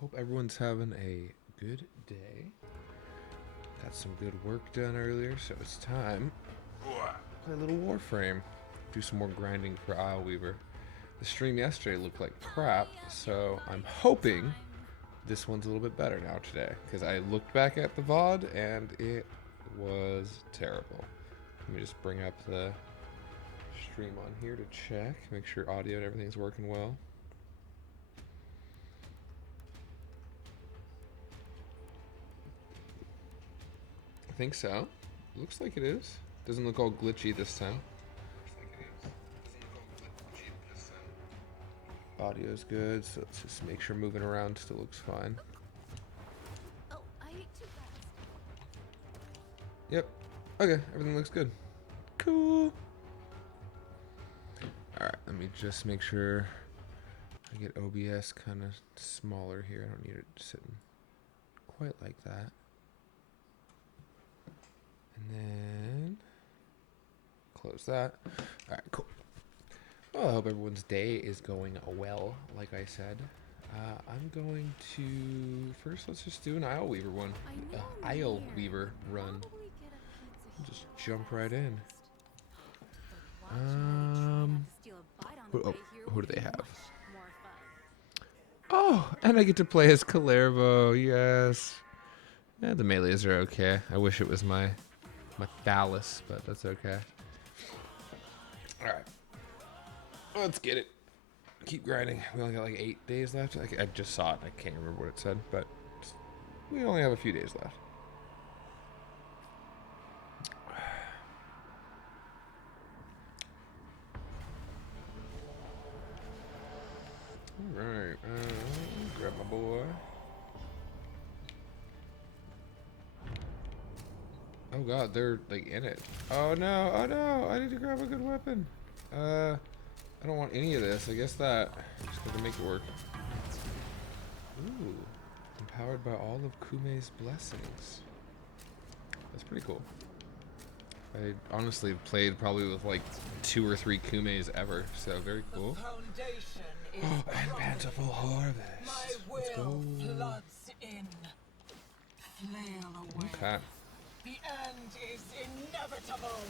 Hope everyone's having a good day. Got some good work done earlier, so it's time to play a little Warframe. Do some more grinding for Isleweaver. The stream yesterday looked like crap, so I'm hoping this one's a little bit better now today. Because I looked back at the VOD and it was terrible. Let me just bring up the stream on here to check, make sure audio and everything's working well. I think so. Looks like it is. Doesn't look all glitchy this time. Audio's good, so let's just make sure moving around still looks fine. Oh, I ate too fast. Yep. Okay, everything looks good. Cool. Alright, let me just make sure I get OBS kind of smaller here. I don't need it sitting quite like that. And then close that. Alright, cool. Well, I hope everyone's day is going well, like I said. I'm going to... First, let's just do an Isleweaver one. Isleweaver run. Just jump right in. Who do they have? Oh, and I get to play as Kullervo, yes. Yeah, the melees are okay. I wish it was my phallus, but that's okay. Alright. Let's get it. Keep grinding. We only got like 8 days left. I just saw it. I can't remember what it said, but we only have a few days left. Alright. Grab my boy. Oh god, they're like in it. Oh no, oh no, I need to grab a good weapon. I don't want any of this. I guess that. Just gotta make it work. Ooh. Empowered by all of Kume's blessings. That's pretty cool. I honestly played probably with like 2 or 3 Kumes ever, so very cool. Oh, and bountiful harvest. Let's go. Okay. The end is inevitable.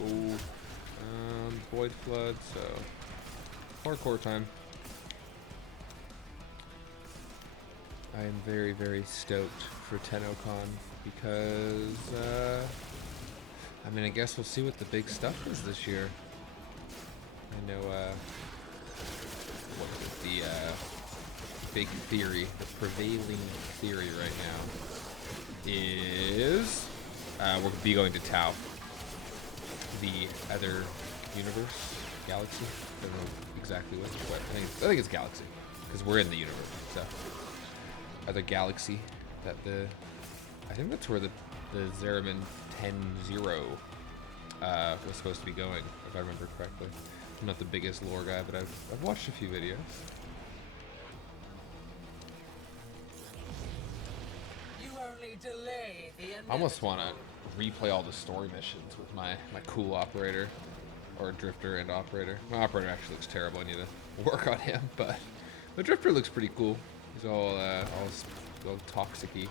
Ooh. Void flood, so hardcore time. I am very, very stoked for TennoCon because I mean, I guess we'll see what the big stuff is this year. I know what is it, the big theory, the prevailing theory right now is we'll be going to Tau. The other universe, galaxy. I don't know exactly what, but I think it's galaxy because we're in the universe. So, other galaxy that I think that's where the Zeraman 10-0 was supposed to be going, if I remember correctly. I'm not the biggest lore guy, but I've watched a few videos. You only delay the I almost want to replay all the story missions with my cool operator, or drifter and operator. My operator actually looks terrible. I need to work on him, but the drifter looks pretty cool. He's all toxic-y.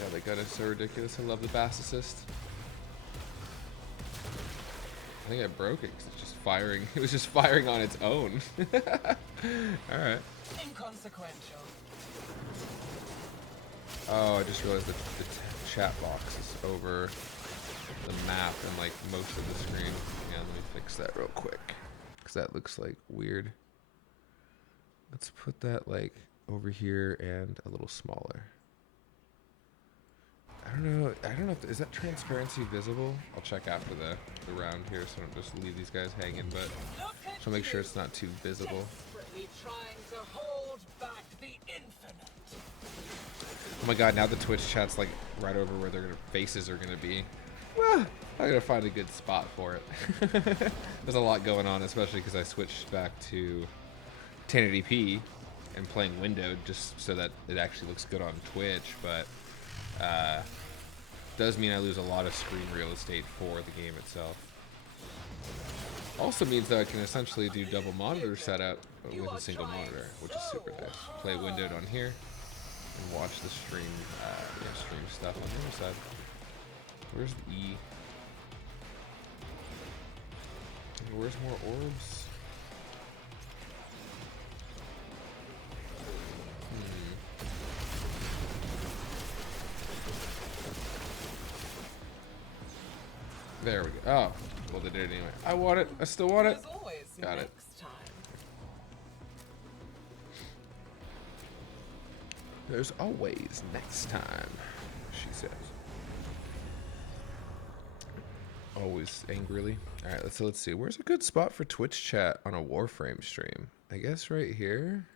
Yeah, that gun is so ridiculous. I love the bass assist. I think I broke it because it's just firing. It was just firing on its own. All right. inconsequential. Oh, I just realized that the chat box is over the map and like most of the screen. Yeah, let me fix that real quick because that looks like weird. Let's put that like over here and a little smaller. I don't know if, is that transparency visible? I'll check after the round here so I don't just leave these guys hanging, but so make sure it's not too visible. Trying to hold back the infinite. Oh my god, now the Twitch chat's like right over where their faces are gonna be. Well, I gotta find a good spot for it. There's a lot going on, especially because I switched back to 1080p and playing windowed just so that it actually looks good on Twitch, but does mean I lose a lot of screen real estate for the game itself. Also means that I can essentially do double monitor setup with a single monitor, which is super nice. Play windowed on here and watch the stream, stream stuff on the other side. Where's the E? And where's more orbs? There we go. Oh, well, they did it anyway. I want it. I still want it. Got it. There's always next time, she says. Always angrily. All right, let's see. Where's a good spot for Twitch chat on a Warframe stream? I guess right here.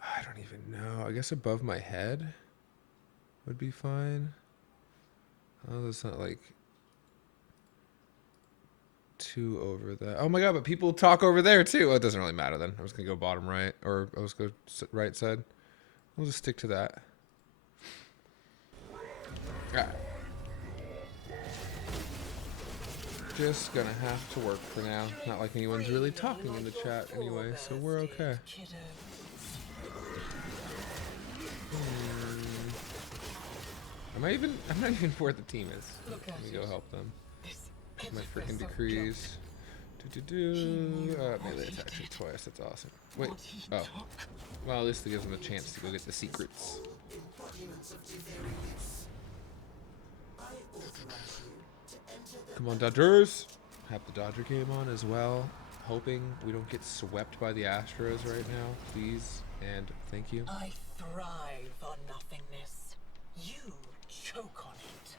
I don't even know. I guess above my head would be fine. Oh, that's not like too over that. Oh my god, but people talk over there too. Oh, it doesn't really matter then. I was gonna go bottom right, or I was gonna go right side. We'll just stick to that. Alright. Just gonna have to work for now. Not like anyone's really talking in the chat anyway, so we're okay. I'm not even where the team is. Let me go help them. My freaking decrees. Melee attack twice. That's awesome. Wait. Oh. Well, at least it gives them a chance to go get the secrets. Come on, Dodgers. Have the Dodger game on as well. Hoping we don't get swept by the Astros right now, please and thank you. I thrive on nothingness. You choke on it.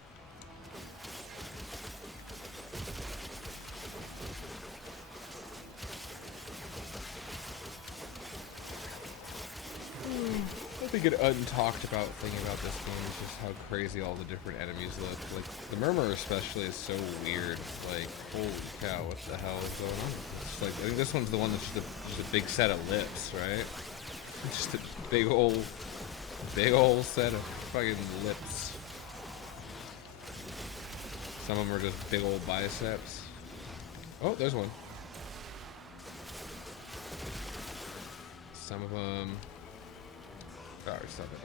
I think an untalked about thing about this game is just how crazy all the different enemies look. Like, the Murmur especially is so weird. Like, holy cow, what the hell is going on? It's like, I think this one's the one that's just a big set of lips, right? It's just a big old set of fucking lips. Some of them are just big old biceps. Oh, there's one. Some of them... Oh, stop it,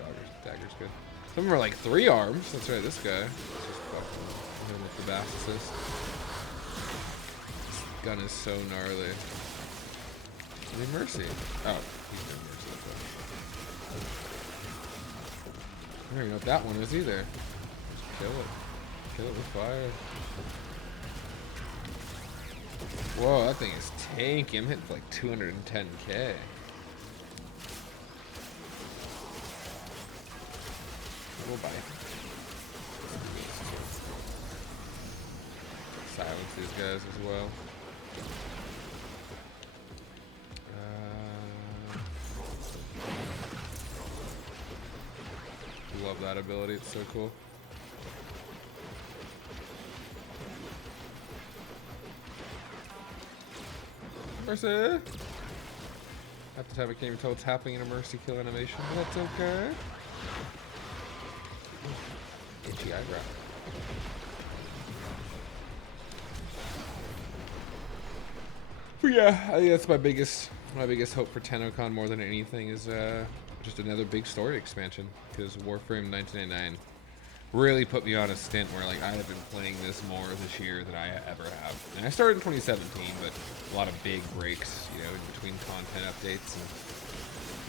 dagger's good. Some of them are like 3 arms. That's right, this guy. Just fucking him with the bastards. This gun is so gnarly. I mean, mercy. Oh, he's no mercy. I don't even know what that one is either. Just kill it. Kill it with fire. Whoa, that thing is tanky. I'm hitting for like 210k. We'll buy. Silence these guys as well. Love that ability, it's so cool. Mercy! At the time I can't even tell what's happening in a mercy kill animation, but that's okay. Itchy eyebrow. But yeah, I think that's my biggest hope for TennoCon more than anything is just another big story expansion, because Warframe 1999 really put me on a stint where like I have been playing this more this year than I ever have. And I started in 2017, but a lot of big breaks, you know, in between content updates, and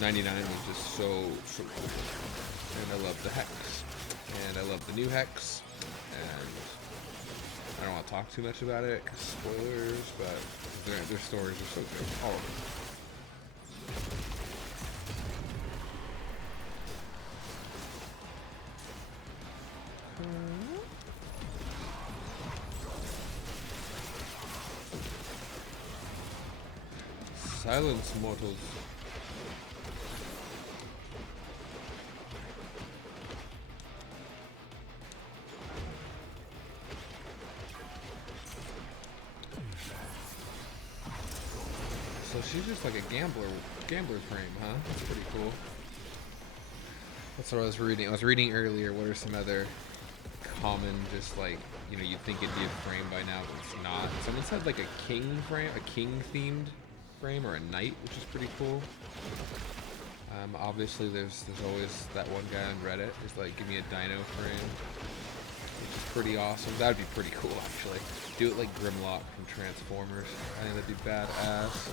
99 was just so cool. And I love the Hex. And I love the new Hex, and I don't want to talk too much about it, 'cause spoilers, but their stories are so good, all of them. Silence, mortals. So she's just like a gambler frame, huh? That's pretty cool. That's what I was reading. I was reading earlier. What are some other common, just like, you know, you'd think it'd be a frame by now, but it's not. Someone said like a king frame, a king themed frame, or a knight, which is pretty cool. Obviously there's always that one guy on Reddit who's like, give me a dino frame, which is pretty awesome. That'd be pretty cool, actually. Do it like Grimlock from Transformers. I think that'd be badass.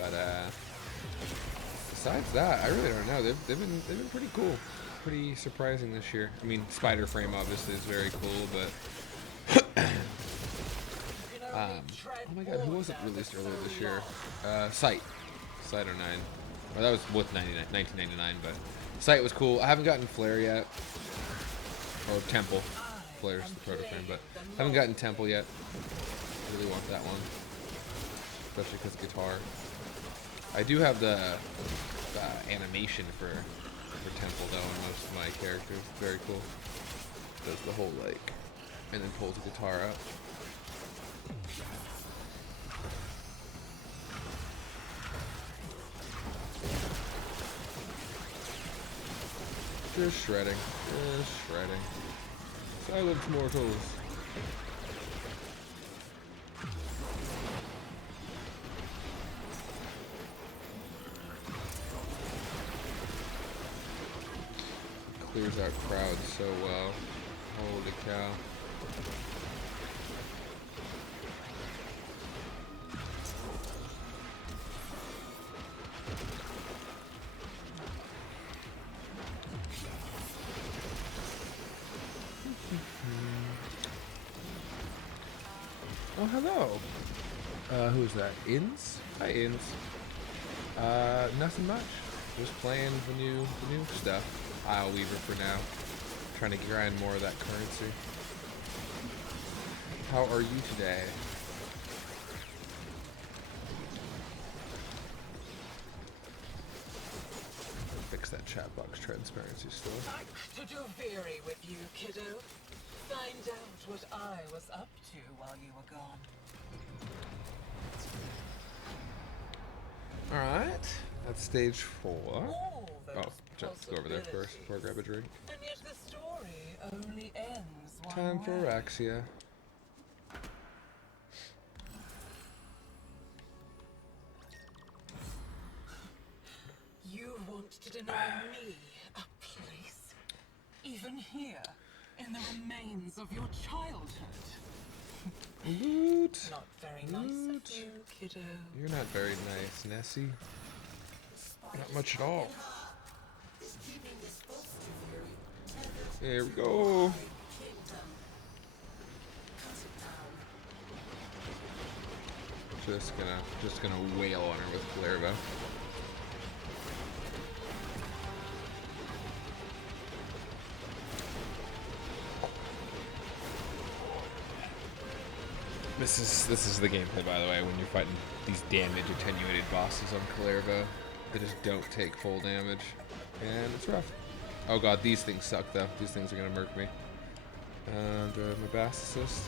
But besides that, I really don't know. They've been pretty cool, pretty surprising this year. I mean, Spider Frame obviously is very cool, but oh my god, who was it released earlier this year? Sight 09. Well, that was with 1999, but Sight was cool. I haven't gotten Flare yet, or Temple. Flare's the proto frame, but I haven't gotten Temple yet. Really want that one, especially because guitar. I do have the animation for Temple though on most of my characters. Very cool. Does the whole like, and then pulls the guitar out. Just shredding. Just shredding. Silent mortals. Clears out crowds so well. Holy cow. Oh, hello. Who is that? Inns? Hi, Inns. Nothing much. Just playing the new stuff. Isleweaver for now. Trying to grind more of that currency. How are you today? Fix that chat box transparency still. Back to do very with you, kiddo. Find out what I was up to while you were gone. Alright. That's stage 4. All those Let's go over there first before I grab a drink. And yet the story only ends one Time for way. Araxia. You want to deny me a place, even here, in the remains of your childhood. Loot. Not very nice of you, kiddo. You're not very nice, Nessie. Not much at all. There we go. Just gonna wail on her with Kullervo. This is the gameplay, by the way, when you're fighting these damage attenuated bosses on Kullervo. They just don't take full damage, and it's rough. Oh god, these things suck though. These things are gonna murk me. And my Bass assist.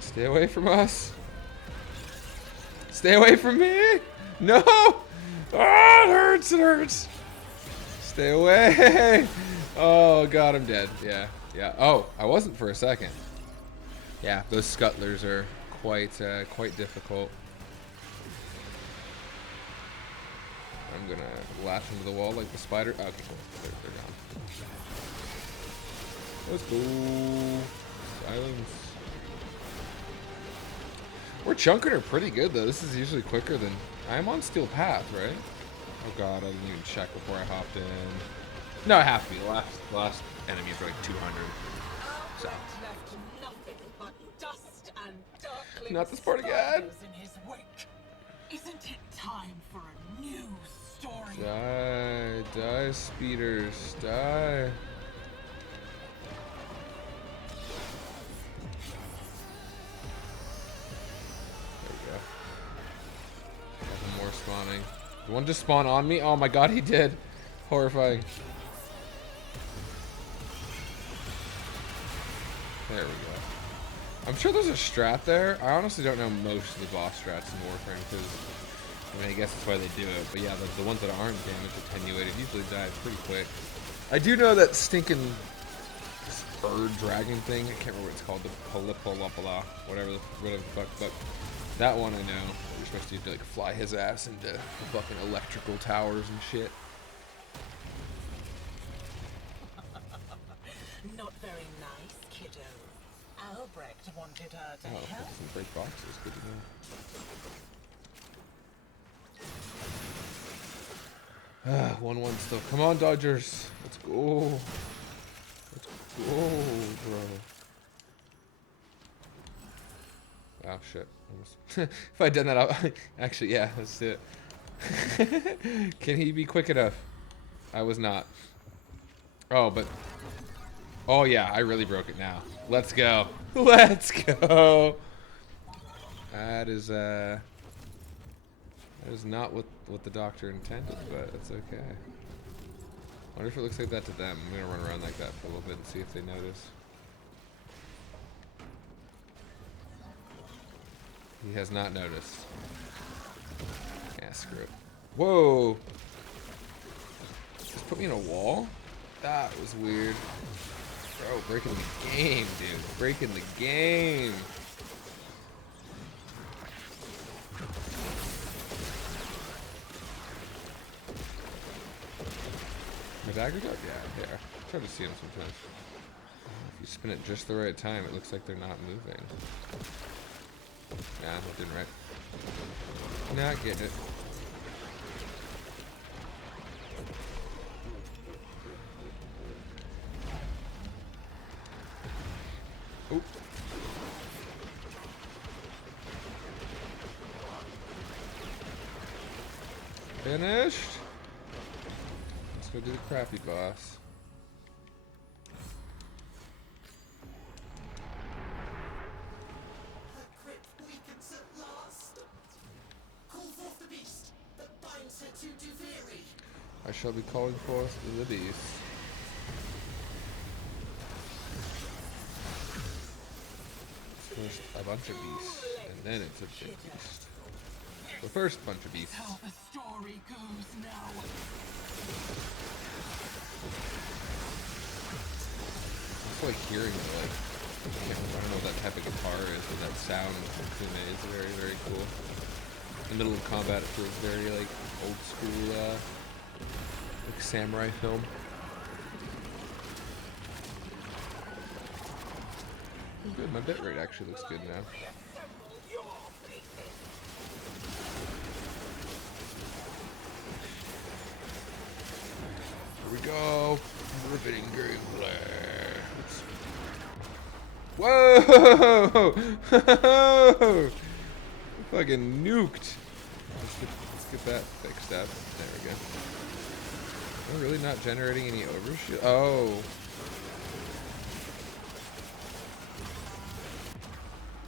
Stay away from us. Stay away from me. No. Ah, it hurts. It hurts. Stay away. Oh god, I'm dead. Yeah. Oh, I wasn't for a second. Yeah, those scuttlers are quite difficult. I'm gonna latch into the wall like the spider. Okay, cool. They're gone. Let's go. Silence. We're chunking her pretty good though. This is usually quicker than I'm on Steel Path, right? Oh god, I didn't even check before I hopped in. No, I have to be. The last enemy is like 200. So. Not this part again. In his wake. Isn't it time for a new story? Die, speeders, die. There we go. Couple more spawning. The one just spawned on me? Oh my god, he did. Horrifying. There we go. I'm sure there's a strat there. I honestly don't know most of the boss strats in Warframe because, I mean, I guess that's why they do it. But yeah, the ones that aren't damage attenuated usually die pretty quick. I do know that stinking bird dragon thing. I can't remember what it's called. The Polipolopala, whatever the fuck. But that one I know. You're supposed to like fly his ass into the fucking electrical towers and shit. Not very nice, kiddo. Albrecht wanted her to Oh, help. some break boxes. Good to know. 1-1 still. Come on, Dodgers. Let's go. Let's go, bro. Oh, shit. Almost. If I'd done that, actually, yeah, let's do it. Can he be quick enough? I was not. Oh, but... Oh, yeah, I really broke it now. Let's go. Let's go. That is not what the doctor intended, but it's okay. I wonder if it looks like that to them. I'm gonna run around like that for a little bit and see if they notice. He has not noticed. Yeah, screw it. Whoa! Just put me in a wall? That was weird. Bro, breaking the game, dude. Breaking the game. My dagger dog? Yeah, here. I try to see them sometimes. If you spin it just the right time, it looks like they're not moving. Yeah, that didn't right. Not getting it. Oop. Finished. Let's go do the crappy boss. Her grip weakens at last. Call forth the beast that binds her to Duviri. I shall be calling forth the beast. First a bunch of beasts, and then it's a big beast. The first bunch of beasts. How the story goes now. It's like hearing it, like, I don't know what that type of guitar is, but that sound to me is very, very cool. In the middle of combat, it feels very, like, old school, like, samurai film. Oh, good, my bitrate actually looks good now. Here we go. Riveting gameplay. Whoa! Fucking nuked. Let's get that fixed up. There we go. Am I really not generating any overshoot? Oh.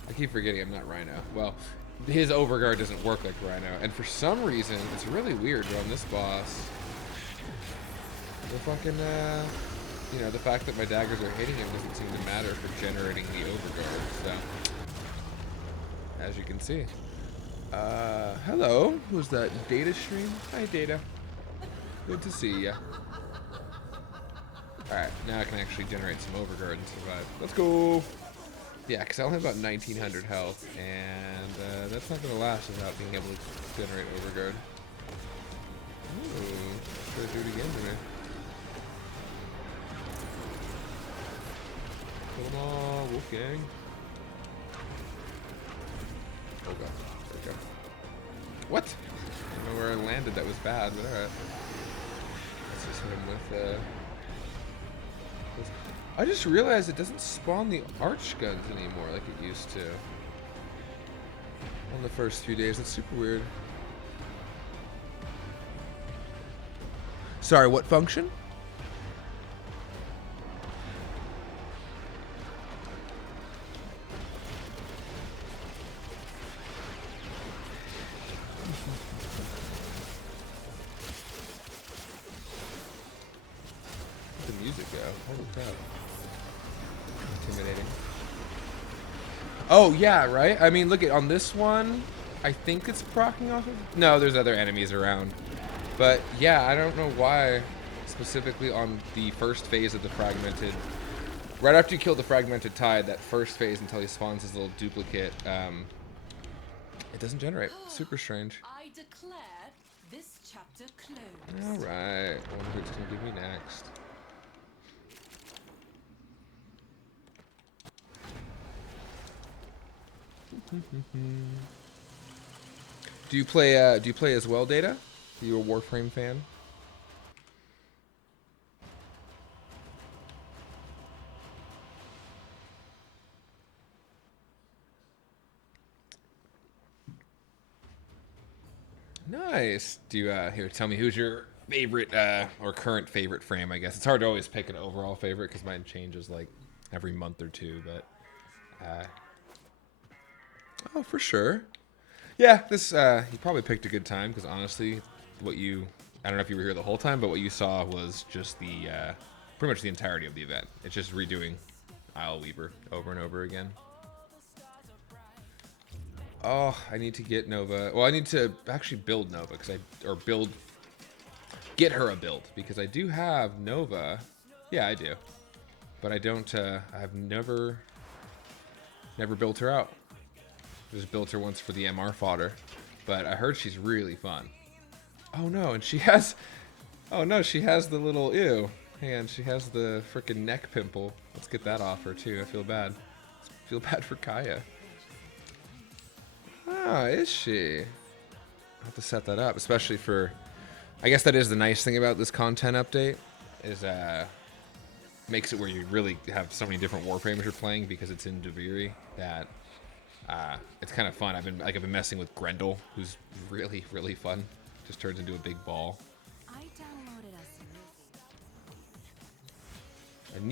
I keep forgetting I'm not Rhino. Well, his overguard doesn't work like Rhino, and for some reason, it's really weird on this boss. The fucking, you know, the fact that my daggers are hitting him doesn't seem to matter for generating the overguard, so. As you can see. Hello, who's that, Data stream? Hi, Data. Good to see ya. Alright, now I can actually generate some overguard and survive. Let's go! Yeah, because I only have about 1900 health, and that's not going to last without being able to generate overguard. Ooh, try to do it again to me. Come on, Wolfgang. Oh god, there we go. What? I don't know where I landed, that was bad, but alright. Let's just hit him with, I just realized it doesn't spawn the arch guns anymore like it used to. On the first few days, that's super weird. Sorry, what function? Where'd the music go? Holy crap. Intimidating. Oh, yeah, right? I mean, look at on this one, I think it's proccing off of... No, there's other enemies around. But, yeah, I don't know why, specifically on the first phase of the fragmented right after you kill the fragmented tide, that first phase until he spawns his little duplicate, it doesn't generate. Super strange. I declare this chapter closed. All right. I wonder who it's gonna give me next. Do you play? Do you play as well, Data? Are you a Warframe fan? Nice. Do you here? Tell me who's your favorite or current favorite frame? I guess it's hard to always pick an overall favorite because mine changes like every month or two. But oh, for sure. Yeah, this you probably picked a good time because honestly, what you I don't know if you were here the whole time, but what you saw was just the pretty much the entirety of the event. It's just redoing Isleweaver over and over again. Oh, I need to get Nova. Well, I need to actually build Nova get her a build because I do have Nova. Yeah, I do, but I don't. I've never built her out. Just built her once for the MR fodder, but I heard she's really fun. Oh no, and she has. Oh no, she has the little ew. Hang on, she has the freaking neck pimple. Let's get that off her too. I feel bad. I feel bad for Kaya. Ah, is she? I'll have to set that up, especially for. I guess that is the nice thing about this content update, is makes it where you really have so many different Warframes you're playing because it's in Deviri that it's kind of fun. I've been messing with Grendel, who's really really fun. Just turns into a big ball. I downloaded us a movie.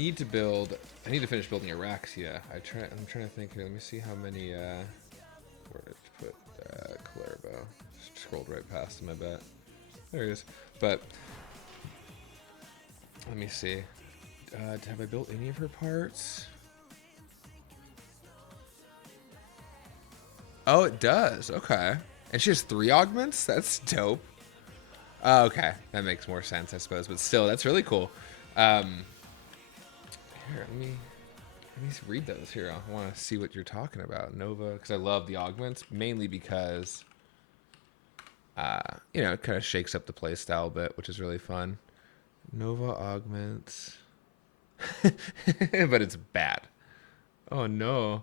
I need to finish building Araxia. I'm trying to think here. Let me see how many. Where did I put Kullervo? Just scrolled right past him, I bet. There he is. But let me see. Have I built any of her parts? Oh, it does. Okay. And she has 3 augments? That's dope. Oh, okay. That makes more sense, I suppose. But still, that's really cool. Here, let me read those here. I want to see what you're talking about. Nova, because I love the augments, mainly because, it kind of shakes up the playstyle a bit, which is really fun. Nova augments. But it's bad. Oh, no.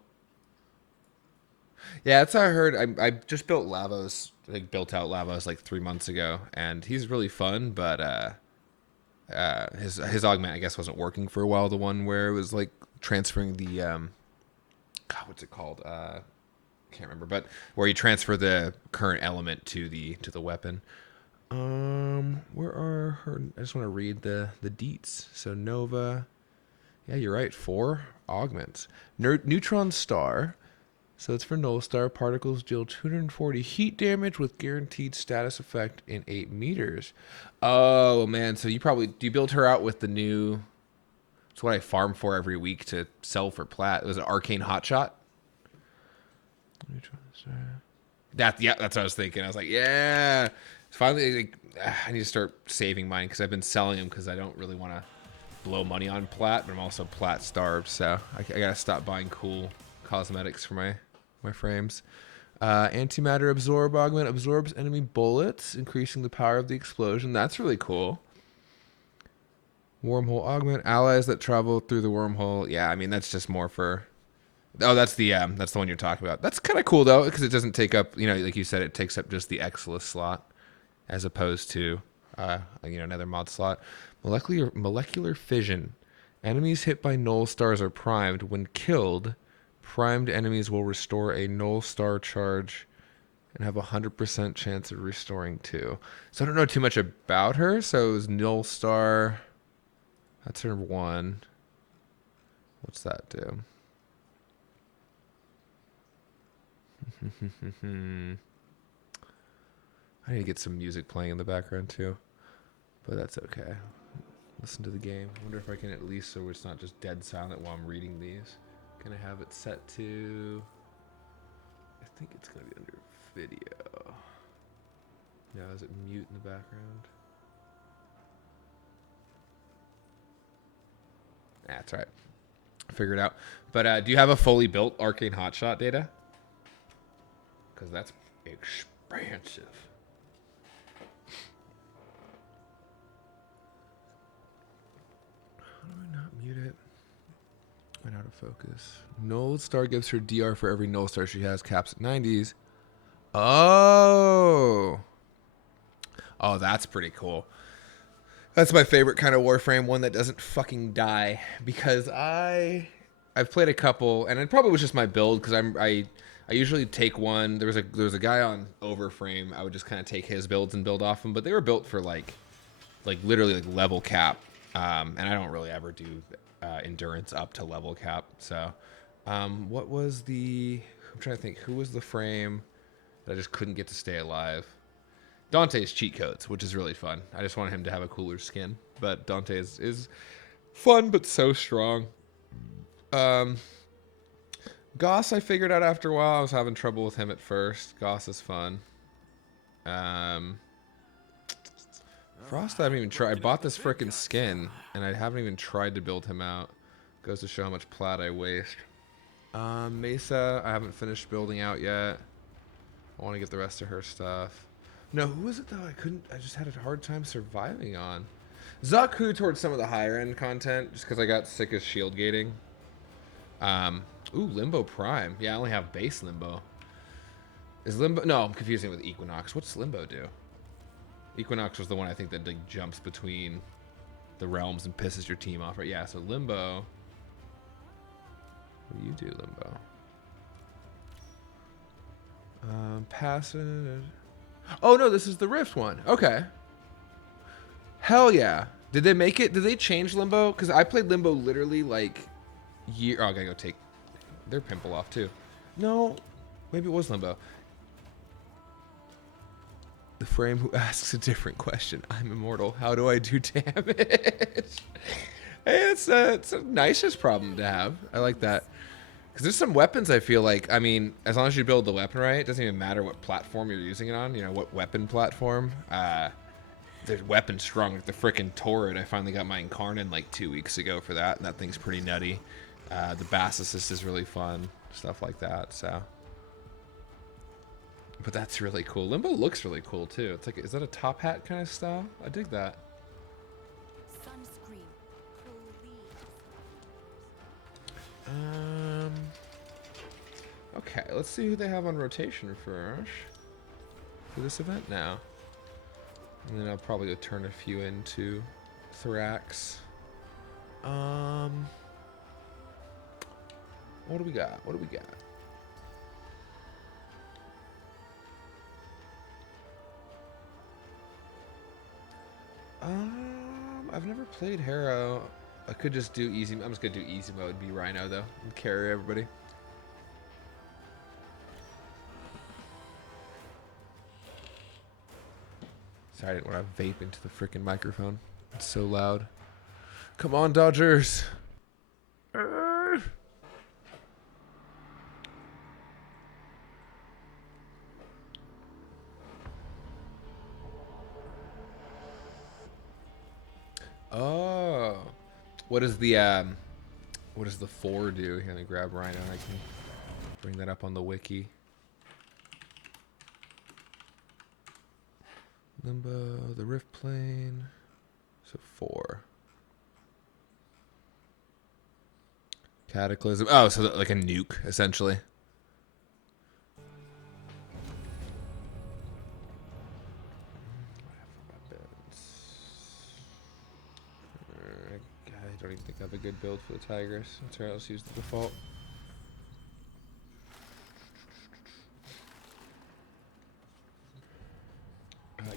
Yeah, that's how I heard. I just built Lavos, built out Lavos like 3 months ago, and he's really fun, but his augment, I guess, wasn't working for a while. The one where it was like transferring the God, what's it called? Can't remember, but where you transfer the current element to the weapon. Where are her? I just want to read the deets. So Nova, yeah, you're right. 4 augments. Neutron Star. So it's for Null Star. Particles deal 240 heat damage with guaranteed status effect in 8 meters. Oh man, so do you build her out with the new? It's what I farm for every week to sell for plat. It was an arcane hotshot. That's what I was thinking. I was like, yeah. Finally, I need to start saving mine because I've been selling them because I don't really want to blow money on plat, but I'm also plat starved, so I gotta stop buying cool cosmetics for my frames. Antimatter absorb augment absorbs enemy bullets, increasing the power of the explosion. That's really cool. Wormhole augment allies that travel through the wormhole. Yeah, I mean that's just more for. Oh, that's the one you're talking about. That's kind of cool though because it doesn't take up, like you said, it takes up just the Exilus slot as opposed to another mod slot. Molecular fission. Enemies hit by null stars are primed. When killed, primed enemies will restore a null star charge and have a 100% chance of restoring 2. So I don't know too much about her. So it was null star. That's her 1. What's that do? I need to get some music playing in the background too, but that's okay. Listen to the game. I wonder if I can at least, so it's not just dead silent while I'm reading these. Gonna have it set to. I think it's gonna be under video. No, is it mute in the background? That's right. figure it out. But do you have a fully built Arcane Hotshot Data? Because that's expensive. How do I not mute it? Went out of focus. Null Star gives her DR for every Null Star she has. Caps at 90s. Oh. Oh, that's pretty cool. That's my favorite kind of Warframe, one that doesn't fucking die. Because I've played a couple, and it probably was just my build, because I usually take one. There was a guy on Overframe. I would just kind of take his builds and build off them, but they were built for like literally like level cap, and I don't really ever do endurance up to level cap. So, what was the? I'm trying to think. Who was the frame that I just couldn't get to stay alive? Dante's cheat codes, which is really fun. I just wanted him to have a cooler skin, but Dante is fun but so strong. Goss I figured out after a while. I was having trouble with him at first. Goss is fun. Frost I haven't even tried. I bought this frickin' skin and I haven't even tried to build him out. Goes to show how much plat I waste. Mesa I haven't finished building out yet. I want to get the rest of her stuff. No, who was it though? I just had a hard time surviving on. Zaku towards some of the higher end content, just because I got sick of shield gating. Ooh, Limbo Prime. Yeah, I only have base Limbo. Is Limbo? No, I'm confusing it with Equinox. What's Limbo do? Equinox was the one I think that like jumps between the realms and pisses your team off, right? Yeah, so Limbo. What do you do, Limbo? Passive. Oh no, this is the Rift one. Okay. Hell yeah. Did they make it? Did they change Limbo? Because I played Limbo literally like year. Oh, I gotta go take their pimple off too. No, maybe it was Limbo. The frame who asks a different question. I'm immortal. How do I do damage? Hey, it's a nicest problem to have. I like that. Because there's some weapons I feel like, I mean, as long as you build the weapon right, it doesn't even matter what platform you're using it on, you know, what weapon platform. There's weapons strong, like the frickin' turret. I finally got my Incarnate like 2 weeks ago for that, and that thing's pretty nutty. The Bass Assist is really fun, stuff like that, so. But that's really cool. Limbo looks really cool, too. It's like, is that a top hat kind of style? I dig that. Sunscreen, Okay, let's see who they have on rotation for this event now. And then I'll probably go turn a few into Thrax. What do we got? What do we got? I've never played Harrow. I could just do easy. I'm just gonna do easy mode. Be Rhino though, and carry everybody. Sorry, I didn't want to vape into the freaking microphone. It's so loud. Come on, Dodgers. Oh, what does the 4 do? Here, let me grab Rhino. I can bring that up on the wiki. Limbo, the Rift Plane. So 4. Cataclysm. Oh, so like a nuke, essentially. I don't even think I have a good build for the Tigress. That's alright, let's use the default.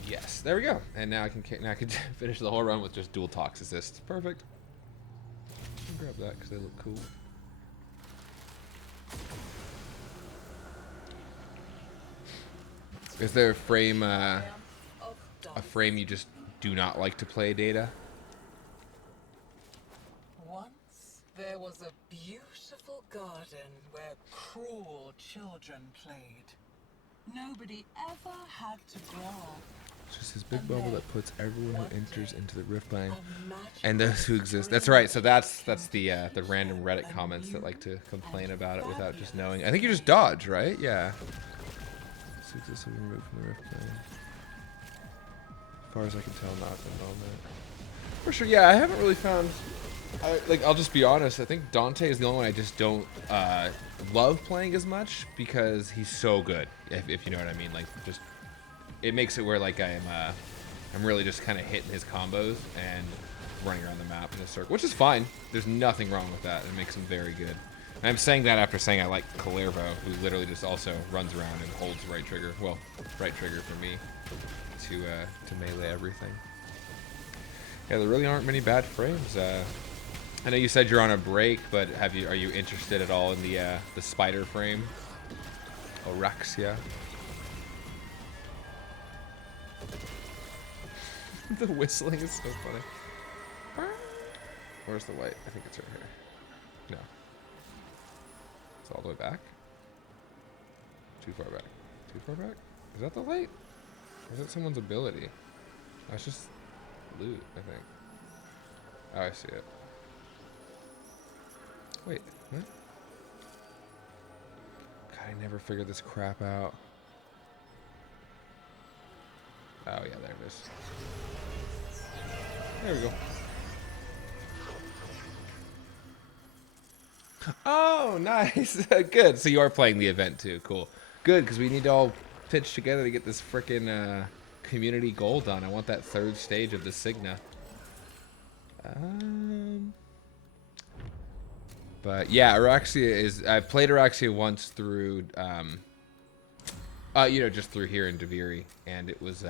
Yes, there we go. And now I can finish the whole run with just dual tox assists. Perfect. I'll grab that because they look cool. Is there a frame you just do not like to play, Data? Once there was a beautiful garden where cruel children played. Nobody ever had to grow up. It's just this big bubble that puts everyone who enters into the rift bind A magic and those who exist. That's right. So that's the random Reddit comments that like to complain about it without just knowing. I think you just dodge, right? Yeah. So exists will be removed from the rift bind. As far as I can tell, not involvement. For sure. Yeah, I haven't really found. I'll just be honest. I think Dante is the only one I just don't love playing as much because he's so good. If you know what I mean. Like, just it makes it where like I'm really just kind of hitting his combos and running around the map in a circle, which is fine. There's nothing wrong with that. It makes him very good. And I'm saying that after saying I like Kullervo, who literally just also runs around and holds right trigger. Well, right trigger for me to melee everything. Yeah, there really aren't many bad frames. I know you said you're on a break, but are you interested at all in the spider frame? Oraxia. The whistling is so funny. Where's the light? I think it's right here. No. It's all the way back? Too far back. Too far back? Is that the light? Or is that someone's ability? That's just loot, I think. Oh, I see it. Wait, what? God, I never figured this crap out. Oh, yeah, there it is. There we go. Oh, nice. Good. So you are playing the event too. Cool. Good, because we need to all pitch together to get this frickin' community goal done. I want that third stage of the Signa. But yeah, Araxia is. I've played Araxia once through, just through here in Deviri, and it was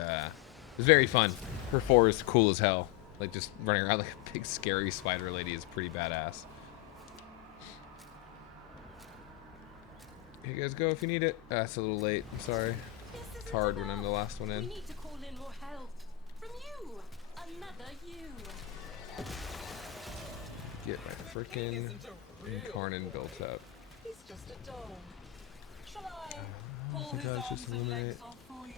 very fun. Her 4 is cool as hell. Like just running around like a big scary spider lady is pretty badass. Here you guys go if you need it. It's a little late. I'm sorry. It's hard when I'm the last one in. We need to call in more help from you. Another you. Get my frickin' Incarnon built up. He's just a doll. Shall I Oh pull my his god, it's arms just and eliminate. legs off for you?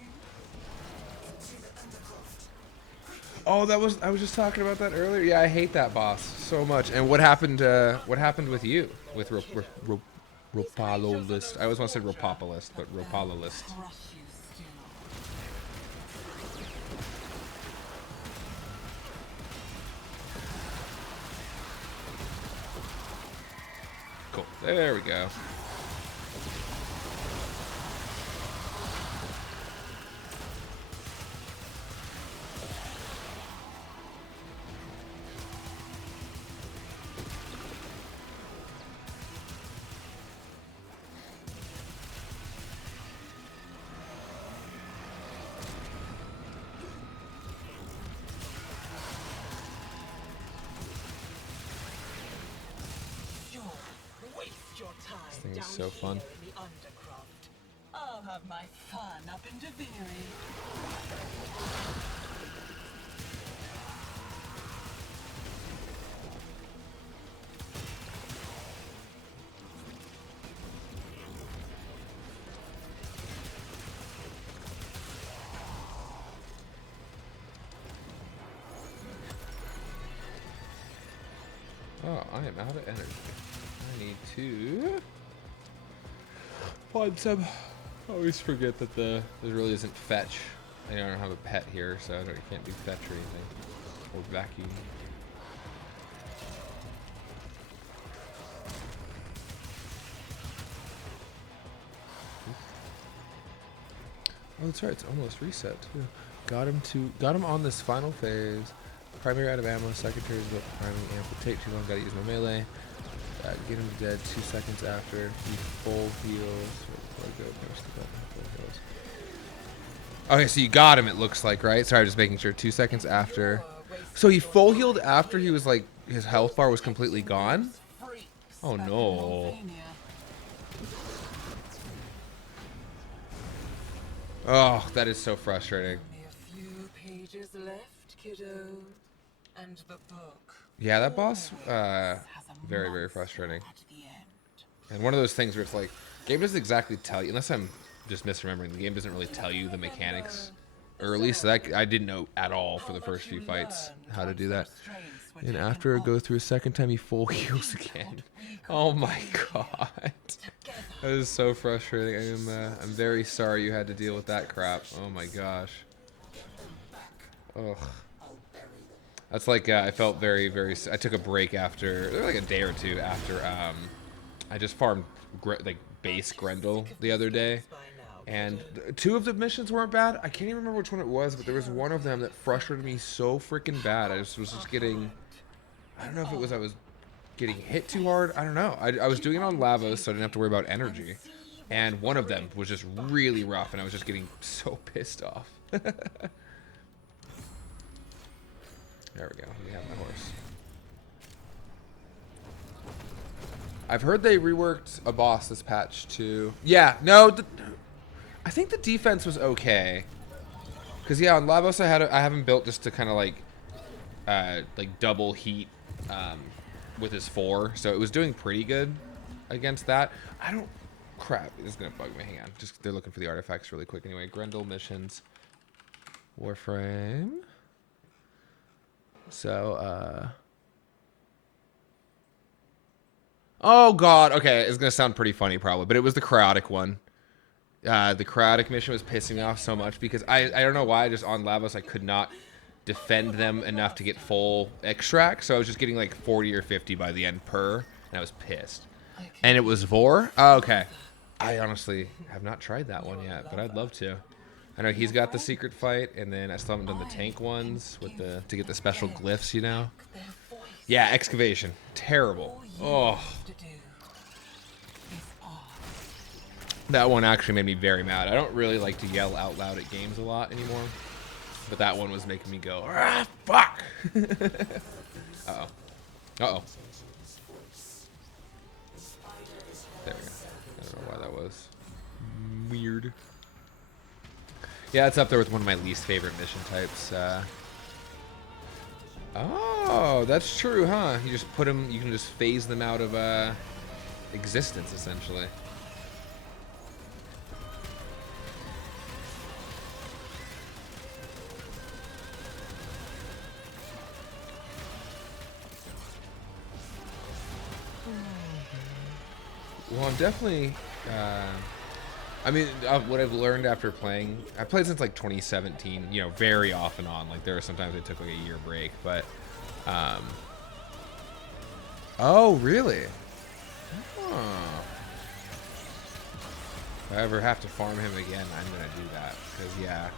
Oh, I was just talking about that earlier. Yeah, I hate that boss so much. And what happened with you? With Ropalo list. I always want to say Ropopolist, but Ropalo list. Crush you still. Cool. There we go. This thing is so fun. I'll have my fun up in Deviri. Oh, I am out of energy. I need to find some. I always forget that there really isn't fetch. I don't have a pet here, so I can't do fetch or anything. Or vacuum. Oh, that's right. It's almost reset too. Got him on this final phase. Primary out of ammo. Secondary is about primary amp. Would take too long. Gotta use my melee. Get him dead 2 seconds after. He full heals. Okay, so you got him. It looks like, right? Sorry, just making sure. 2 seconds after. So he full healed after he was like his health bar was completely gone. Oh no. Oh, that is so frustrating. Only a few pages left, kiddo. And the book. Yeah, that boss, very, very frustrating. At the end. And one of those things where it's like, game doesn't exactly tell you, unless I'm just misremembering, the game doesn't really tell you the mechanics early, so that I didn't know at all for the first few fights how to do that. And after I go through a second time, he full heals again. Oh my god. That is so frustrating. I'm very sorry you had to deal with that crap. Oh my gosh. Ugh. That's like, I felt very, very... I took a break after... like a day or two after I just farmed like base Grendel the other day. And two of the missions weren't bad. I can't even remember which one it was, but there was one of them that frustrated me so freaking bad. I just was just getting... I don't know if it was I was getting hit too hard. I don't know. I was doing it on Lavos, so I didn't have to worry about energy. And one of them was just really rough, and I was just getting so pissed off. There we go. We have my horse. I've heard they reworked a boss this patch too. Yeah, no, I think the defense was okay. Cause yeah, on Lavos I have him built just to kind of like double heat with his 4, so it was doing pretty good against that. I don't. Crap, it's gonna bug me. Hang on, just they're looking for the artifacts really quick. Anyway, Grendel missions, Warframe. So, oh god, okay, it's gonna sound pretty funny probably, but it was the chaotic one. The chaotic mission was pissing me off so much because I don't know why, just on Lavos I could not defend them enough to get full extract, so I was just getting like 40 or 50 by the end per, and I was pissed. And it was Vor? Oh, okay. I honestly have not tried that one yet, but I'd love to. I know he's got the secret fight, and then I still haven't done the tank ones with the to get the special glyphs, you know? Yeah, excavation. Terrible. Oh. That one actually made me very mad. I don't really like to yell out loud at games a lot anymore, but that one was making me go, ah, fuck! Uh-oh. Uh-oh. There we go. I don't know why that was weird. Yeah, it's up there with one of my least favorite mission types. Oh, that's true, huh? You just put them, you can just phase them out of existence, essentially. Well, I'm definitely... I mean, what I've learned after playing, I played since like 2017, you know, very off and on. Like there are sometimes I took like a year break, but, oh, really? Oh. If I ever have to farm him again, I'm gonna do that. Cause yeah,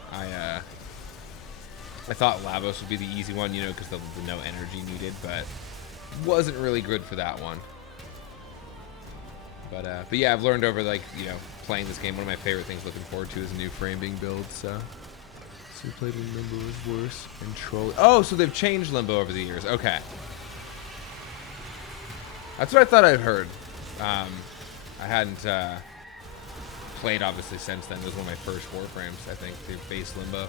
I thought Lavos would be the easy one, you know, cause the no energy needed, but wasn't really good for that one. But yeah, I've learned over, like, you know, playing this game, one of my favorite things looking forward to is a new frame being built, so. So played when Limbo was worse, and Troll. Oh, so they've changed Limbo over the years, okay. That's what I thought I'd heard. I hadn't played, obviously, since then. It was one of my first Warframes, I think, the base Limbo.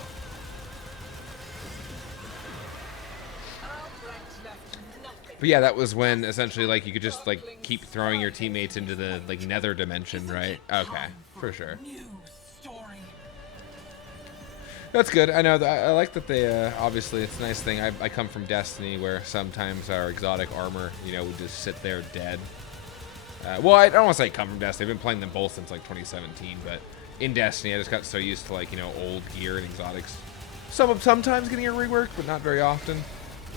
But yeah, that was when essentially like you could just like keep throwing your teammates into the like nether dimension, right? Okay, for sure. That's good. I know that I like that they obviously it's a nice thing. I come from Destiny where sometimes our exotic armor, you know, would just sit there dead. Well, I don't want to say come from Destiny. I've been playing them both since like 2017, but in Destiny I just got so used to like, you know, old gear and exotics. Sometimes getting a rework, but not very often.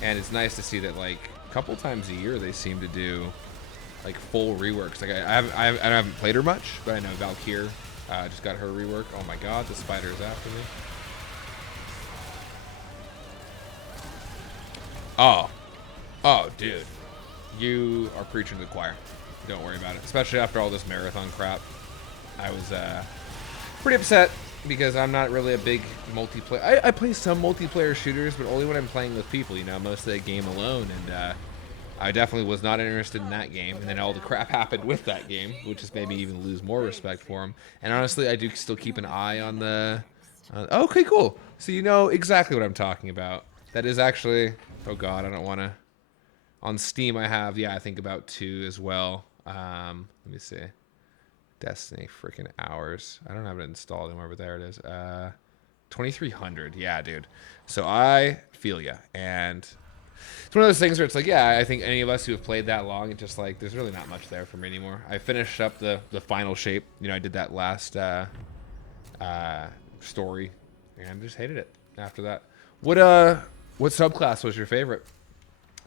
And it's nice to see that like a couple times a year they seem to do like full reworks. Like I haven't played her much, but I know Valkyr just got her rework. Oh my god, the spider is after me. Oh, dude, you are preaching to the choir. Don't worry about it. Especially after all this marathon crap, I was pretty upset because I'm not really a big multiplayer. I play some multiplayer shooters, but only when I'm playing with people. You know, most of the game alone, and I definitely was not interested in that game. And then all the crap happened with that game, which has made me even lose more respect for him. And honestly, I do still keep an eye on the. Okay, cool. So you know exactly what I'm talking about. That is actually. Oh god, I don't want to. On Steam, I have, yeah, I think about 2 as well. Let me see. Destiny freaking hours. I don't have it installed anymore, but there it is. 2,300. Yeah, dude. So I feel ya. And it's one of those things where it's like, yeah, I think any of us who have played that long, it's just like, there's really not much there for me anymore. I finished up the final shape. You know, I did that last story, and just hated it after that. What subclass was your favorite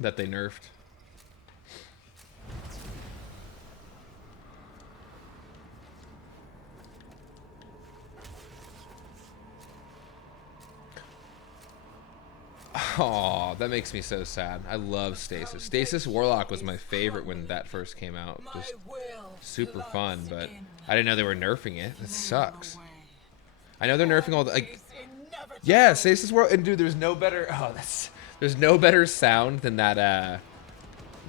that they nerfed? Oh, that makes me so sad. I love Stasis. Stasis Warlock was my favorite when that first came out. Just super fun, but I didn't know they were nerfing it. That sucks. I know they're nerfing all the, like, yeah, Stasis Warlock, and dude, there's no better, there's no better sound than that,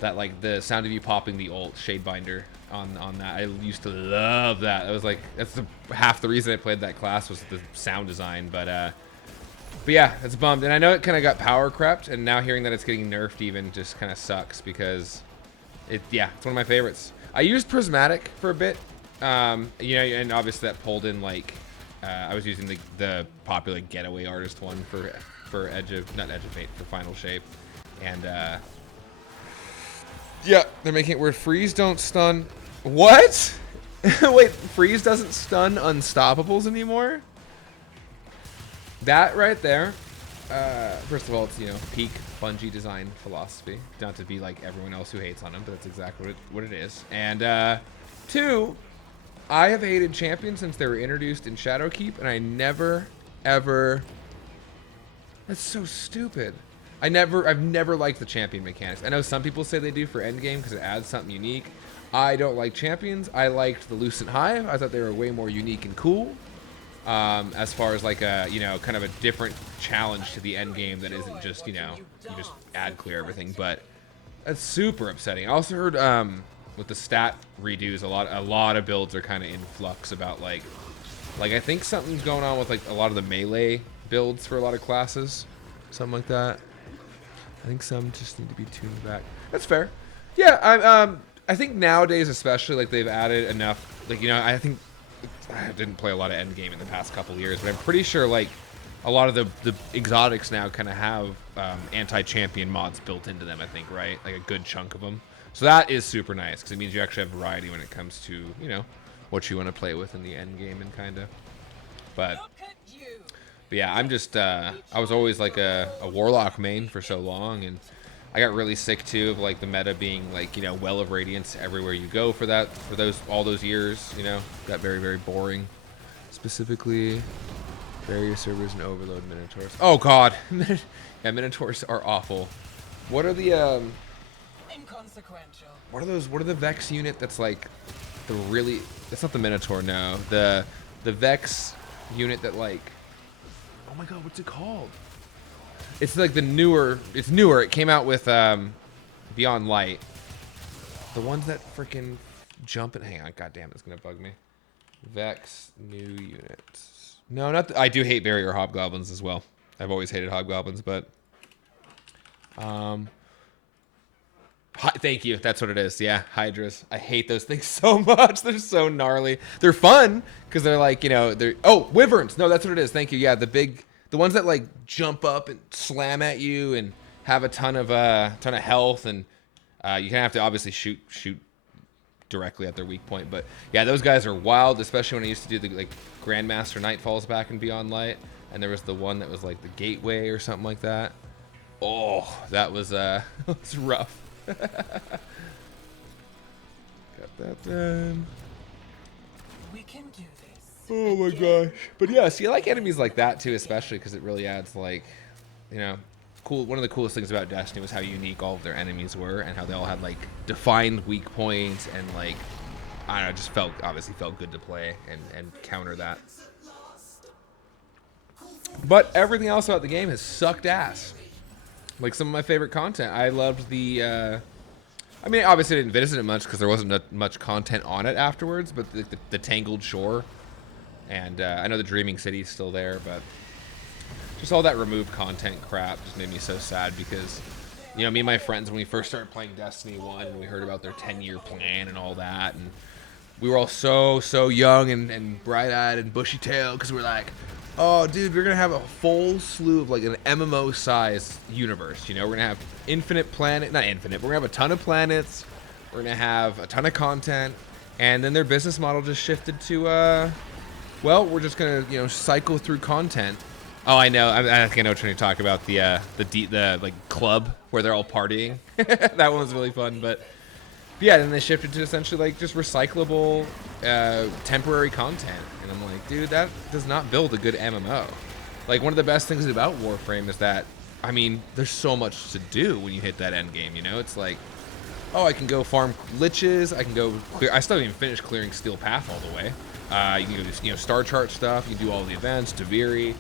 like, the sound of you popping the ult Shadebinder on that. I used to love that. It was like, that's half the reason I played that class was the sound design, but yeah, it's bummed. And I know it kind of got power crept, and now hearing that it's getting nerfed even just kind of sucks because yeah, it's one of my favorites. I used Prismatic for a bit, you know, and obviously that pulled in, like, I was using the popular Getaway Artist one for not Edge of Fate, for Final Shape. And, yeah, they're making it where Freeze don't stun. What? Wait, Freeze doesn't stun Unstoppables anymore? That right there, first of all, it's, you know, peak Bungie design philosophy. Not to be like everyone else who hates on them, but that's exactly what it is. And 2, I have hated champions since they were introduced in Shadowkeep, and I never, ever... That's so stupid. I've never liked the champion mechanics. I know some people say they do for endgame because it adds something unique. I don't like champions. I liked the Lucent Hive. I thought they were way more unique and cool. As far as like a, you know, kind of a different challenge to the end game that isn't just, you know, you just ad clear everything, but that's super upsetting. I also heard with the stat redos, a lot of builds are kind of in flux about like I think something's going on with like a lot of the melee builds for a lot of classes, something like that. I think some just need to be tuned back. That's fair. Yeah, I think nowadays especially, like, they've added enough, like, you know, I think I didn't play a lot of endgame in the past couple of years, but I'm pretty sure like a lot of the exotics now kind of have anti-champion mods built into them, I think, right? Like a good chunk of them. So that is super nice because it means you actually have variety when it comes to, you know, what you want to play with in the end game and kind of. But yeah, I'm just I was always like a Warlock main for so long, and I got really sick too of like the meta being like, you know, Well of Radiance everywhere you go for all those years, you know. Got very, very boring. Specifically, barrier servers and overload Minotaurs. Oh god. Yeah, Minotaurs are awful. What are the Inconsequential. what are the Vex unit that's like the really, that's not the Minotaur, no. The Vex unit that like, oh my god, what's it called? It's like the newer, it's newer. It came out with Beyond Light. The ones that freaking jump and hang on, god damn, it's gonna bug me. Vex new units. No, not I do hate barrier hobgoblins as well. I've always hated hobgoblins, but thank you. That's what it is. Yeah, Hydras. I hate those things so much. They're so gnarly. They're fun because they're like, you know, they're, oh, Wyverns. No, that's what it is. Thank you. Yeah, the ones that like jump up and slam at you and have a ton of health, and you kind of have to obviously shoot directly at their weak point. But yeah, those guys are wild, especially when I used to do the like Grandmaster Nightfalls back in Beyond Light, and there was the one that was like the Gateway or something like that. Oh, that was was rough. Got that done. We can do this. Oh my gosh. But yeah, see, I like enemies like that too, especially because it really adds, like, you know, cool. One of the coolest things about Destiny was how unique all of their enemies were and how they all had like defined weak points, and like, I don't know, just obviously felt good to play and counter that. But everything else about the game has sucked ass. Like some of my favorite content. I loved the, I mean, obviously I didn't visit it much because there wasn't much content on it afterwards, but the Tangled Shore, and I know the Dreaming City is still there, but just all that removed content crap just made me so sad because, you know, me and my friends, when we first started playing Destiny 1 and we heard about their 10-year plan and all that, and we were all so young and bright-eyed and bushy-tailed because we were like, Oh, dude, we're gonna have a full slew of like an MMO size universe. You know, we're gonna have infinite planet, not infinite. We're gonna have a ton of planets. We're gonna have a ton of content, and then their business model just shifted to, well, we're just gonna cycle through content. Oh, I know. I think I know what you're gonna talk about, the like club where they're all partying. That one was really fun, but yeah, then they shifted to essentially like just recyclable, temporary content, and I'm like, dude, that does not build a good MMO. Like, one of the best things about Warframe is that, I mean, there's so much to do when you hit that end game. You know, it's like, oh, I can go farm liches, I can go clear. I still haven't even finished clearing Steel Path all the way. You can go do star chart stuff. You can do all the events, Taviri,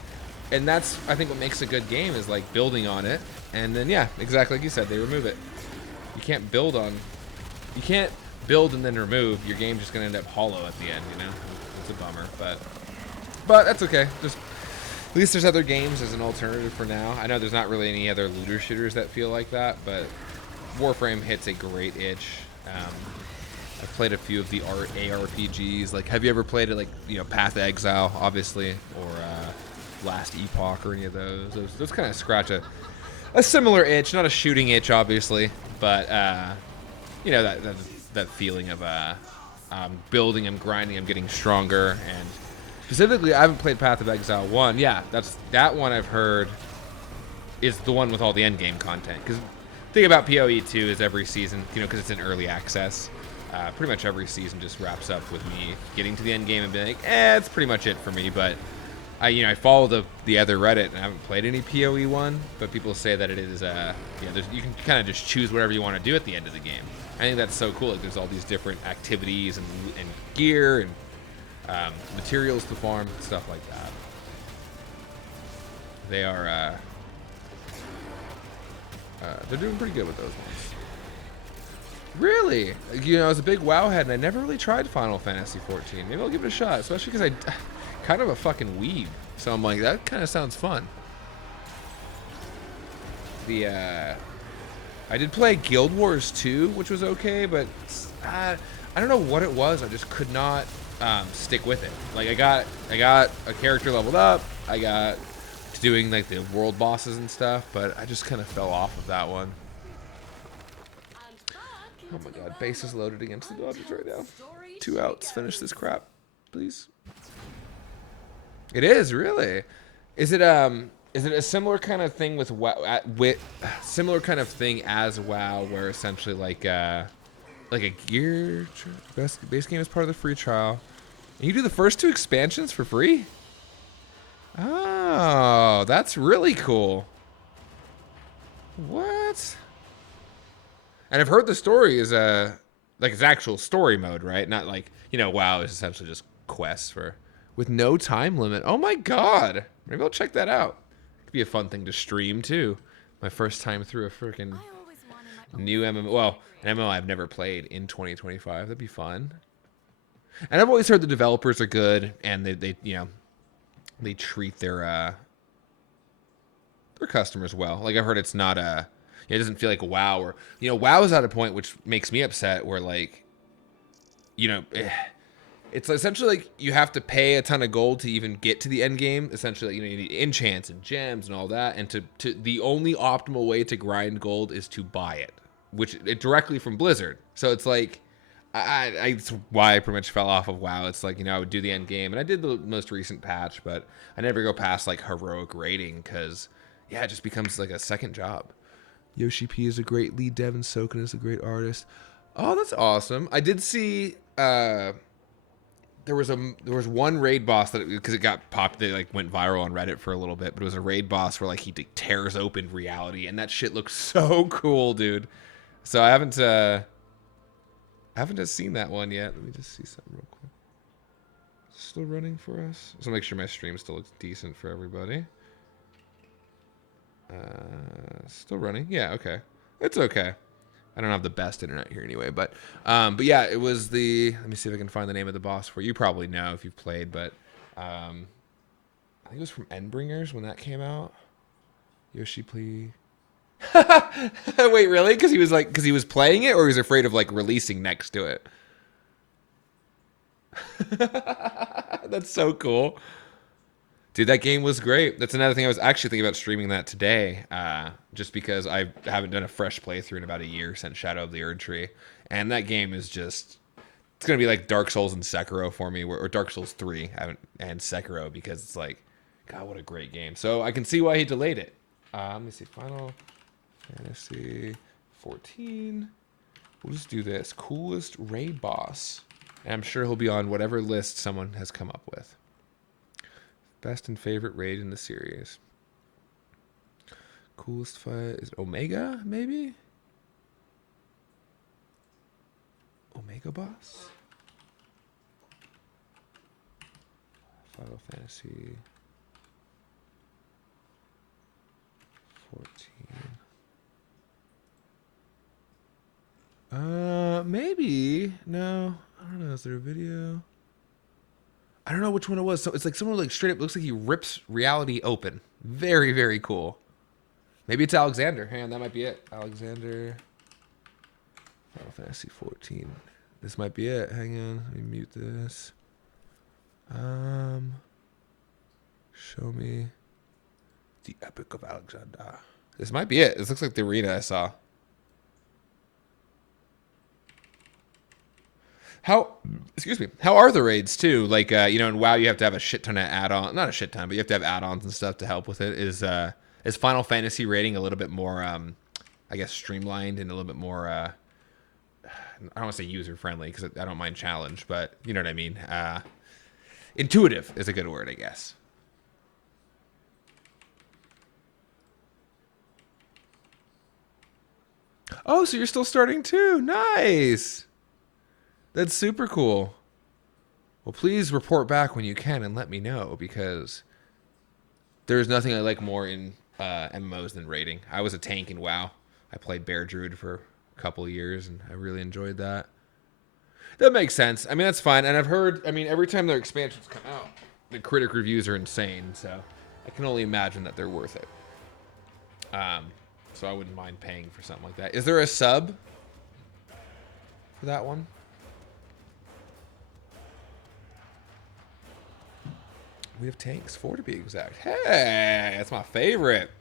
and that's, I think, what makes a good game is like building on it. And then yeah, exactly like you said, they remove it. You can't build and then remove. Your game's just gonna end up hollow at the end. You know, it's a bummer, but that's okay. Just at least there's other games as an alternative for now. I know there's not really any other looter shooters that feel like that, but Warframe hits a great itch. I've played a few of the ARPGs. Like, have you ever played it? Like, Path of Exile, obviously, or Last Epoch, or any of those? Those kind of scratch a similar itch, not a shooting itch, obviously, but that feeling of building and grinding and getting stronger. And specifically, I haven't played Path of Exile 1. Yeah, that one I've heard is the one with all the end game content. Because the thing about PoE 2 is every season, because it's in early access, pretty much every season just wraps up with me getting to the end game and being like, it's pretty much it for me. But I follow the other Reddit, and I haven't played any PoE 1, but people say that it is, you can kind of just choose whatever you want to do at the end of the game. I think that's so cool. Like, there's all these different activities and gear and materials to farm, stuff like that. They are, they're doing pretty good with those ones. Really? I was a big WoW head, and I never really tried Final Fantasy 14. Maybe I'll give it a shot, especially because I'm kind of a fucking weeb. So I'm like, that kind of sounds fun. I did play Guild Wars 2, which was okay, but I don't know what it was. I just could not stick with it. Like, I got a character leveled up. I got to doing like the world bosses and stuff, but I just kind of fell off of that one. Oh my god, base is loaded against the Dodgers right now. 2 outs. Finish this crap, please. It is, really. Is it a similar kind of thing with WoW, similar kind of thing as WoW, where essentially like a gear base game is part of the free trial, and you do the first 2 expansions for free? Oh, that's really cool. What? And I've heard the story is like it's actual story mode, right? Not like, WoW is essentially just quests with no time limit. Oh my god. Maybe I'll check that out. Could be a fun thing to stream too. My first time through a freaking new MMO. Well, an MMO I've never played in 2025. That'd be fun. And I've always heard the developers are good, and they treat their customers well. Like, I've heard it's not it doesn't feel like a WoW, or WoW is at a point which makes me upset, where like, it's essentially like you have to pay a ton of gold to even get to the end game. Essentially, you need enchants and gems and all that, and to the only optimal way to grind gold is to buy it, which directly from Blizzard. So it's like, it's why I pretty much fell off of WoW. It's like, I would do the end game, and I did the most recent patch, but I never go past like heroic rating, because it just becomes like a second job. Yoshi P is a great lead dev, and Soken is a great artist. Oh, that's awesome. I did see there was one raid boss that, because it got popped, they like went viral on Reddit for a little bit, but it was a raid boss where like he tears open reality, and that shit looks so cool, dude. So I haven't just seen that one yet. Let me just see something real quick. Still running for us? So make sure my stream still looks decent for everybody. Still running. Yeah, okay. It's okay. I don't have the best internet here anyway, but yeah, it was let me see if I can find the name of the boss for you. You probably know if you've played, but I think it was from Endbringers when that came out. Yoshi, please. Wait, really? Because he was playing it, or he was afraid of like releasing next to it? That's so cool. Dude, that game was great. That's another thing I was actually thinking about streaming that today, just because I haven't done a fresh playthrough in about a year since Shadow of the Erdtree, and that game is just it's gonna be like Dark Souls and Sekiro for me, or Dark Souls 3 and Sekiro, because it's like, God, what a great game. So I can see why he delayed it. Let me see, Final Fantasy 14. We'll just do this. Coolest raid boss, and I'm sure he'll be on whatever list someone has come up with. Best and favorite raid in the series. Coolest fight is Omega, maybe? Omega boss? Final Fantasy 14. Maybe. No. I don't know. Is there a video? I don't know which one it was. So it's like someone like straight up looks like he rips reality open. Very, very cool. Maybe it's Alexander. Hang on, that might be it. Alexander. Final Fantasy 14. This might be it. Hang on. Let me mute this. Show me the Epic of Alexander. This might be it. This looks like the arena I saw. Excuse me, how are the raids too? Like, in WoW you have to have a shit ton of add-on, not a shit ton, but you have to have add-ons and stuff to help with it. Is Final Fantasy raiding a little bit more, I guess, streamlined and a little bit more, I don't want to say user-friendly because I don't mind challenge, but you know what I mean. Intuitive is a good word, I guess. Oh, so you're still starting too. Nice. That's super cool. Well, please report back when you can and let me know, because there's nothing I like more in MMOs than raiding. I was a tank in WoW. I played Bear Druid for a couple of years, and I really enjoyed that. That makes sense. I mean, that's fine. And I've heard, every time their expansions come out, the critic reviews are insane, so I can only imagine that they're worth it. So I wouldn't mind paying for something like that. Is there a sub for that one? We have tanks, 4 to be exact. Hey, that's my favorite.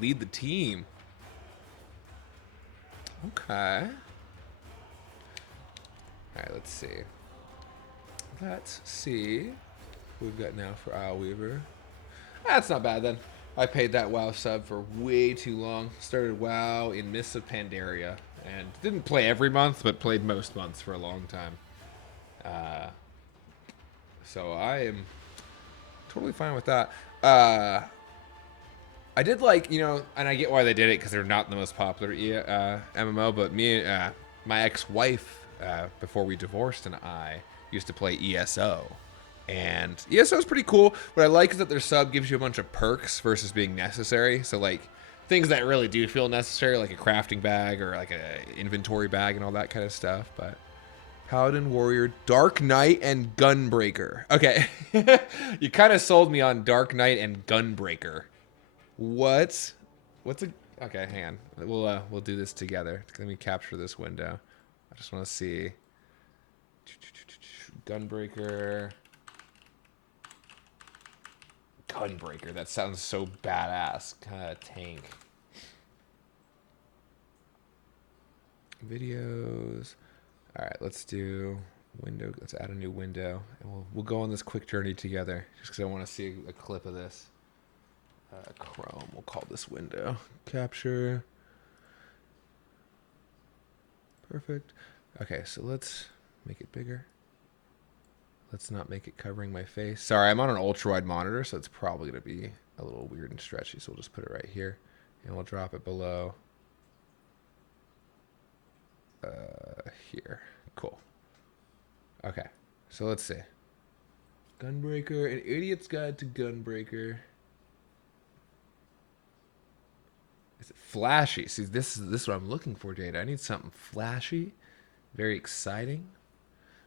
Lead the team. Okay. All right, let's see. Let's see who we've got now for Isleweaver. That's not bad then. I paid that WoW sub for way too long. Started WoW in Mists of Pandaria and didn't play every month, but played most months for a long time. So I am totally fine with that. I did like, and I get why they did it because they're not the most popular MMO, but my ex-wife, before we divorced, and I used to play ESO. And ESO is pretty cool. What I like is that their sub gives you a bunch of perks versus being necessary. So, like, things that really do feel necessary, like a crafting bag or like a inventory bag and all that kind of stuff. But Paladin, Warrior, Dark Knight, and Gunbreaker. Okay. You kind of sold me on Dark Knight and Gunbreaker. What's a... Okay, hang on. We'll do this together. Let me capture this window. I just want to see. Gunbreaker. Gunbreaker. That sounds so badass. Kind of tank. Videos. All right, let's do window. Let's add a new window, and we'll go on this quick journey together. Just because I want to see a clip of this. Chrome. We'll call this window. Capture. Perfect. Okay, so let's make it bigger. Let's not make it covering my face. Sorry, I'm on an ultra-wide monitor, so it's probably going to be a little weird and stretchy, so we'll just put it right here, and we'll drop it below here. Cool. Okay, so let's see. Gunbreaker, An Idiot's Guide to Gunbreaker. Is it flashy? See, this is what I'm looking for, Jade. I need something flashy, very exciting.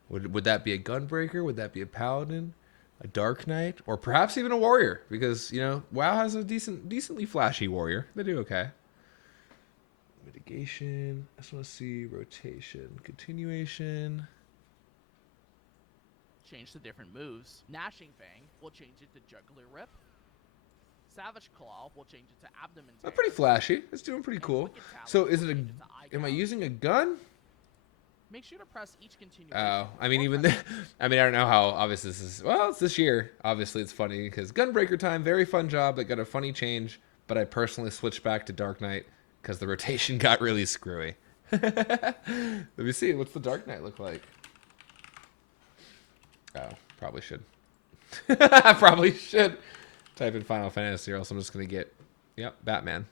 Would that be a Gunbreaker? Would that be a Paladin? A Dark Knight? Or perhaps even a Warrior? Because, WoW has a decently flashy Warrior. They do okay. Mitigation. I just want to see rotation. Continuation. change to different moves. Gnashing Fang will change it to Jugular Rip. Savage Claw will change it to Abdomen Tear. That's pretty flashy. It's doing pretty cool. Wicked Talon So is will it change to Eye a... Am I Gouge. using a gun? Make sure to press each continuation. Oh, I mean, before even pressing I mean, I don't know how obvious this is. Well, it's this year. Obviously, it's funny because Gunbreaker Time, very fun job. That got a funny change, but I personally switched back to Dark Knight because the rotation got really screwy. Let me see. What's the Dark Knight look like? Oh, probably should. I probably should type in Final Fantasy, or else I'm just gonna get, yep, Batman.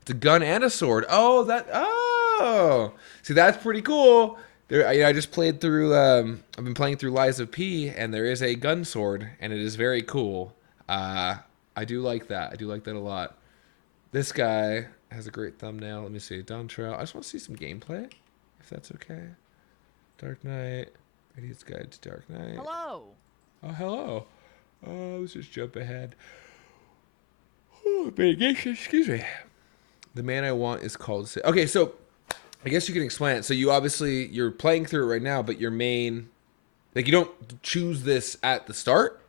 It's a gun and a sword. Oh, that. Oh, see, that's pretty cool. There, I just played through. I've been playing through Lies of P, and there is a gun sword, and it is very cool. I do like that. I do like that a lot. This guy has a great thumbnail. Let me see. Dawn Trail. I just want to see some gameplay, if that's okay. Dark Knight. Idiot's Guide to Dark Knight. Hello. Oh, hello. Let's just jump ahead. Oh, mitigation, excuse me. The man I want is called... Okay, so I guess you can explain it. So you obviously, you're playing through it right now, but your main... Like, you don't choose this at the start?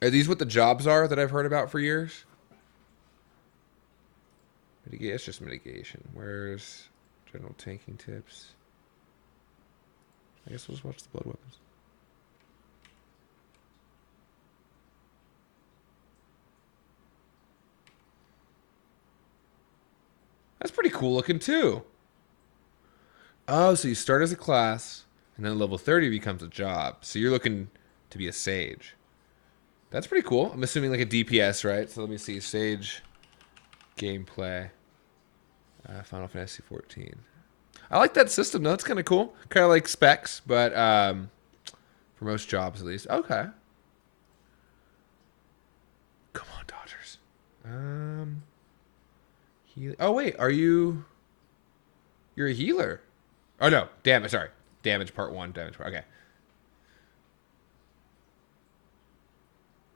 Are these what the jobs are that I've heard about for years? It's just mitigation. Where's general tanking tips? I guess we'll just watch the blood weapons. That's pretty cool looking too. Oh, so you start as a class, and then level 30 becomes a job. So you're looking to be a sage. That's pretty cool. I'm assuming like a DPS, right? So let me see. Sage gameplay. Final Fantasy 14. I like that system though. It's kind of cool. Kind of like specs, but for most jobs at least. Okay. Come on, Dodgers. Oh wait, are you? You're a healer. Oh no, damage. Sorry, damage part 1. Damage part. Okay.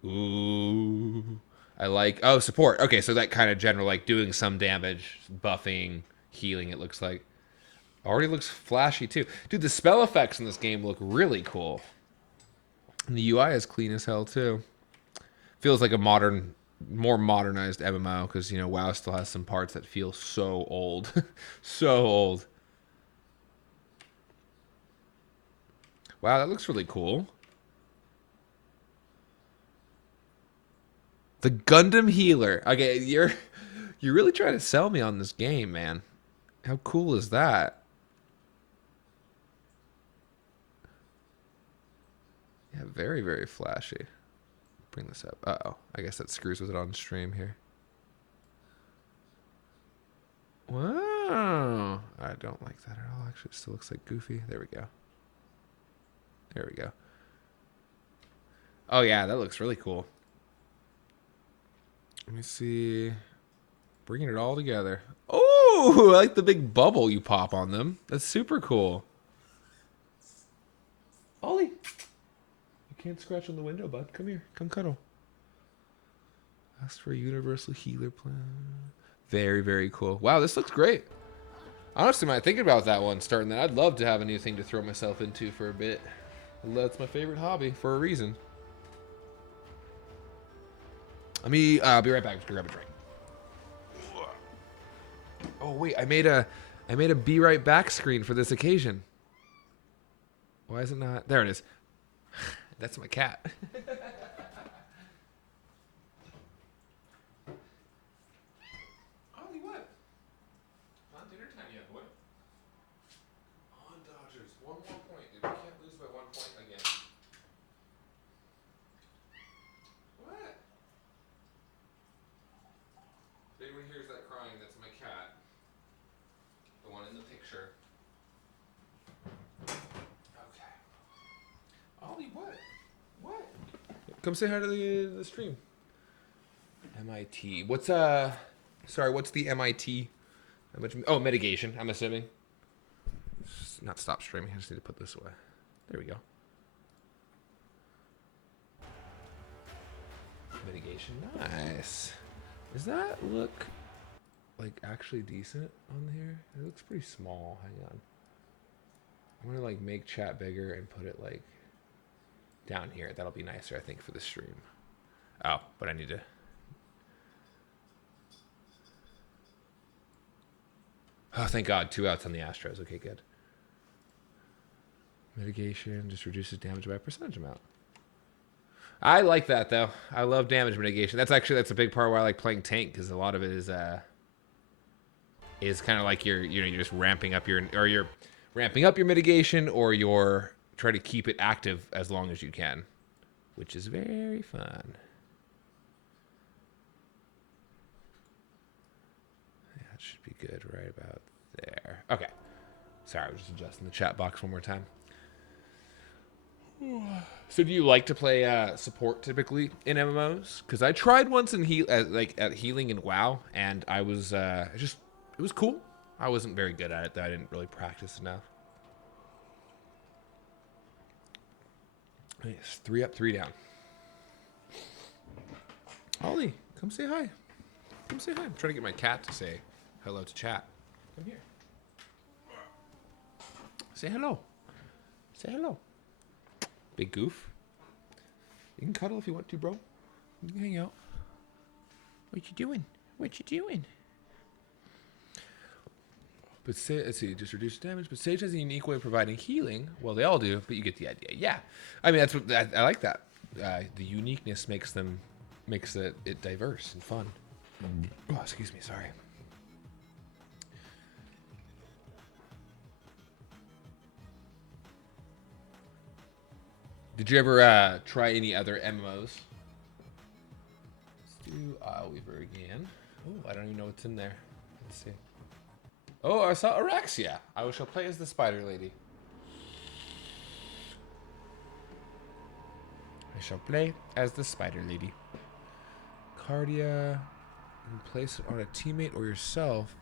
Ooh, I like. Oh, support. Okay, so that kind of general like doing some damage, buffing, healing. It looks like. Already looks flashy too, dude. The spell effects in this game look really cool, and the UI is clean as hell too. Feels like a modern. More modernized MMO because, you know, WoW still has some parts that feel so old. So old. Wow, that looks really cool. The Gundam Healer. Okay, you're really trying to sell me on this game, man. How cool is that? Yeah, very, very flashy. Bring this up. Uh-oh. I guess that screws with it on stream here. Wow. I don't like that at all. Actually, it still looks like Goofy. There we go. There we go. Oh, yeah. That looks really cool. Let me see. Bringing it all together. Oh, I like the big bubble you pop on them. That's super cool. Ollie. Can't scratch on the window, bud. Come here. Come cuddle. Ask for a universal healer plan. Very, very cool. Wow, this looks great. Honestly, man, thinking about that one, starting that, I'd love to have a new thing to throw myself into for a bit. That's my favorite hobby for a reason. Let me be right back. Just grab a drink. Oh wait, I made a be right back screen for this occasion. Why is it not? There it is. That's my cat. Ollie, what? Not dinner time yet, boy. On Dodgers. One more point, dude. We can't lose by 1 point again. What? If anyone hears that crying, that's my cat. The one in the picture. Okay. Ollie, what? What? Come say hi to the stream. MIT. What's sorry, what's the MIT? Oh, mitigation, I'm assuming. Not stop streaming, I just need to put this away. There we go. Mitigation. Nice. Does that look like actually decent on here? It looks pretty small. Hang on. I'm gonna like make chat bigger and put it like down here. That'll be nicer, I think, for the stream. Oh, but I need to... Oh, thank God. 2 outs on the Astros. Okay, good. Mitigation just reduces damage by a percentage amount. I like that, though. I love damage mitigation. That's a big part why I like playing tank, because a lot of it is kind of like you're just ramping up your mitigation, or you're trying to keep it active as long as you can, which is very fun. That should be good right about there. Okay. Sorry, I was just adjusting the chat box one more time. So do you like to play support typically in MMOs? Because I tried once at healing in WoW, and I was it was cool. I wasn't very good at it, though. I didn't really practice enough. Yes, 3 up, 3 down. Ollie, come say hi. Come say hi. I'm trying to get my cat to say hello to chat. Come here. Say hello. Say hello. Big goof. You can cuddle if you want to, bro. You can hang out. What you doing? What you doing? But let's see, just reduce damage. But Sage has a unique way of providing healing. Well, they all do, but you get the idea. Yeah, I mean I like that. The uniqueness makes it diverse and fun. Oh, excuse me, sorry. Did you ever try any other MMOs? Let's do Isleweaver again. Oh, I don't even know what's in there. Let's see. Oh, I saw Araxia. I shall play as the spider lady. I shall play as the spider lady. Cardia. You can place it on a teammate or yourself,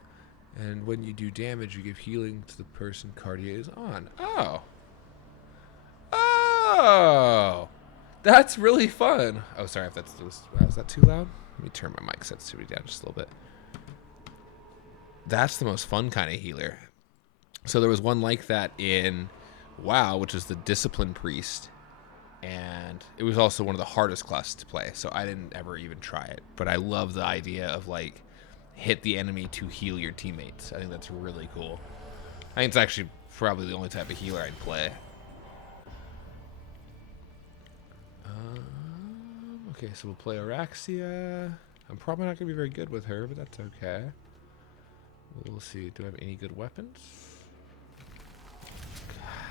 and when you do damage, you give healing to the person Cardia is on. Oh. Oh, that's really fun. Oh, sorry if was that too loud? Let me turn my mic sensitivity down just a little bit. That's the most fun kind of healer. So there was one like that in WoW, which is the Discipline Priest, and it was also one of the hardest classes to play, so I didn't ever even try it. But I love the idea of, like, hit the enemy to heal your teammates. I think that's really cool. I think it's actually probably the only type of healer I'd play. Okay, so we'll play Araxia. I'm probably not going to be very good with her, but that's okay. We'll see. Do I have any good weapons?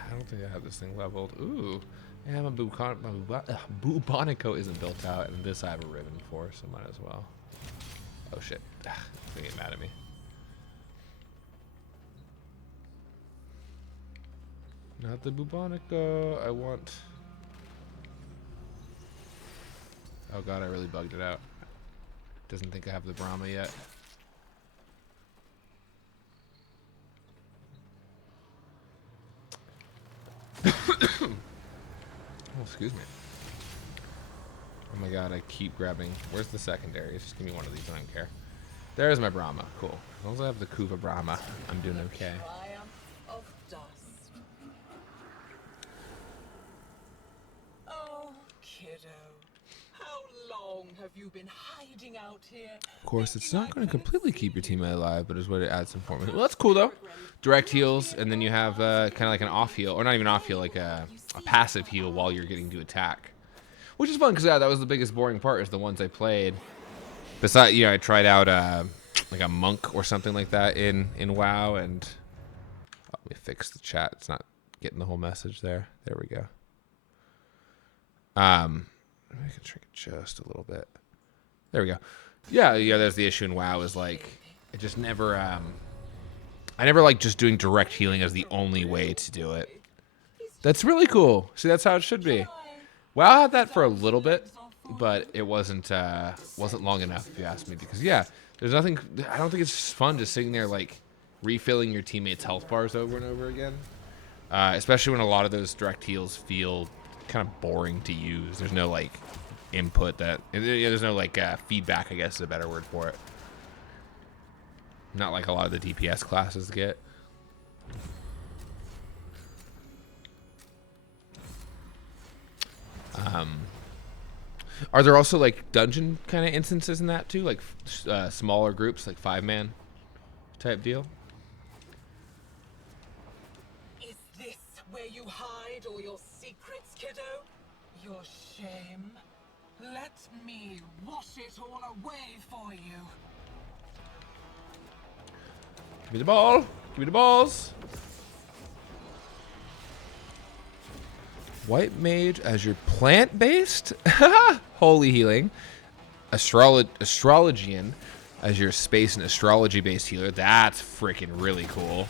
I don't think I have this thing leveled. Ooh. Yeah, my Bubonico isn't built out, and this I have a ribbon for, so might as well. Oh, shit. They're going to get mad at me. Not the Bubonico. I want... Oh god, I really bugged it out. Doesn't think I have the Brahma yet. Oh, excuse me. Oh my god, I keep grabbing. Where's the secondary? Just give me one of these, I don't care. There's my Brahma. Cool. As long as I have the Kuva Brahma, I'm doing okay. Triumph of dust. Oh, kiddo. How long have you been hiding out here? Of course, it's not going to completely keep your teammate alive, but it's way to add some form. Well, that's cool, though. Direct heals, and then you have kind of like an off heal, or not even off heal, like a passive heal while you're getting to attack. Which is fun, because that was the biggest boring part, is the ones I played. Besides, I tried out like a monk or something like that in WoW, and let me fix the chat. It's not getting the whole message there. There we go. I can shrink it just a little bit. There we go. Yeah. There's the issue in WoW is like it just never. I never like just doing direct healing as the only way to do it. That's really cool. See, that's how it should be. WoW had that for a little bit, but it wasn't long enough if you ask me. Because there's nothing. I don't think it's fun just sitting there like refilling your teammates' health bars over and over again. Especially when a lot of those direct heals feel kind of boring to use. There's no like input there's no like feedback, I guess is a better word for it. Not like a lot of the DPS classes get. Are there also like dungeon kind of instances in that too, like smaller groups, like 5-man type deal? Is this where you hide all your secrets, kiddo? Your shame? Let me wash it all away for you. Give me the ball. Give me the balls. White mage as your plant-based? Holy healing. Astrologian as your space and astrology-based healer. That's freaking really cool.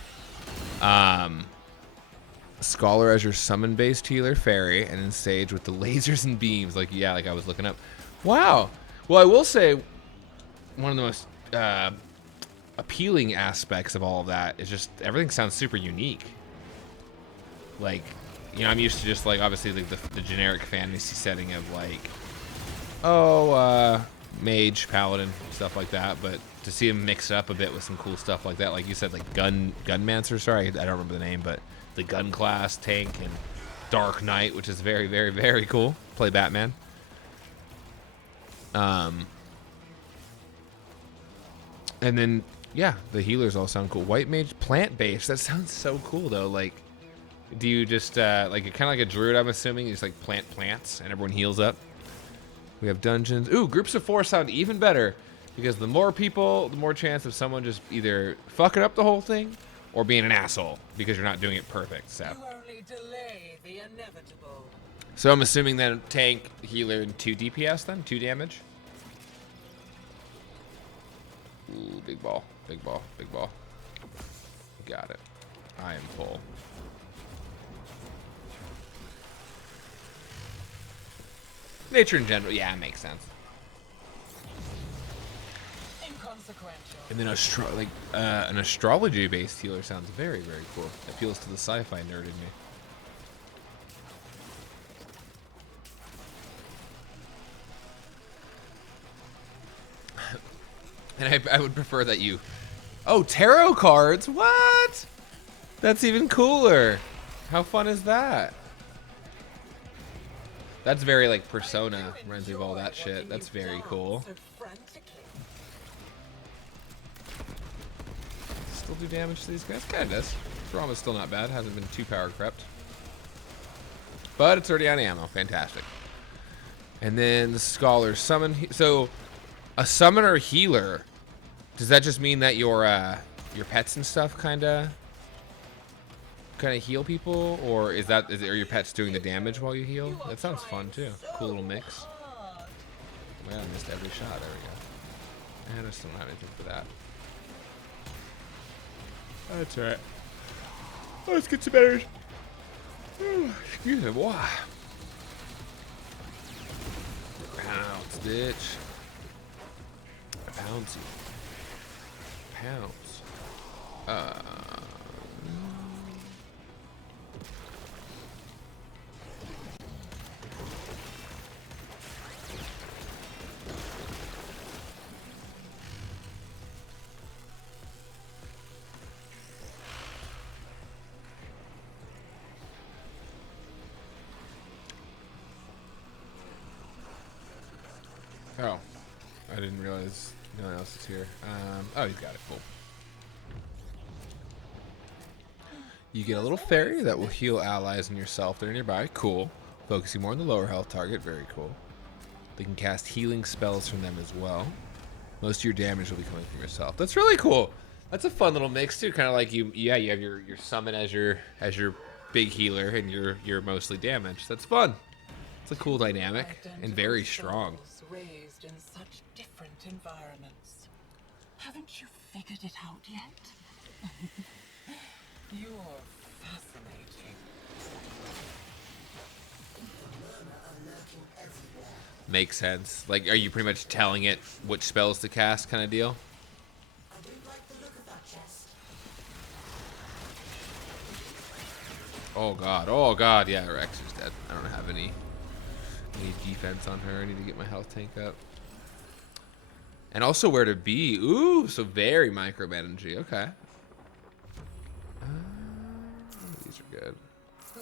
Scholar as your summon-based healer, fairy, and then sage with the lasers and beams. Like, yeah, like I was looking up. Wow. Well, I will say one of the most appealing aspects of all of that is just everything sounds super unique. Like, you know, I'm used to just like obviously like the generic fantasy setting of like, mage, paladin, stuff like that. But to see him mix it up a bit with some cool stuff like that, like you said, like gunmancer. Sorry, I don't remember the name, but the gun class, tank, and Dark Knight, which is very, very, very cool. Play Batman. And then yeah, the healers all sound cool. White mage, plant based. That sounds so cool though. Like, do you just like kind of like a druid? I'm assuming you just like plant plants and everyone heals up. We have dungeons. Ooh, groups of 4 sound even better because the more people, the more chance of someone just either fucking up the whole thing or being an asshole because you're not doing it perfect. So. You only delay the inevitable. So I'm assuming then tank, healer, and 2 DPS then? 2 damage? Ooh, big ball. Big ball. Big ball. Got it. I am full. Nature in general, yeah, it makes sense. Inconsequential. And then an astrology-based healer sounds very, very cool. Appeals to the sci-fi nerd in me. And I would prefer that you... Oh, tarot cards? What? That's even cooler. How fun is that? That's very like Persona, reminds me of all that shit. That's very cool. Still do damage to these guys? Kinda does. Drama's still not bad. Hasn't been too power crept. But it's already on ammo. Fantastic. And then the Scholar summon. So, a summoner healer. Does that just mean that your pets and stuff kind of heal people, or are your pets doing the damage while you heal? That sounds fun too. Cool little mix. Oh my God, I missed every shot. There we go. And I still don't have anything for that. That's alright. Oh, let's get some better. Excuse me, boy. Pounce, bitch. Pouncy. Pounce. Oh, I didn't realize no one else is here. Oh, he's got it. Cool. You get a little fairy that will heal allies and yourself that are nearby. Cool. Focusing more on the lower health target. Very cool. They can cast healing spells from them as well. Most of your damage will be coming from yourself. That's really cool. That's a fun little mix too. Kind of like you have your summon as your big healer, and you're mostly damaged. That's fun. It's a cool dynamic and very strong. Raised in such different environments. Haven't you figured it out yet? You're fascinating. Makes sense. Like, are you pretty much telling it which spells to cast, kind of deal? I do like the look of that chest. Oh god, yeah, Rex is dead. I don't have any defense on her. I need to get my health tank up. And also where to be. Ooh, so very micromanaging. Okay. These are good.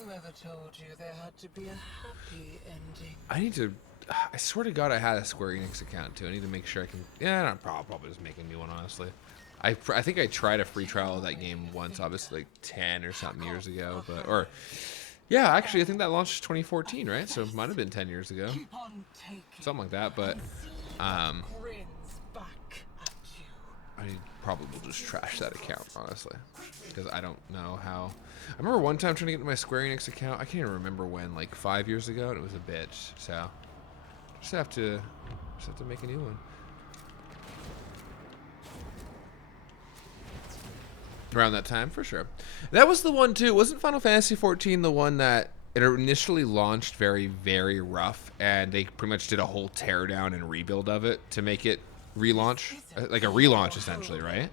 Whoever told you there had to be a happy ending? I need to. I swear to God, I had a Square Enix account too. I need to make sure I can. Yeah, I'll probably just make a new one, honestly. I think I tried a free trial of that game once, obviously like 10 or something years ago, yeah, actually I think that launched 2014, right? So it might have been 10 years ago, Keep on taking. something like that. But Grins back at you. I probably will just trash that account, honestly, because I don't know how. I remember one time trying to get into my Square Enix account. I can't even remember when, like 5 years ago, and it was a bitch. So just have to make a new one. Around that time, for sure. That was the one too. Wasn't Final Fantasy 14 the one that it initially launched very, very rough, and they pretty much did a whole teardown and rebuild of it to make it relaunch, like a relaunch essentially, right?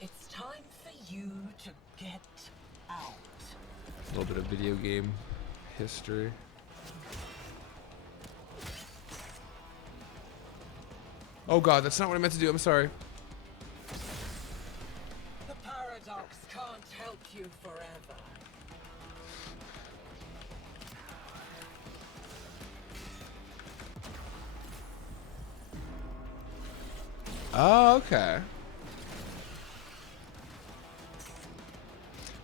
It's time for you to get out. A little bit of video game history. Oh God, that's not what I meant to do. I'm sorry. The paradox can't help you forever. Oh, okay.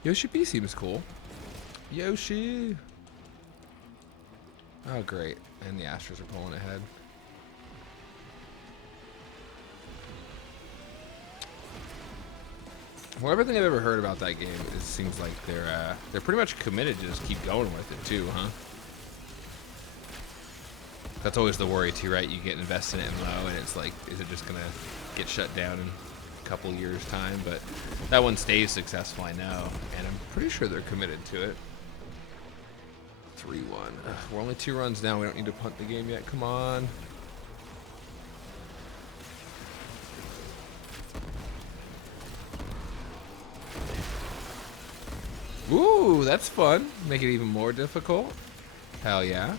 Yoshi P seems cool. Yoshi. Oh, great. And the Astros are pulling ahead. Well, everything I've ever heard about that game, it seems like they're pretty much committed to just keep going with it too, huh? That's always the worry too, right? You get invested in MMO, and it's like, is it just gonna get shut down in a couple years' time? But that one stays successful, I know, and I'm pretty sure they're committed to it. 3-1. We're only 2 runs down. We don't need to punt the game yet. Come on. Ooh, that's fun. Make it even more difficult. Hell yeah.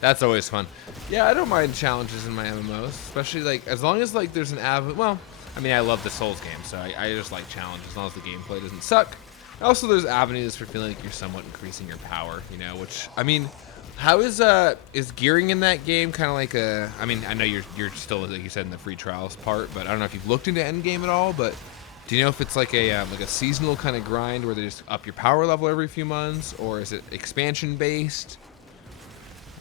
That's always fun. Yeah, I don't mind challenges in my MMOs, especially like as long as like there's an well, I mean I love the Souls game, so I just like challenges as long as the gameplay doesn't suck. Also, there's avenues for feeling like you're somewhat increasing your power, you know. Which I mean, how is gearing in that game kind of like a? I mean, I know you're still like you said in the free trials part, but I don't know if you've looked into endgame at all. But do you know if it's like a seasonal kind of grind where they just up your power level every few months, or is it expansion based?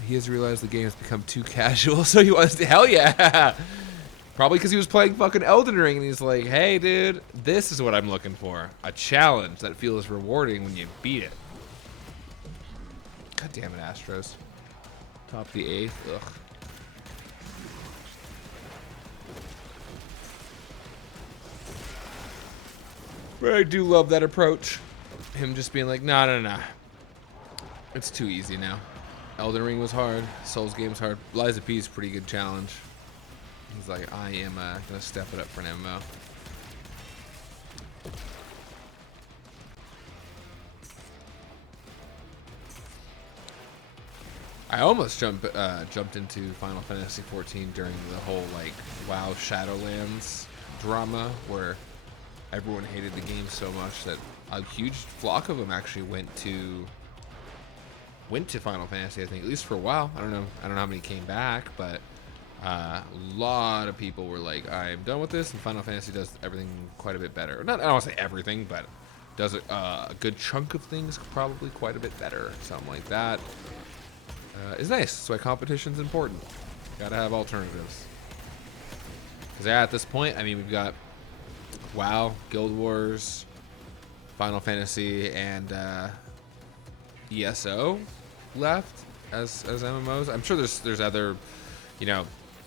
He has realized the game has become too casual, so he wants to. Hell yeah! Probably because he was playing fucking Elden Ring, and he's like, "Hey, dude, this is what I'm looking for: a challenge that feels rewarding when you beat it." God damn it, Astros! Top the 8th. Ugh. But I do love that approach. Him just being like, "No. It's too easy now." Elden Ring was hard. Souls game's hard. Lies of P is a pretty good challenge. He's like, I am gonna step it up for an MMO. I almost jumped into Final Fantasy 14 during the whole like WoW Shadowlands drama, where everyone hated the game so much that a huge flock of them actually went to Final Fantasy, I think, at least for a while. I don't know how many came back, but a lot of people were like, I'm done with this, and Final Fantasy does everything quite a bit better. Not, I don't want to say everything, but does a good chunk of things probably quite a bit better. Something like that is nice. That's why competition's important. Gotta have alternatives. Because at this point, I mean, we've got WoW, Guild Wars, Final Fantasy, and ESO left as MMOs. I'm sure there's other,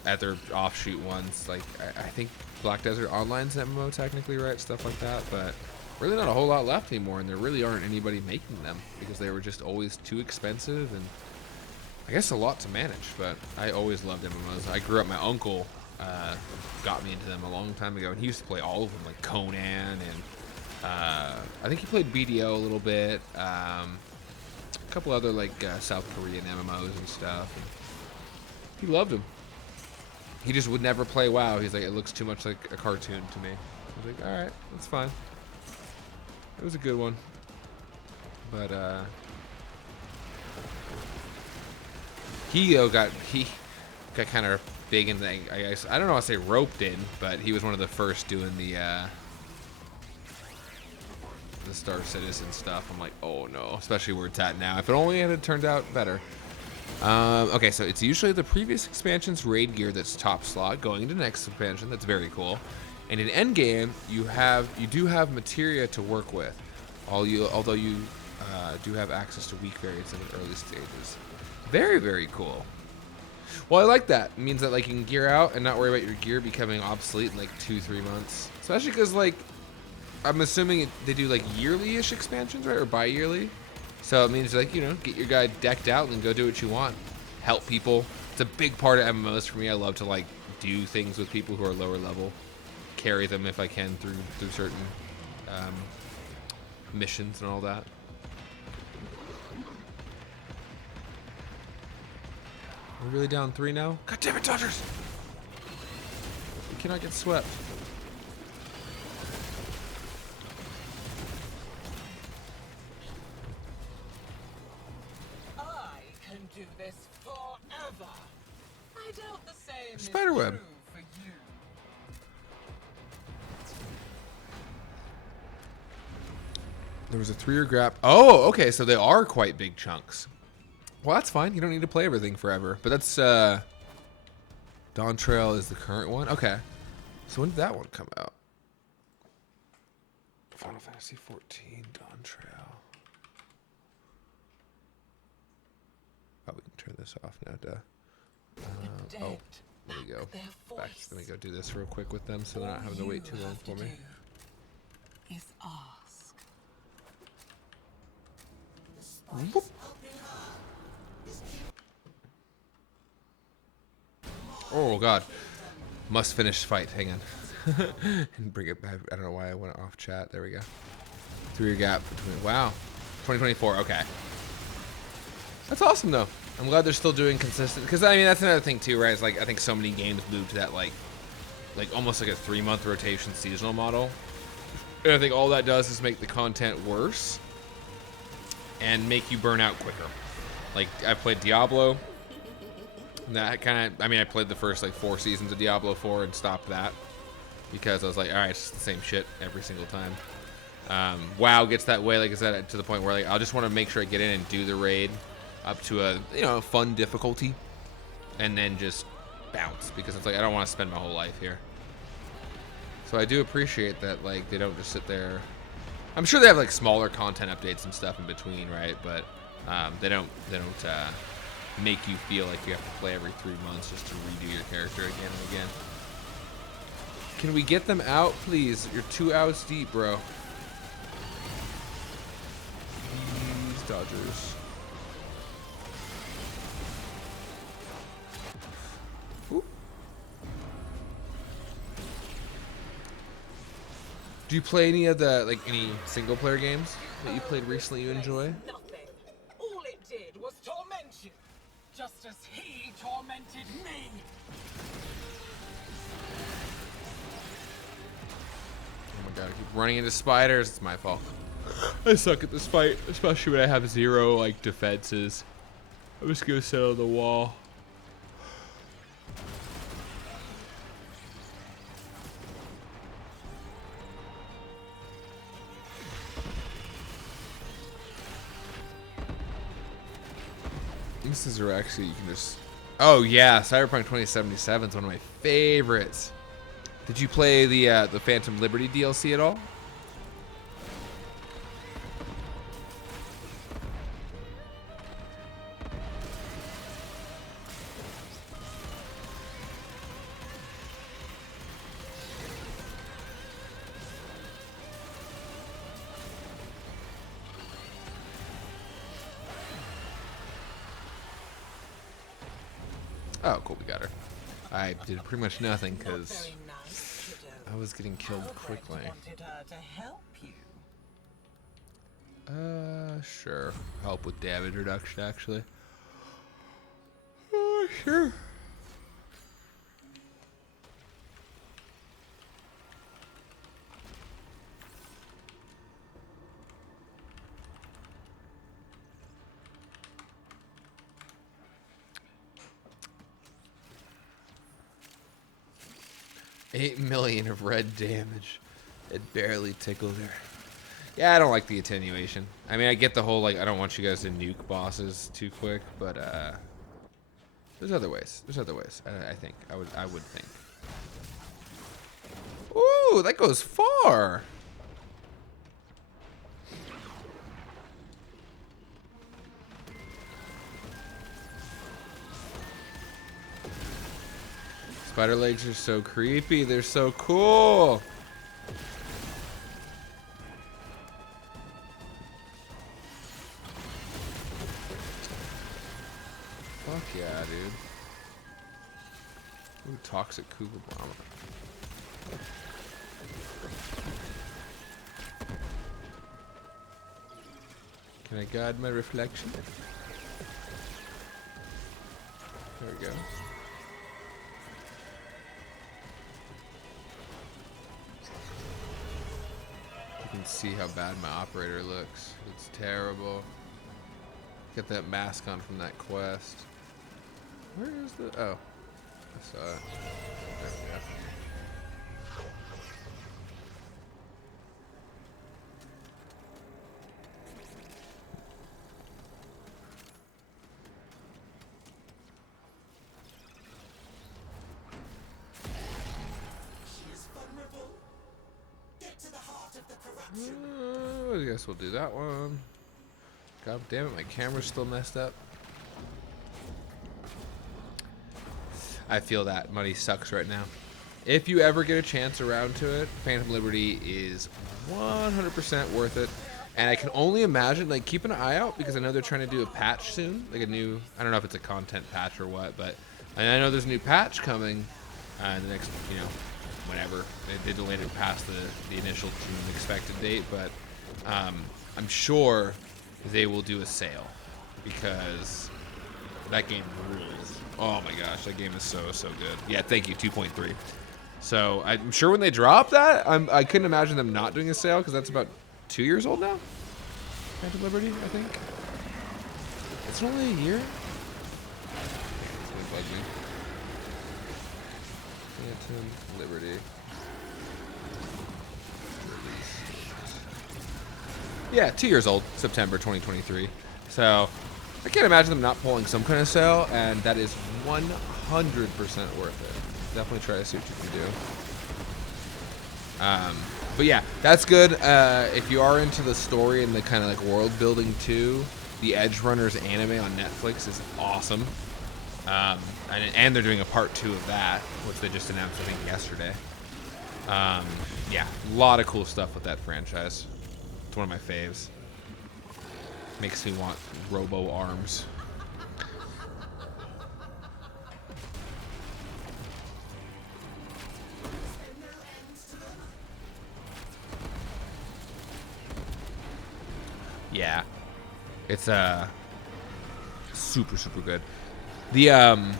other offshoot ones. Like I think Black Desert Online's an MMO technically, right? Stuff like that, but really not a whole lot left anymore, and there really aren't anybody making them because they were just always too expensive and I guess a lot to manage. But I always loved MMOs. I grew up. My uncle got me into them a long time ago, and he used to play all of them, like Conan and I think he played BDO a little bit. A couple other like South Korean MMOs and stuff. And he loved them. He just would never play WoW. He's like, it looks too much like a cartoon to me. was like, all right, that's fine. It was a good one, but he got kind of big in the, I guess, I don't know how to say roped in, but he was one of the first doing the Star Citizen stuff. I'm like, oh no, especially where it's at now. If it only had turned out better. Okay, so it's usually the previous expansion's raid gear that's top slot going into the next expansion. That's very cool. And in endgame, you do have materia to work with, although you do have access to weak variants in the early stages. Very, very cool. Well, I like that. It means that like you can gear out and not worry about your gear becoming obsolete in like 2-3 months. Especially because like I'm assuming they do like yearly-ish expansions, right, or bi-yearly. So it means like, you know, get your guy decked out and go do what you want. Help people. It's a big part of MMOs for me. I love to like do things with people who are lower level. Carry them if I can through certain missions and all that. We're really down 3 now? God damn it, Dodgers! We cannot get swept. I can do this forever. I doubt the same is Spiderweb. true for you. There was a 3-year gap. Oh, okay, so they are quite big chunks. Well, that's fine. You don't need to play everything forever. But that's, Dawn Trail is the current one? Okay. So when did that one come out? Final Fantasy 14, Dawn Trail. Oh, we can turn this off now, oh, there we go. Back. Let me go do this real quick with them so they're not having to wait too long for me. Is ask. Whoop. Oh god. Must finish fight. Hang on. And bring it back. I don't know why I went off chat. There we go. 3-year gap between. Wow. 2024. Okay. That's awesome though. I'm glad they're still doing consistent. Because I mean that's another thing too, right? It's like I think so many games move to that like almost like a 3-month rotation seasonal model. And I think all that does is make the content worse and make you burn out quicker. Like I played Diablo. That kind of, I mean, I played the first like 4 seasons of Diablo 4 and stopped that because I was like, all right, it's the same shit every single time. WoW gets that way, like I said, to the point where like I'll just want to make sure I get in and do the raid up to a fun difficulty, and then just bounce because it's like I don't want to spend my whole life here. So I do appreciate that like they don't just sit there. I'm sure they have like smaller content updates and stuff in between, right? But they don't make you feel like you have to play every 3 months just to redo your character again and again. Can we get them out, please? You're 2 outs deep, bro. These Dodgers. Ooh. Do you play any of the any single player games that you played recently you enjoy? Nothing. All it did was torment you, just as he tormented me. Oh my god, I keep running into spiders. It's my fault. I suck at this fight, especially when I have 0 like defenses. I'm just gonna sit on the wall. Instances are actually, you can just... Oh yeah, Cyberpunk 2077 is one of my favorites. Did you play the Phantom Liberty DLC at all? Oh, cool, we got her. I did pretty much nothing because I was getting killed quickly. Wanted her to help you. Sure. Help with damage reduction, actually. Sure. 8 million of red damage. It barely tickled her. Yeah, I don't like the attenuation. I mean, I get the whole, like, I don't want you guys to nuke bosses too quick, but, there's other ways. There's other ways, I think. I would think. Ooh, that goes far! Spider legs are so creepy. They're so cool. Fuck yeah, dude. Ooh, toxic cougar bomber. Can I guide my reflection? There we go. You can see how bad my operator looks. It's terrible. Get that mask on from that quest. Where is the... Oh. I saw it. There we go. She is vulnerable. Get to the heart of the corruption. I guess we'll do that one. God damn it, my camera's still messed up. I feel that money sucks right now. If you ever get a chance around to it, Phantom Liberty is 100% worth it. And I can only imagine, like, keep an eye out because I know they're trying to do a patch soon, like a new, I don't know if it's a content patch or what, but I know there's a new patch coming in the next, you know, whenever. They delayed it past the initial June expected date, but I'm sure they will do a sale because that game rules. Oh my gosh, that game is so good. Yeah, thank you, 2.3. So I'm sure when they drop that, I couldn't imagine them not doing a sale because that's about 2 years old now. Phantom Liberty, I think. It's only a year. It's gonna bug me. Phantom Liberty. Yeah, 2 years old, September 2023. So I can't imagine them not pulling some kind of sale, and that is 100% worth it. Definitely try to see what you can do. But yeah, that's good. If you are into the story and the kind of like world building too, the Edge Runners anime on Netflix is awesome. And they're doing a part 2 of that, which they just announced I think yesterday. Yeah, a lot of cool stuff with that franchise. It's one of my faves. Makes me want robo arms. Yeah. It's super good. The I'm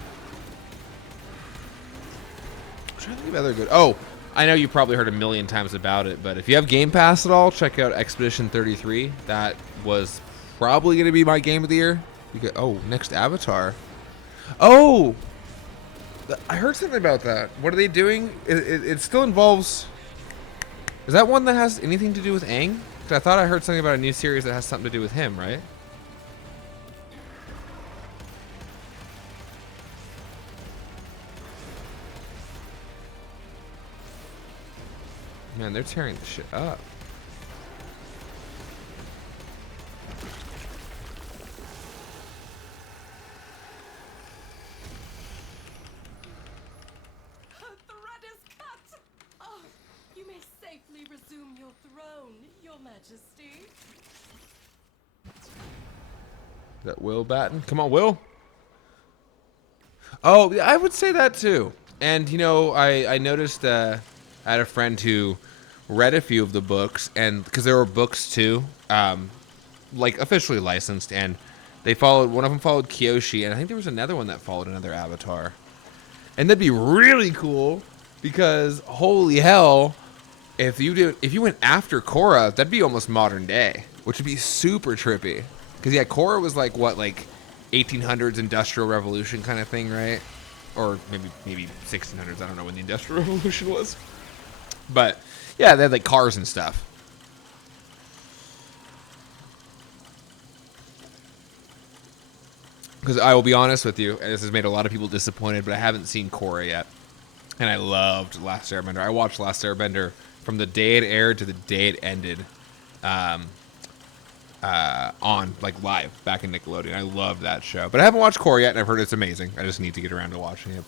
trying to think of other good. Oh, I know you probably heard a million times about it, but if you have Game Pass at all, check out Expedition 33. That was probably going to be my game of the year. Oh, next Avatar. Oh! I heard something about that. What are they doing? It still involves... Is that one that has anything to do with Aang? 'Cause I thought I heard something about a new series that has something to do with him, right? Man, they're tearing the shit up. Thread is cut! Oh, you may safely resume your throne, your majesty. Is that Will Batten? Come on, Will. Oh, I would say that too. And, you know, I noticed I had a friend who read a few of the books, and because there were books too, like officially licensed, and they followed, one of them followed Kyoshi, and I think there was another one that followed another Avatar. And that'd be really cool because holy hell, if you went after Korra, that'd be almost modern day, which would be super trippy. Because yeah, Korra was like what, like 1800s industrial revolution kind of thing, right? or maybe 1600s. I don't know when the Industrial Revolution was, but yeah, they had like cars and stuff. Because I will be honest with you, and this has made a lot of people disappointed, but I haven't seen Korra yet. And I loved Last Airbender. I watched Last Airbender from the day it aired to the day it ended, on like live back in Nickelodeon. I loved that show, but I haven't watched Korra yet, and I've heard it's amazing. I just need to get around to watching it.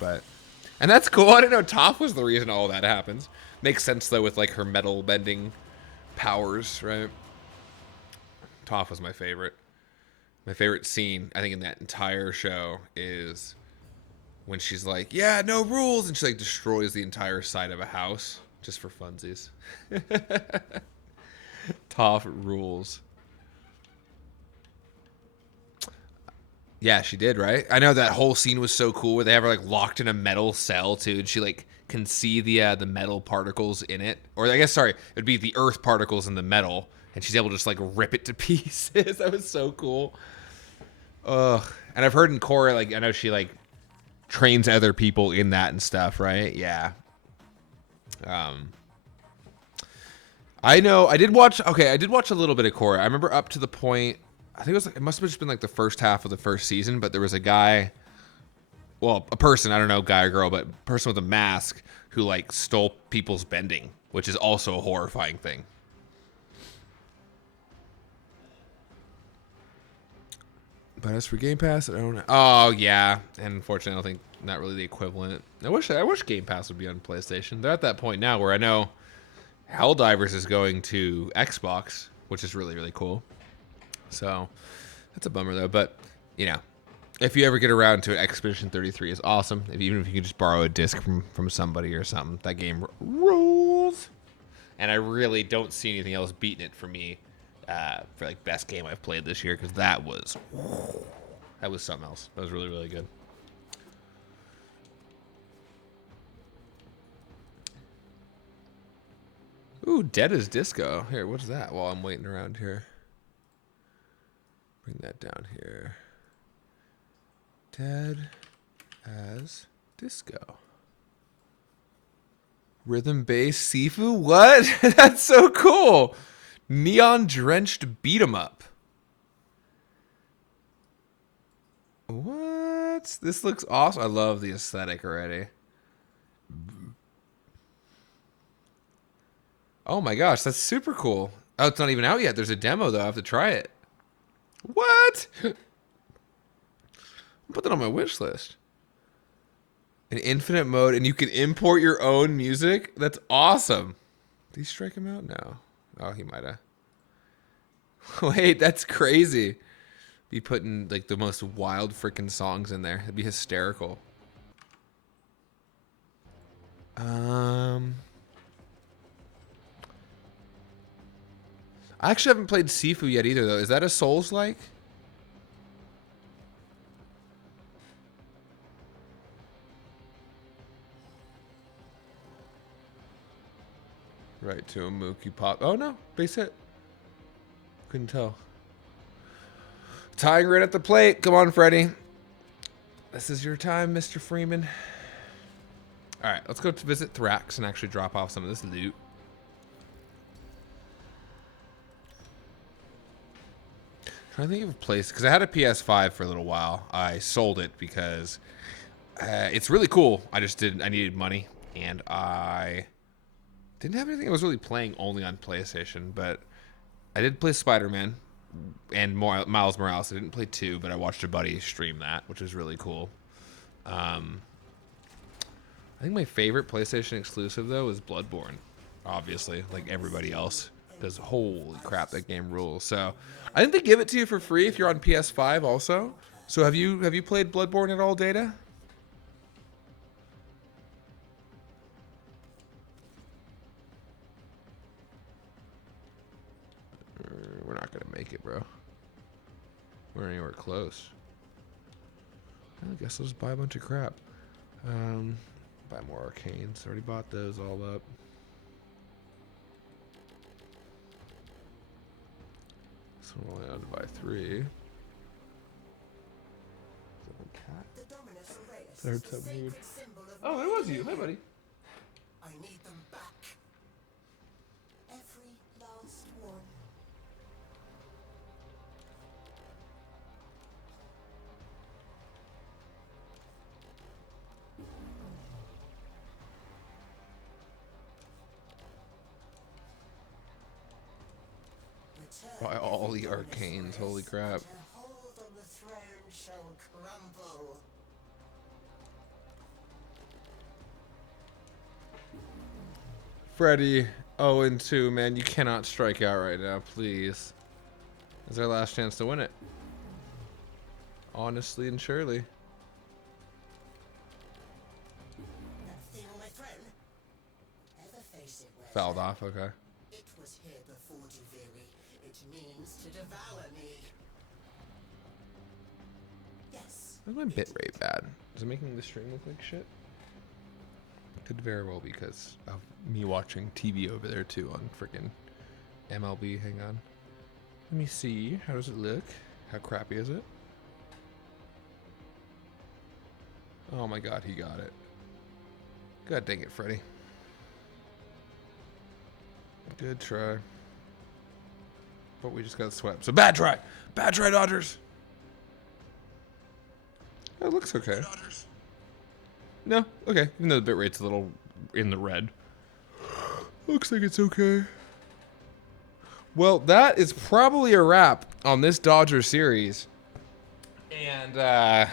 And that's cool. I didn't know Toph was the reason all that happens. Makes sense though with like her metal bending powers, right? Toph was my favorite. My favorite scene, I think, in that entire show is when she's like, yeah, no rules, and she like destroys the entire side of a house just for funsies. Toph rules. Yeah, she did, right? I know that whole scene was so cool where they have her like locked in a metal cell too, and she like can see the metal particles in it. Or I guess, sorry, it would be the earth particles in the metal, and she's able to just like rip it to pieces. That was so cool. Ugh. And I've heard in Korra, like, I know she like trains other people in that and stuff, right? Yeah. I know I did watch a little bit of Korra. I remember up to the point, I think it was like, it must have just been like the first half of the first season, but there was a guy, well, a person, I don't know, guy or girl, but a person with a mask who like stole people's bending, which is also a horrifying thing. But as for Game Pass, I don't know. Oh yeah, and unfortunately, I don't think not really the equivalent. I wish Game Pass would be on PlayStation. They're at that point now where I know Helldivers is going to Xbox, which is really really cool. So that's a bummer though. But you know, if you ever get around to it, Expedition 33 is awesome. Even if you can just borrow a disc from somebody or something, that game rules. And I really don't see anything else beating it for me. For like best game I've played this year, because that was something else. That was really really good. Ooh, Dead as Disco. Here, what's that? While I'm waiting around here, bring that down here. Dead as Disco. Rhythm bass Sifu. What? That's so cool. Neon drenched beat 'em up. What? This looks awesome. I love the aesthetic already. Oh my gosh, that's super cool. Oh, it's not even out yet. There's a demo though. I have to try it. What? Put that on my wish list. An infinite mode, and you can import your own music. That's awesome. Did he strike him out? No. Oh, he might have. Wait, that's crazy. Be putting like the most wild freaking songs in there. It'd be hysterical. I actually haven't played Sifu yet either though. Is that a Souls-like? Right to a Mookie Pop. Oh no, base hit. Couldn't tell. Tying right at the plate. Come on, Freddy. This is your time, Mr. Freeman. All right, let's go to visit Thrax and actually drop off some of this loot. Trying to think of a place, because I had a PS5 for a little while. I sold it because it's really cool. I needed money, and I didn't have anything I was really playing only on PlayStation, but I did play Spider-Man and Miles Morales. I didn't play 2, but I watched a buddy stream that, which was really cool. I think my favorite PlayStation exclusive, though, is Bloodborne. Obviously, like everybody else. Because holy crap, that game rules. So I think they give it to you for free if you're on PS5 also. So have you played Bloodborne at all, Data? We're not gonna make it, bro. We're anywhere close. I guess I'll just buy a bunch of crap. Buy more arcanes. Already bought those all up. So I'm only allowed to buy 3. The Dominus Aureus That's so weird. Oh, it was you. Hi, buddy. I need them back. Every last one. By all the arcanes, holy crap. The hold on the throne shall crumble. Freddy, 0-2, man. You cannot strike out right now, please. This is our last chance to win it. Honestly and surely. That thing on my throne. Ever face it where Fouled off, okay. it was here before Duviri. It means to devour me. Yes. Why is my bitrate bad? Is it making the stream look like shit? Could very well be because of me watching TV over there too on freaking MLB. Hang on. Let me see. How does it look? How crappy is it? Oh my god, he got it. God dang it, Freddy. Good try. But we just got swept. So bad try! Bad try, Dodgers! Oh, it looks okay. No, okay. Even though the bitrate's a little in the red. Looks like it's okay. Well, that is probably a wrap on this Dodger series. And, that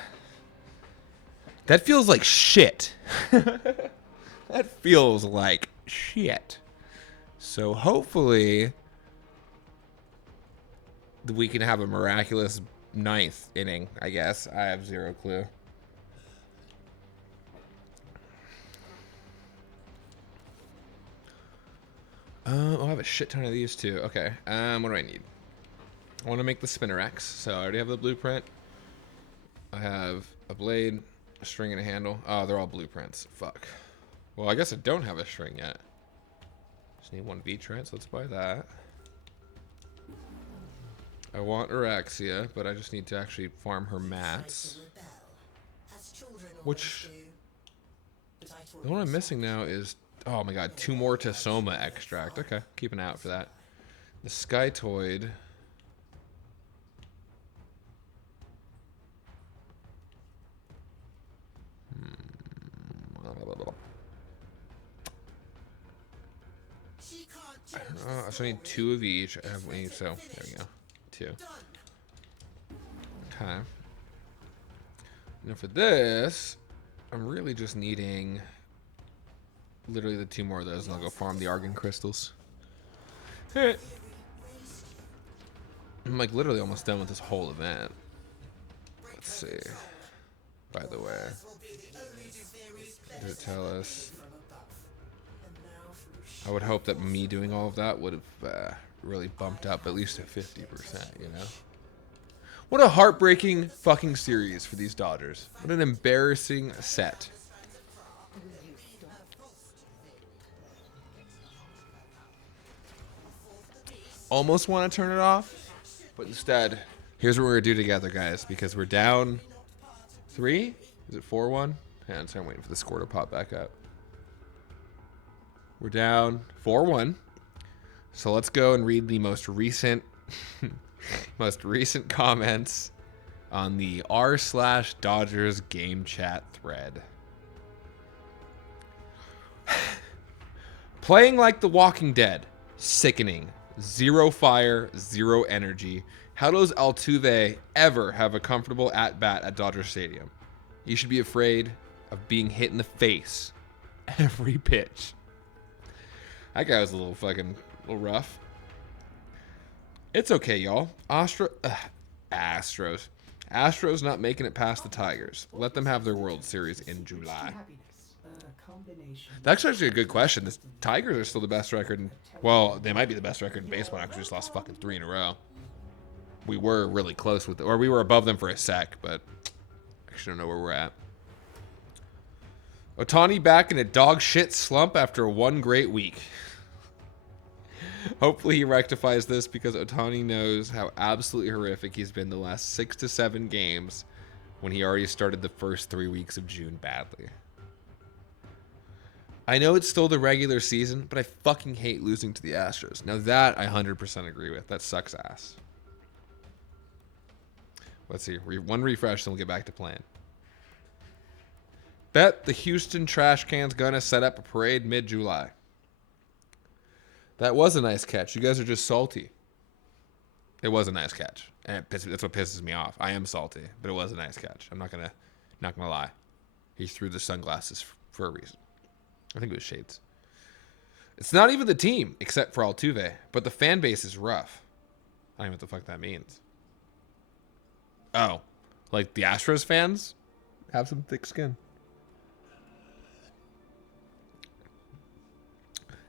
feels like shit. That feels like shit. So hopefully we can have a miraculous 9th inning, I guess. I have zero clue. I'll have a shit ton of these too. Okay. What do I need? I want to make the Spinner X, so I already have the blueprint. I have a blade, a string, and a handle. Oh, they're all blueprints. Fuck. Well, I guess I don't have a string yet. Just need one V-Trent, so let's buy that. I want Araxia, but I just need to actually farm her mats. Which, the one I'm missing now is, oh my god, 2 more Tasoma extract. Okay, keep an eye out for that. The Skytoid. So I need 2 of each. I have one, so there we go. 2. Okay. Now for this, I'm really just needing literally the 2 more of those, and I'll go farm the Argon crystals. Hey. I'm like literally almost done with this whole event. Let's see. By the way, does it tell us? I would hope that me doing all of that would have really bumped up at least to 50%, you know? What a heartbreaking fucking series for these Dodgers. What an embarrassing set. Almost want to turn it off, but instead, here's what we're going to do together, guys, because we're down 3? Is it 4-1? Hang on, so I'm waiting for the score to pop back up. We're down 4-1. So let's go and read the most recent comments on the r/Dodgers game chat thread. Playing like The Walking Dead. Sickening. 0 fire, 0 energy. How does Altuve ever have a comfortable at-bat at Dodger Stadium? You should be afraid of being hit in the face every pitch. That guy was a little rough. It's okay, y'all. Astros not making it past the Tigers. Let them have their World Series in July. That's actually a good question. The Tigers are still the best record. Well, they might be the best record in baseball. Actually, just lost fucking 3 in a row. We were really close with, or we were above them for a sec, but I actually don't know where we're at. Ohtani back in a dog shit slump after 1 great week. Hopefully he rectifies this because Ohtani knows how absolutely horrific he's been the last 6 to 7 games when he already started the first 3 weeks of June badly. I know it's still the regular season, but I fucking hate losing to the Astros. Now that I 100% agree with. That sucks ass. Let's see. One refresh, then we'll get back to playing. Bet the Houston trash can's gonna set up a parade mid-July. That was a nice catch. You guys are just salty. It was a nice catch. And that's what pisses me off. I am salty, but it was a nice catch. I'm not gonna lie. He threw the sunglasses for a reason. I think it was shades. It's not even the team, except for Altuve, but the fan base is rough. I don't know what the fuck that means. Oh, like the Astros fans have some thick skin.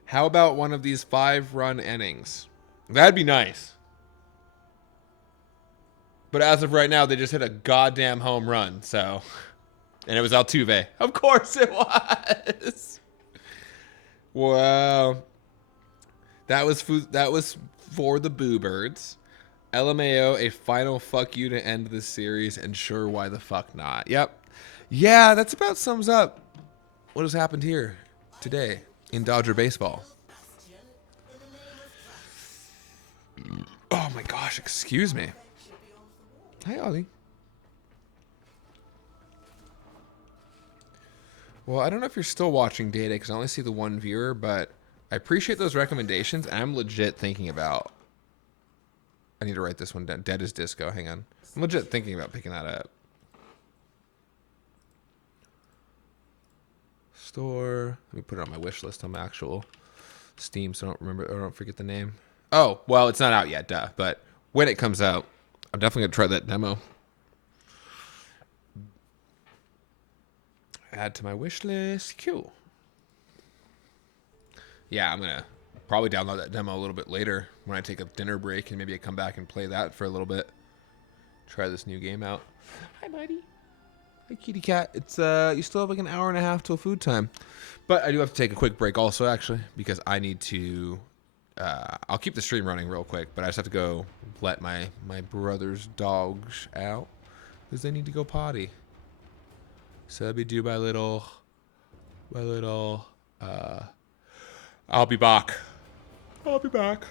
How about one of these 5-run innings? That'd be nice. But as of right now, they just hit a goddamn home run, so. And it was Altuve. Of course it was. Wow. That was for the Boo Birds. LMAO, a final fuck you to end this series, and sure, why the fuck not? Yep. Yeah, that's about sums up what has happened here today in Dodger baseball. Oh my gosh, excuse me. Hi, Ollie. Well, I don't know if you're still watching Data because I only see the one viewer, but I appreciate those recommendations. And I'm legit thinking about. I need to write this one down. Dead as Disco. Hang on. I'm legit thinking about picking that up. Store. Let me put it on my wish list on my actual Steam so I don't remember or don't forget the name. Oh, well, it's not out yet, duh. But when it comes out, I'm definitely going to try that demo. Add to my wish list. Cool. Yeah, I'm going to probably download that demo a little bit later when I take a dinner break and maybe I come back and play that for a little bit. Try this new game out. Hi, buddy. Hi, kitty cat. It's you still have like an hour and a half till food time. But I do have to take a quick break also, actually, because I need to I'll keep the stream running real quick, but I just have to go let my brother's dogs out because they need to go potty. So that'll be due by little I'll be back. I'll be back.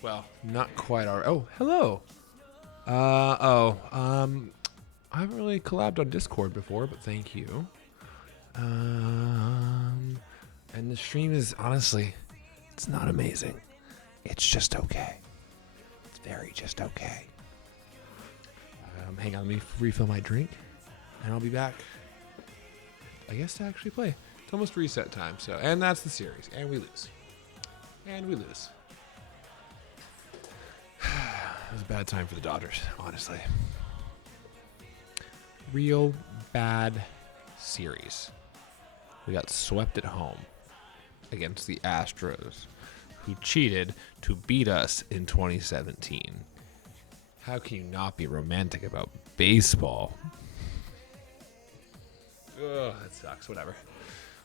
Well, not quite all right. Oh, hello. I haven't really collabed on Discord before, but thank you. And the stream is honestly, it's not amazing. It's just okay. It's very just okay. Hang on, let me refill my drink, and I'll be back. I guess to actually play. It's almost reset time, so and that's the series, and we lose, and we lose. It was a bad time for the Dodgers, honestly. Real bad series. We got swept at home against the Astros, who cheated to beat us in 2017. How can you not be romantic about baseball? Ugh, that sucks. Whatever.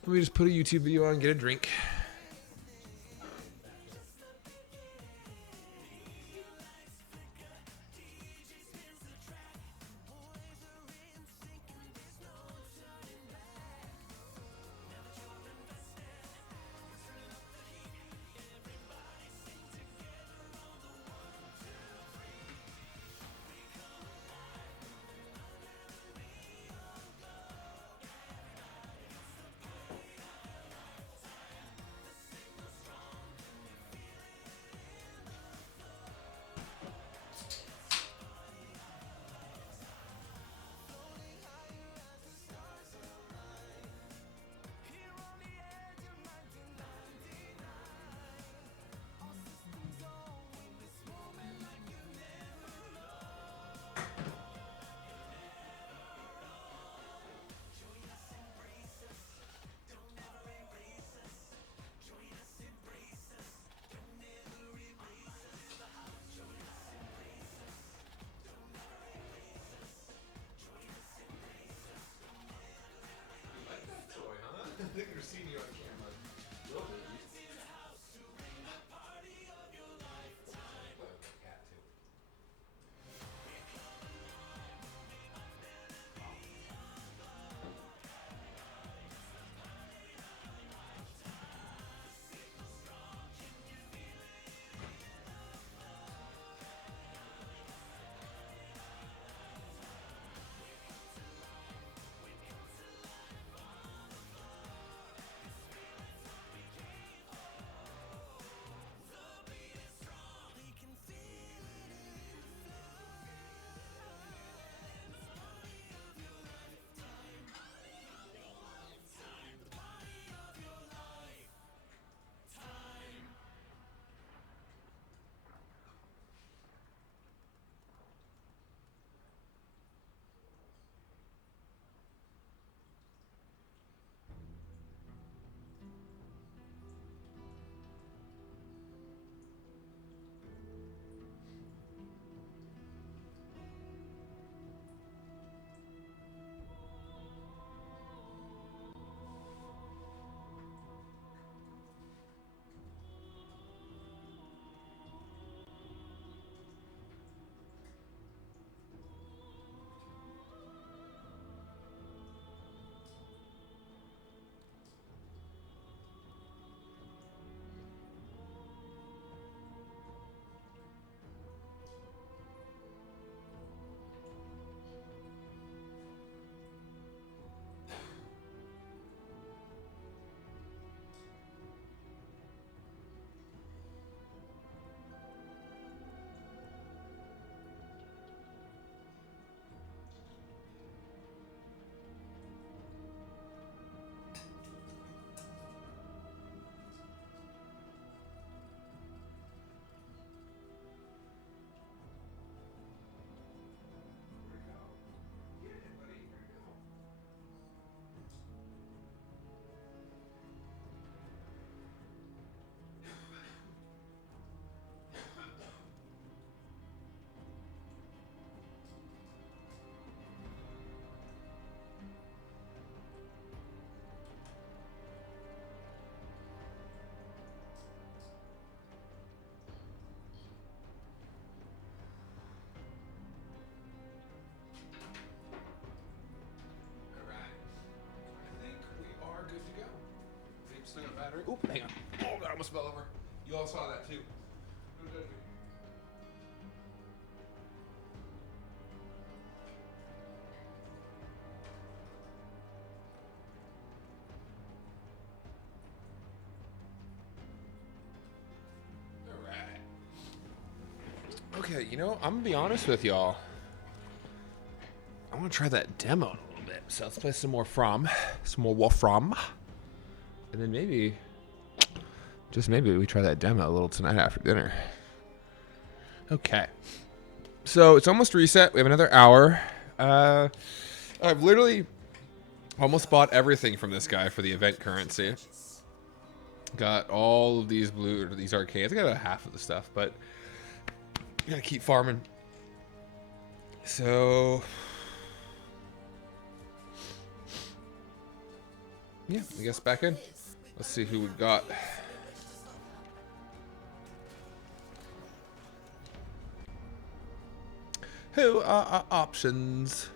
Let me just put a YouTube video on, get a drink. I think they're seeing you on camera. Still got battery. Oop, hang on. Oh, that almost fell over. You all saw that too. Don't judge me. Okay, you know, I'm gonna be honest with y'all. I want to try that demo a little bit. So let's play some more Warframe. And then maybe, just maybe, we try that demo a little tonight after dinner. Okay. So it's almost reset. We have another hour. I've literally almost bought everything from this guy for the event currency. Got all of these these arcades. I got about half of the stuff, but we gotta keep farming. So yeah, I guess back in. Let's see who we got. Who are our options?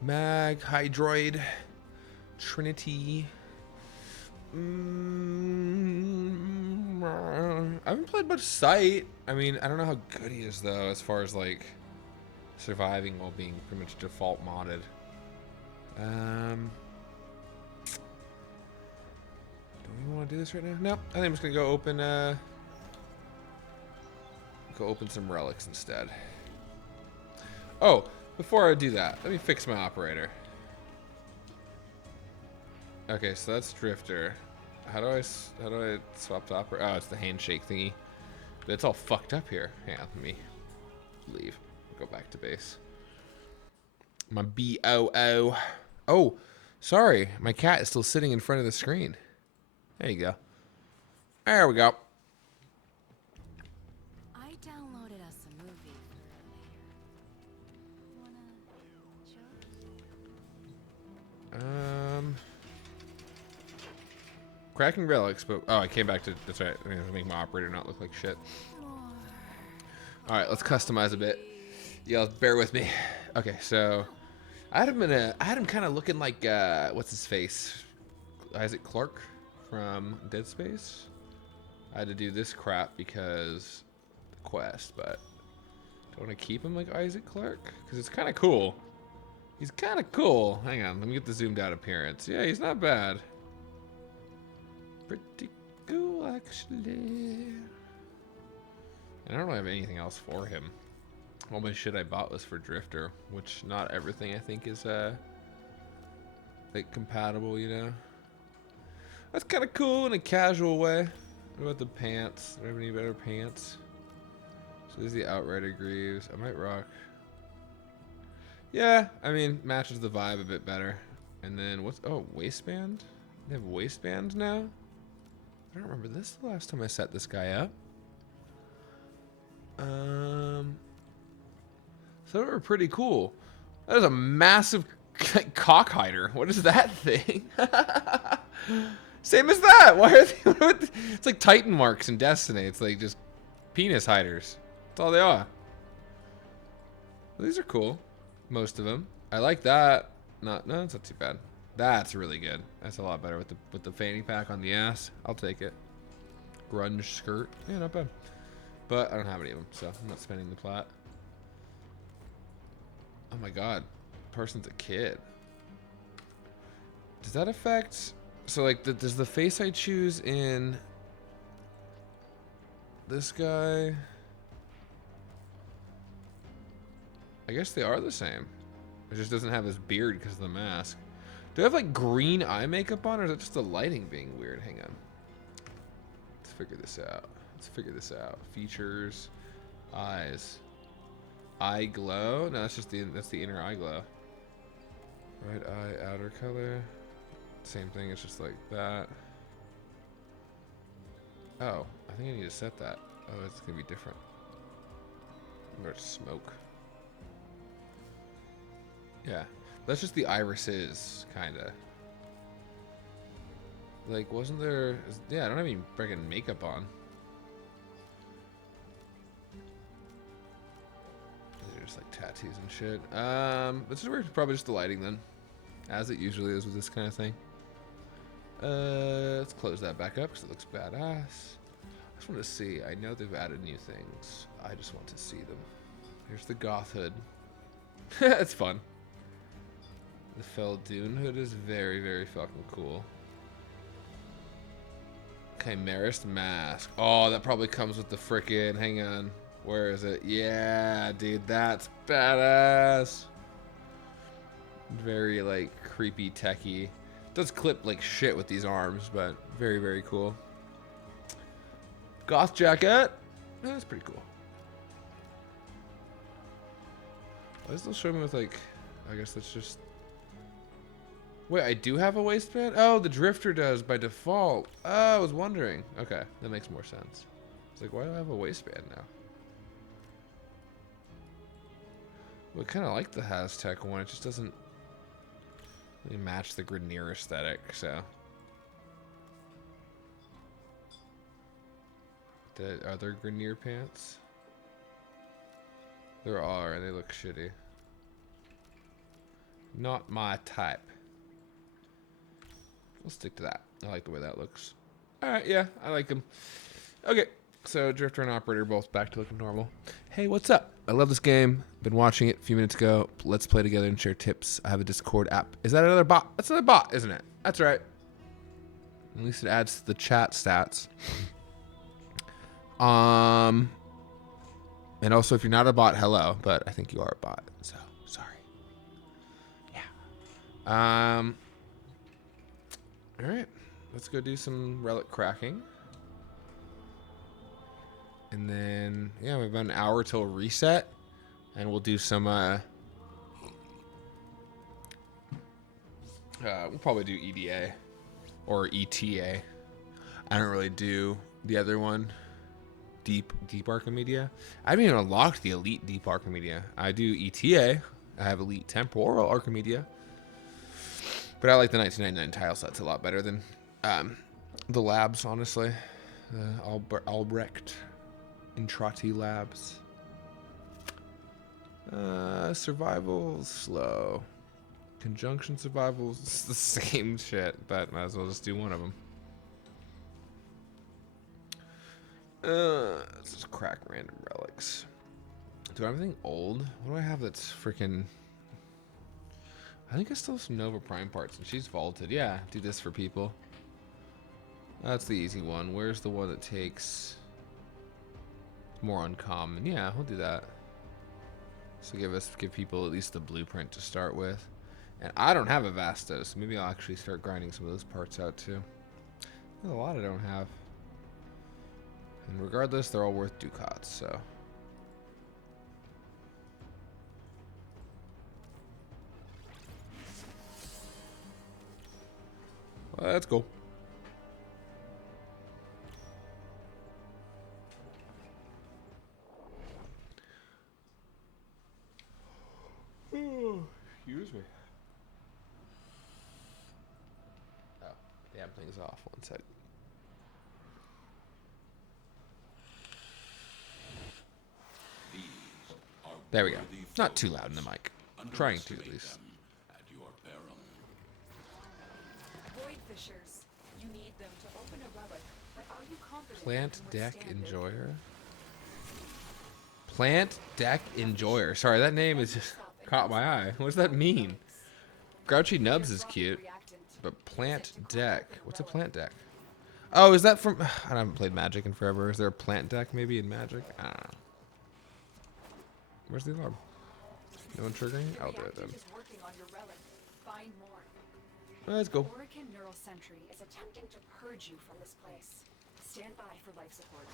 Mag, Hydroid, Trinity. I haven't played much Sight. I mean, I don't know how good he is though, as far as like surviving while being pretty much default modded. Do we want to do this right now? No, I think I'm just gonna go open some relics instead. Oh, before I do that, let me fix my operator. Okay, so that's Drifter. How do I swap to operator? Oh, it's the handshake thingy. But it's all fucked up here. Hang on, let me leave. Go back to base. My BOO. Oh, sorry. My cat is still sitting in front of the screen. There you go. There we go. I downloaded us a movie for later. Wanna joke? Cracking relics, but oh, I came back to, that's right. I'm gonna make my operator not look like shit. All right, let's customize a bit. Yeah, bear with me. Okay, so I had him kind of looking like what's his face, Isaac Clarke from Dead Space. I had to do this crap because the quest, but don't want to keep him like Isaac Clarke because it's kind of cool. He's kind of cool. Hang on, let me get the zoomed out appearance. Yeah, he's not bad. Pretty cool, actually. And I don't really have anything else for him. All my shit I bought was for Drifter, which not everything I think is like compatible, you know. That's kind of cool in a casual way. What about the pants? Do I have any better pants? So there's the Outrider Greaves. I might rock. Yeah, I mean matches the vibe a bit better. And then what's waistband? They have waistband now. I don't remember this the last time I set this guy up. So they were pretty cool. That is a massive cock hider. What is that thing? Same as that. Why are they? It's like Titan marks in Destiny. It's like just penis hiders. That's all they are. These are cool. Most of them. I like that. No, it's not too bad. That's really good. That's a lot better with the fanny pack on the ass. I'll take it. Grunge skirt. Yeah, not bad. But I don't have any of them, so I'm not spending the plat. Oh my god. Person's a kid. Does that affect... So like, does the face I choose in this guy... I guess they are the same. It just doesn't have his beard because of the mask. Do I have like green eye makeup on, or is that just the lighting being weird? Hang on. Let's figure this out. Features, eyes, eye glow. No, that's just that's the inner eye glow. Right eye outer color. Same thing. It's just like that. Oh, I think I need to set that. Oh, it's gonna be different. Or smoke. Yeah. That's just the irises, kinda. Like, wasn't there... Yeah, I don't have any freaking makeup on. These are just like tattoos and shit. This is probably just the lighting then. As it usually is with this kind of thing. Let's close that back up because it looks badass. I just want to see. I know they've added new things. I just want to see them. Here's the goth hood. It's fun. The Feldune hood is very, very fucking cool. Chimerist mask. Oh, that probably comes with the frickin'. Hang on. Where is it? Yeah, dude, that's badass. Very, like, creepy, techy. Does clip like shit with these arms, but very, very cool. Goth jacket. That's pretty cool. Why does it show me with, like, I guess that's just... Wait, I do have a waistband? Oh, the Drifter does by default. Oh, I was wondering. Okay, that makes more sense. It's like, why do I have a waistband now? Well, I kind of like the Haztec one. It just doesn't really match the Grineer aesthetic, so... The other Grineer pants? There are, and they look shitty. Not my type. We'll stick to that. I like the way that looks. Alright, yeah, I like them. Okay, so Drifter and Operator both back to looking normal. Hey, what's up? I love this game. Been watching it a few minutes ago. Let's play together and share tips. I have a Discord app. Is that another bot? That's another bot, isn't it? That's right. At least it adds to the chat stats. And also, if you're not a bot, hello. But I think you are a bot, so sorry. Yeah. All right, let's go do some relic cracking. And then, yeah, we have about an hour till reset. And we'll do some, we'll probably do EDA or ETA. I don't really do the other one, Deep Archimedia. I haven't even unlocked the Elite Deep Archimedia. I do ETA. I have Elite Temporal Archimedia. But I like the 1999 tile sets a lot better than the labs, honestly. The Albrecht Intrati labs. Survival, slow. Conjunction survivals, it's the same shit, but might as well just do one of them. Let's just crack random relics. Do I have anything old? What do I have that's freaking... I think I still have some Nova Prime parts, and she's vaulted. Yeah, do this for people. That's the easy one. Where's the one that takes more uncommon? Yeah, we'll do that. So give people at least the blueprint to start with. And I don't have a Vasta, so maybe I'll actually start grinding some of those parts out too. There's a lot I don't have. And regardless, they're all worth ducats, so. Well, let's go. Excuse me. Oh, damn thing's off. One sec. There we go. Not too loud in the mic. I'm trying to, at least. Void fishers. You need them to open a relic, but are you confident Plant you can Deck withstand it? Enjoyer? Plant Deck Enjoyer. Sorry, that name is just caught my eye. What does that mean? Grouchy Nubs is cute. But Plant Deck. What's a Plant Deck? Oh, is that from... I haven't played Magic in forever. Is there a Plant Deck maybe in Magic? I don't know. Where's the alarm? No one triggering? I'll do it then. Let's go. Orakin Neural Sentry is attempting to purge you from this place. Stand by for life support.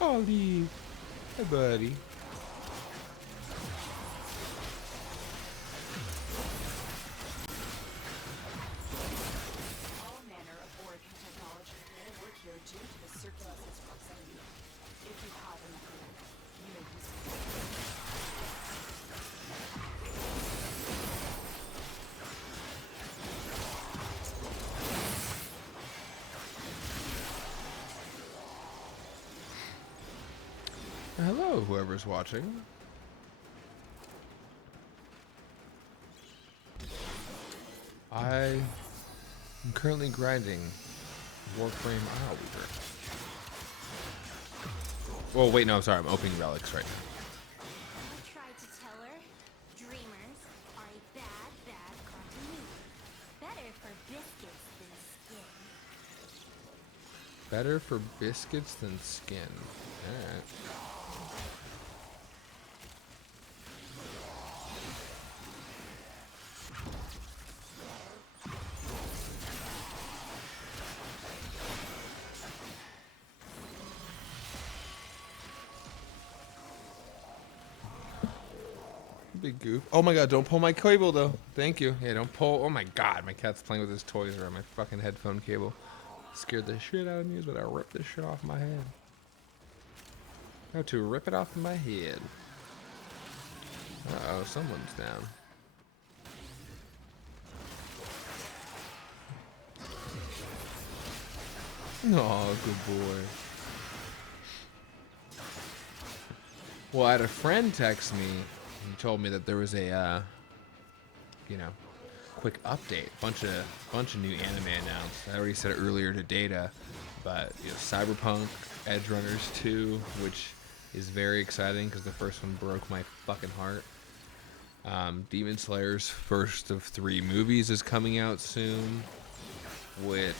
Ollie. Hey, buddy. All manner of Orakin technology may work here due to the circulus's proximity. If you have enough room, you may use it. Hello, whoever's watching. I am currently grinding Warframe Isleweaver. Oh, wait, no, I'm sorry. I'm opening relics right now. I tried to tell her, dreamers are a bad, bad continuity. Better for biscuits than skin. Better for biscuits than skin. Alright. Big goof. Oh my god, don't pull my cable though. Thank you. Yeah, don't pull. Oh my god, my cat's playing with his toys around my fucking headphone cable. Scared the shit out of me, but I ripped this shit off my head. How to rip it off my head. Uh-oh, someone's down. Oh, good boy. Well, I had a friend text me. He told me that there was a, quick update. Bunch of new anime announced. I already said it earlier to Data, but Cyberpunk, Edge Runners 2, which is very exciting because the first one broke my fucking heart. Demon Slayer's first of 3 movies is coming out soon, which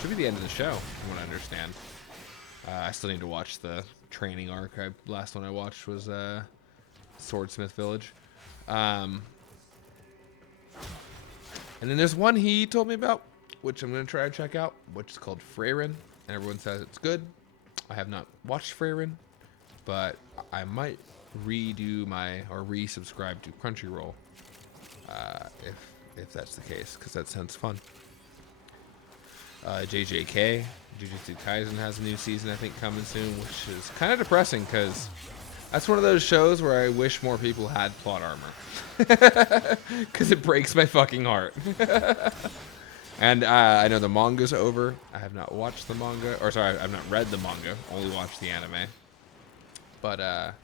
should be the end of the show, from what I understand. I still need to watch the training arc. Last one I watched was Swordsmith Village. And then there's one he told me about, which I'm going to try to check out, which is called Freyrin. And everyone says it's good. I have not watched Freyrin, but I might resubscribe to Crunchyroll if that's the case, because that sounds fun. JJK, Jujutsu Kaisen has a new season, I think, coming soon, which is kind of depressing because that's one of those shows where I wish more people had plot armor. Because it breaks my fucking heart. And I know the manga's over. I have not watched the manga. Or sorry, I've not read the manga. Only watched the anime. But, how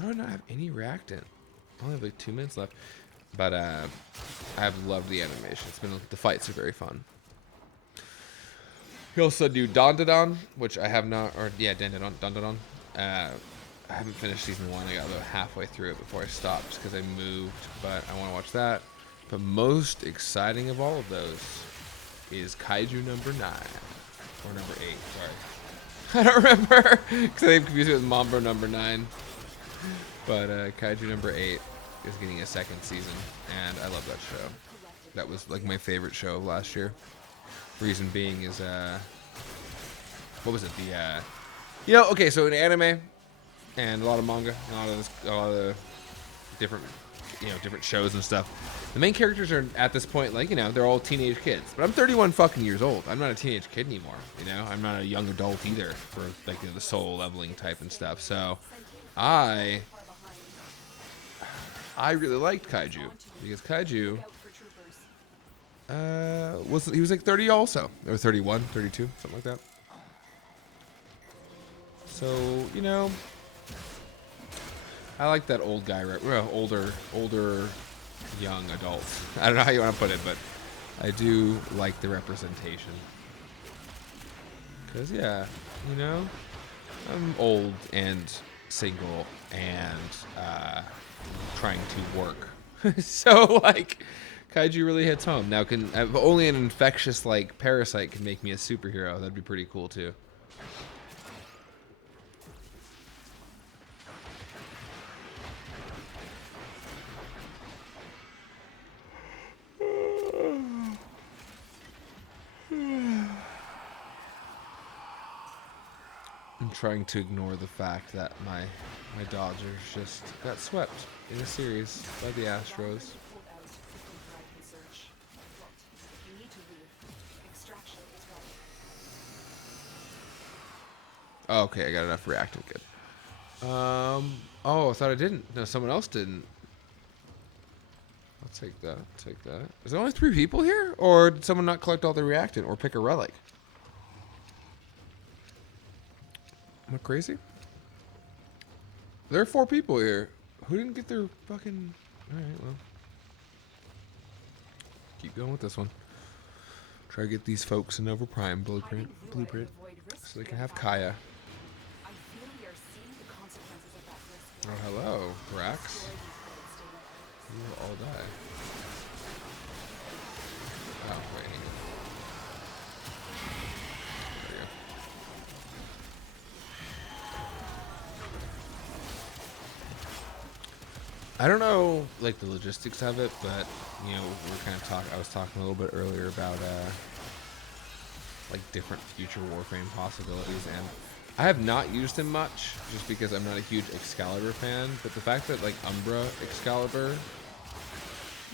do I not have any reactant? I only have like 2 minutes left. But, I have loved the animation. The fights are very fun. He also do Dandadan, which I have not, or yeah, Dandadan. I haven't finished season 1. I got about halfway through it before I stopped because I moved, but I want to watch that. But most exciting of all of those is Kaiju number 9, or number 8, sorry. I don't remember, because I confused it with Mambo number 9. But Kaiju number 8 is getting a 2nd season, and I love that show. That was like my favorite show of last year. Reason being is, what was it? Okay, so in anime and a lot of manga, a lot of different, different shows and stuff. The main characters are at this point, like, they're all teenage kids. But I'm 31 fucking years old. I'm not a teenage kid anymore. I'm not a young adult either for like the soul leveling type and stuff. So, I really liked Kaiju because Kaiju. He was like 30 also, or 31, 32, something like that. So, I like that old guy, right? Well, older, young adults. I don't know how you want to put it, but I do like the representation. Because, yeah, I'm old and single and trying to work. So, like, Kaiju really hits home. Now, if only an infectious, like, parasite can make me a superhero, that'd be pretty cool, too. I'm trying to ignore the fact that my Dodgers just got swept in a series by the Astros. Oh, okay, I got enough reactant. Good. Oh, I thought I didn't. No, someone else didn't. I'll take that. Take that. Is there only 3 people here? Or did someone not collect all the reactant or pick a relic? Am I crazy? There are 4 people here. Who didn't get their fucking... Alright, well. Keep going with this one. Try to get these folks an Nova Prime blueprint so they can have Kaya. Oh, hello, Rax. You will all die. Oh, wait, hang on. I don't know like the logistics of it, but you know, we're kind of I was talking a little bit earlier about like different future Warframe possibilities, and I have not used him much just because I'm not a huge Excalibur fan. But the fact that like Umbra Excalibur,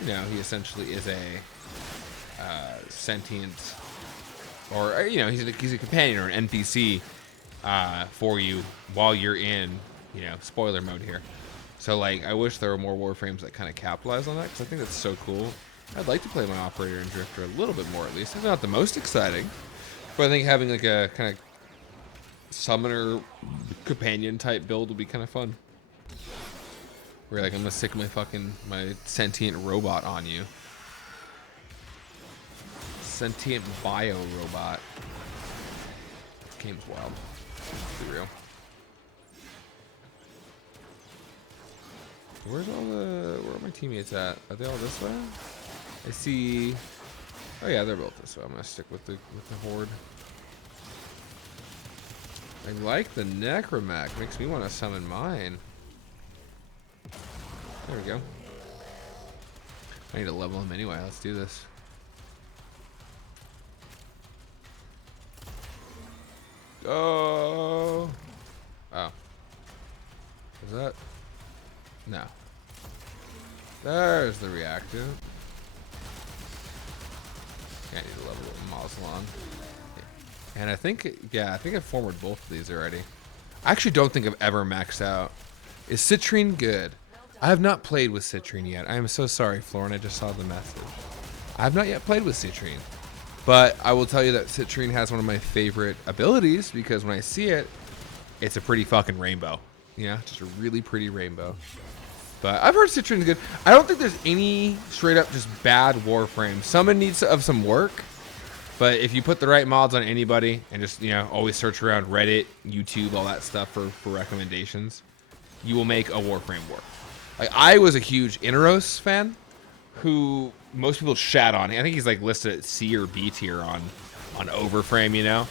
you know, he essentially is a sentient, or you know, he's a companion or an NPC for you while you're in, you know, spoiler mode here. So like, I wish there were more Warframes that kind of capitalize on that, because I think that's so cool. I'd like to play my Operator and Drifter a little bit more at least. It's not the most exciting, but I think having like a kind of summoner companion type build would be kind of fun. Where like, I'm gonna stick my sentient robot on you. Sentient bio robot. This game's wild. Let's be real. Where are my teammates at? Are they all this way? I see. Oh yeah, they're both this way. I'm gonna stick with the horde. I like the Necromech. Makes me want to summon mine. There we go. I need to level him anyway. Let's do this. Go. Oh. Is that? No. There's the reactor. I need to level up Moslon. And I think, yeah, I think I've forwarded both of these already. I actually don't think I've ever maxed out. Is Citrine good? I have not played with Citrine yet. I am so sorry, Florin. I just saw the message. I have not yet played with Citrine. But I will tell you that Citrine has one of my favorite abilities, because when I see it, it's a pretty fucking rainbow. You know, just a really pretty rainbow. But I've heard Citrine's good. I don't think there's any straight up just bad Warframe. Some needs some work. But if you put the right mods on anybody and just, you know, always search around Reddit, YouTube, all that stuff for recommendations, you will make a Warframe work. Like, I was a huge Inaros fan who most people shat on. I think he's like listed at C or B tier on Overframe, you know.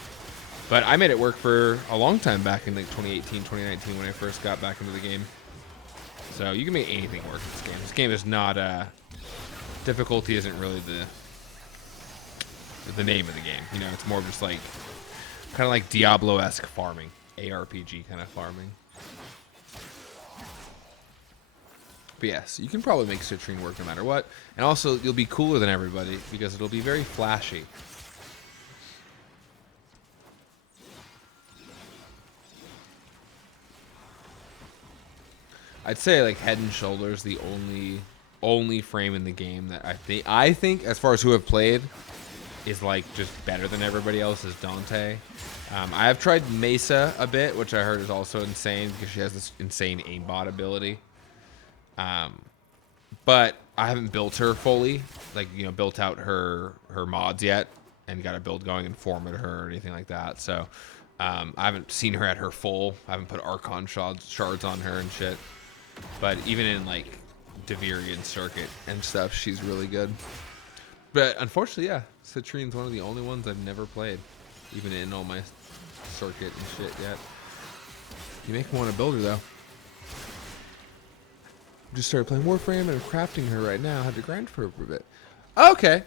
But I made it work for a long time back in like 2018, 2019 when I first got back into the game. So you can make anything work in this game. This game is not difficulty isn't really the name of the game. You know, it's more of just like kind of like Diablo-esque farming, ARPG kind of farming. But yes, you can probably make Citrine work no matter what. And also, you'll be cooler than everybody because it'll be very flashy. I'd say like head and shoulders the only frame in the game that I think as far as who have played is like just better than everybody else is Dante. I have tried Mesa a bit, which I heard is also insane because she has this insane aimbot ability. But I haven't built her fully, like, you know, built out her mods yet and got a build going and formatted her or anything like that. So I haven't seen her at her full. I haven't put Archon shards on her and shit. But even in like Devirian Circuit and stuff, she's really good. But unfortunately, yeah, Citrine's one of the only ones I've never played, even in all my circuit and shit yet. You make me want to build her though. Just started playing Warframe and I'm crafting her right now. I had to grind for her for a bit. Okay.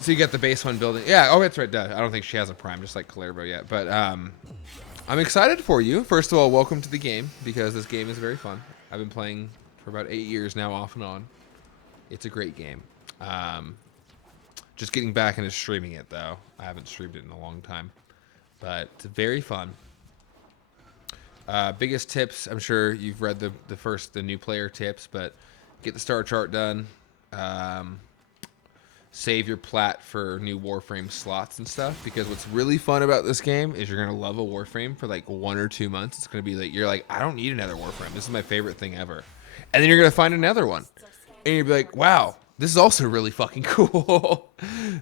So you got the base one building. Yeah, oh, that's right. Duh. I don't think she has a prime, just like Kullervo yet. But I'm excited for you. First of all, welcome to the game, because this game is very fun. I've been playing for about 8 years now, off and on. It's a great game. Just getting back into streaming it, though. I haven't streamed it in a long time. But it's very fun. Biggest tips, I'm sure you've read the new player tips, but get the star chart done. Save your plat for new Warframe slots and stuff, because what's really fun about this game is you're going to love a Warframe for like 1 or 2 months. It's going to be like, you're like, I don't need another Warframe. This is my favorite thing ever. And then you're going to find another one. And you'll be like, wow, this is also really fucking cool.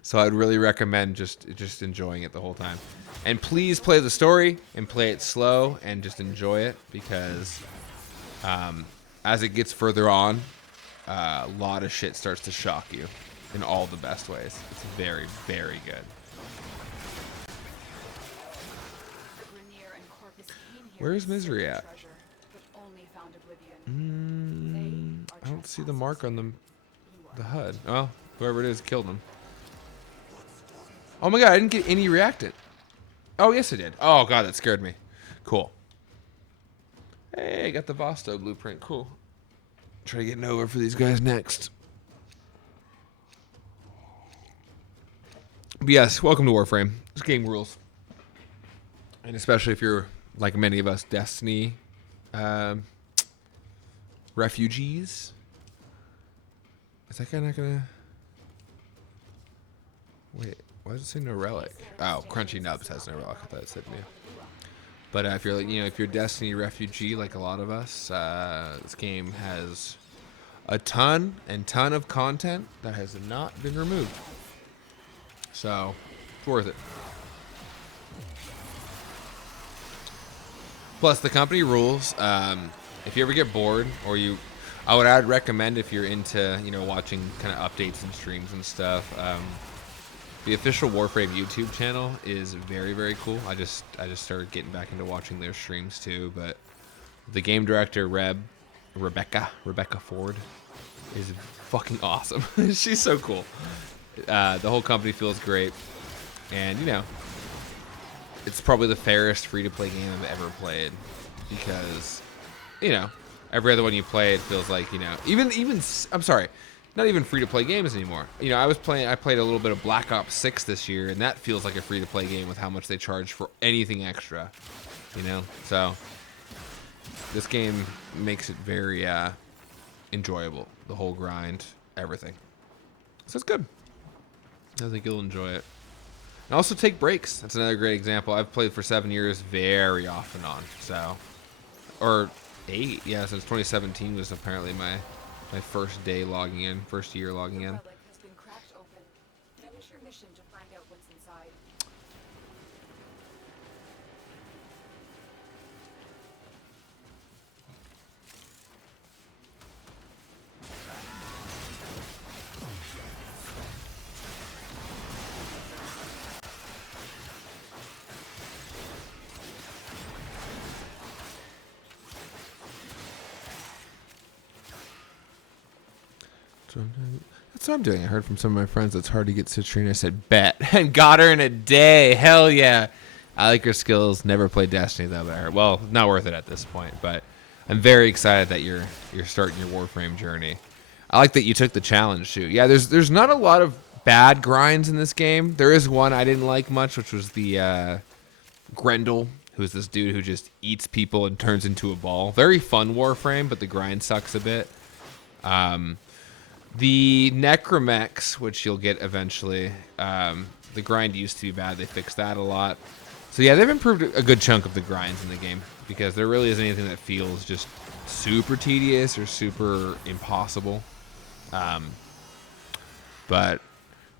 So I'd really recommend just enjoying it the whole time. And please play the story and play it slow and just enjoy it, because as it gets further on, a lot of shit starts to shock you in all the best ways. It's very, very good. Where's Misery at? I don't don't see the mark on the HUD. Well, whoever it is killed him. Oh my god, I didn't get any reactant. Oh, yes I did. Oh god, that scared me. Cool. Hey, I got the Vosto blueprint. Cool. Try to get Nova for these guys next. But yes, welcome to Warframe. This game rules. And especially if you're, like many of us, Destiny refugees. Is that guy not gonna... Wait, why does it say no relic? Oh, Crunchy Nubs has no relic. I thought it said new. But if you're like, if you're a Destiny refugee like a lot of us, this game has a ton of content that has not been removed. So, it's worth it. Plus, the company rules. If you ever get bored, or I'd recommend if you're into, watching kind of updates and streams and stuff. The official Warframe YouTube channel is very, very cool. I just started getting back into watching their streams too. But the game director Rebecca Ford is fucking awesome. She's so cool. The whole company feels great, and it's probably the fairest free-to-play game I've ever played, because every other one you play, it feels like even I'm sorry, not even free-to-play games anymore. I played a little bit of Black Ops 6 this year, and that feels like a free-to-play game with how much they charge for anything extra. So this game makes it very enjoyable. The whole grind, everything. So it's good. I think you'll enjoy it. And also take breaks. That's another great example. I've played for 7 years very off and on. Or 8. Yeah, since 2017 was apparently my first day logging in, first year logging in. Relic has been cracked open. Finish your mission to find out what's inside. That's what I'm doing. I heard from some of my friends it's hard to get Citrine. I said, bet. And got her in a day. Hell yeah. I like her skills. Never played Destiny, though. But I heard, well, not worth it at this point. But I'm very excited that you're starting your Warframe journey. I like that you took the challenge, too. Yeah, there's not a lot of bad grinds in this game. There is one I didn't like much, which was the Grendel, who's this dude who just eats people and turns into a ball. Very fun Warframe, but the grind sucks a bit. The Necromex, which you'll get eventually, the grind used to be bad. They fixed that a lot. So yeah, they've improved a good chunk of the grinds in the game, because there really isn't anything that feels just super tedious or super impossible. But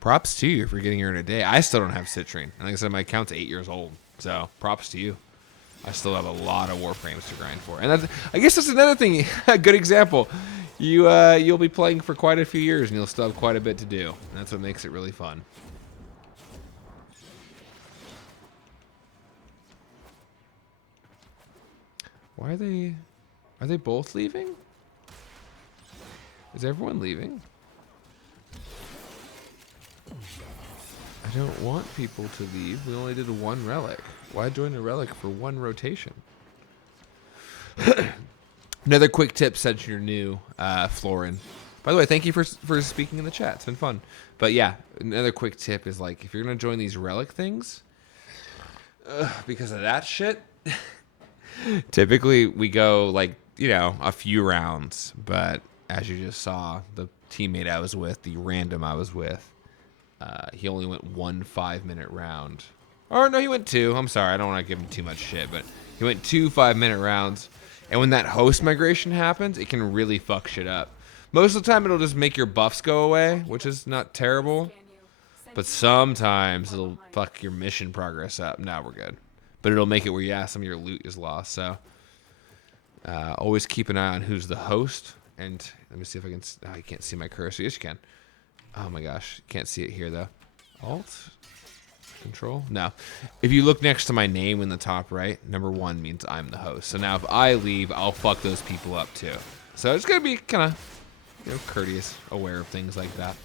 props to you for getting her in a day. I still don't have Citrine. Like I said, my account's 8 years old, so props to you. I still have a lot of Warframes to grind for. And I guess that's another thing, a good example. You'll be playing for quite a few years, and you'll still have quite a bit to do. And that's what makes it really fun. Why are they both leaving? Is everyone leaving? I don't want people to leave. We only did one relic. Why join a relic for one rotation? Another quick tip since you're new, Florin. By the way, thank you for speaking in the chat. It's been fun. But yeah, another quick tip is, like, if you're going to join these relic things, because of that shit, typically we go, like, a few rounds. But as you just saw, the teammate I was with, the random I was with, he only went 1 5-minute round. Or no, he went 2. I'm sorry, I don't want to give him too much shit, but he went 2 5-minute rounds. And when that host migration happens, it can really fuck shit up. Most of the time, it'll just make your buffs go away, which is not terrible. But sometimes it'll fuck your mission progress up. Now we're good. But it'll make it where, yeah, some of your loot is lost. So always keep an eye on who's the host. And let me see if I can... Oh, you can't see my cursor. Yes, you can. Oh, my gosh. Can't see it here, though. Alt? Control? No. If you look next to my name in the top right, number 1 means I'm the host. So now if I leave, I'll fuck those people up too. So it's going to be kind of you know, courteous, aware of things like that.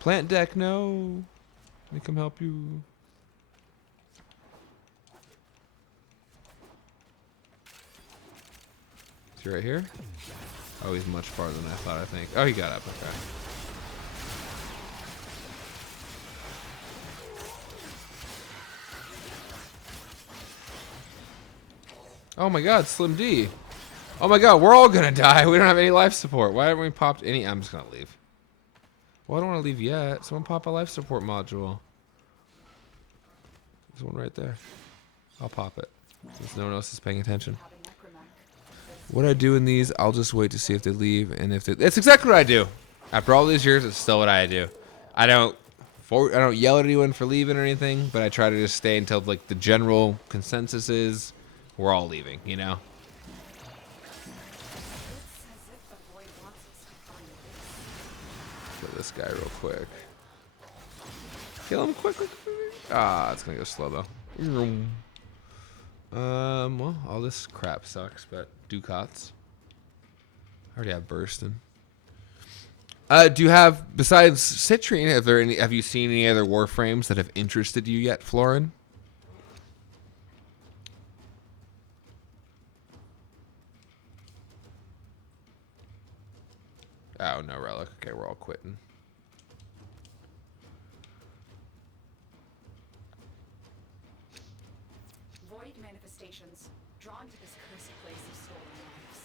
Plant deck, no. Let me come help you. Is he right here? Oh, he's much farther than I thought, I think. Oh, he got up, okay. Oh my god, Slim D. Oh my god, we're all gonna die. We don't have any life support. Why haven't we popped any? I'm just gonna leave. Well, I don't want to leave yet. Someone pop a life support module. There's one right there. I'll pop it, since no one else is paying attention. What I do in these, I'll just wait to see if they leave, and if they... That's exactly what I do. After all these years, it's still what I do. I don't yell at anyone for leaving or anything, but I try to just stay until like the general consensus is we're all leaving, you know? Kill this guy real quick. Kill him quick. Ah, it's gonna go slow though. Well, all this crap sucks, but ducats. I already have bursting. Do you have, besides Citrine, have you seen any other Warframes that have interested you yet, Florin? Oh, no relic. Okay, we're all quitting. Void manifestations drawn to this cursed place of stolen lives.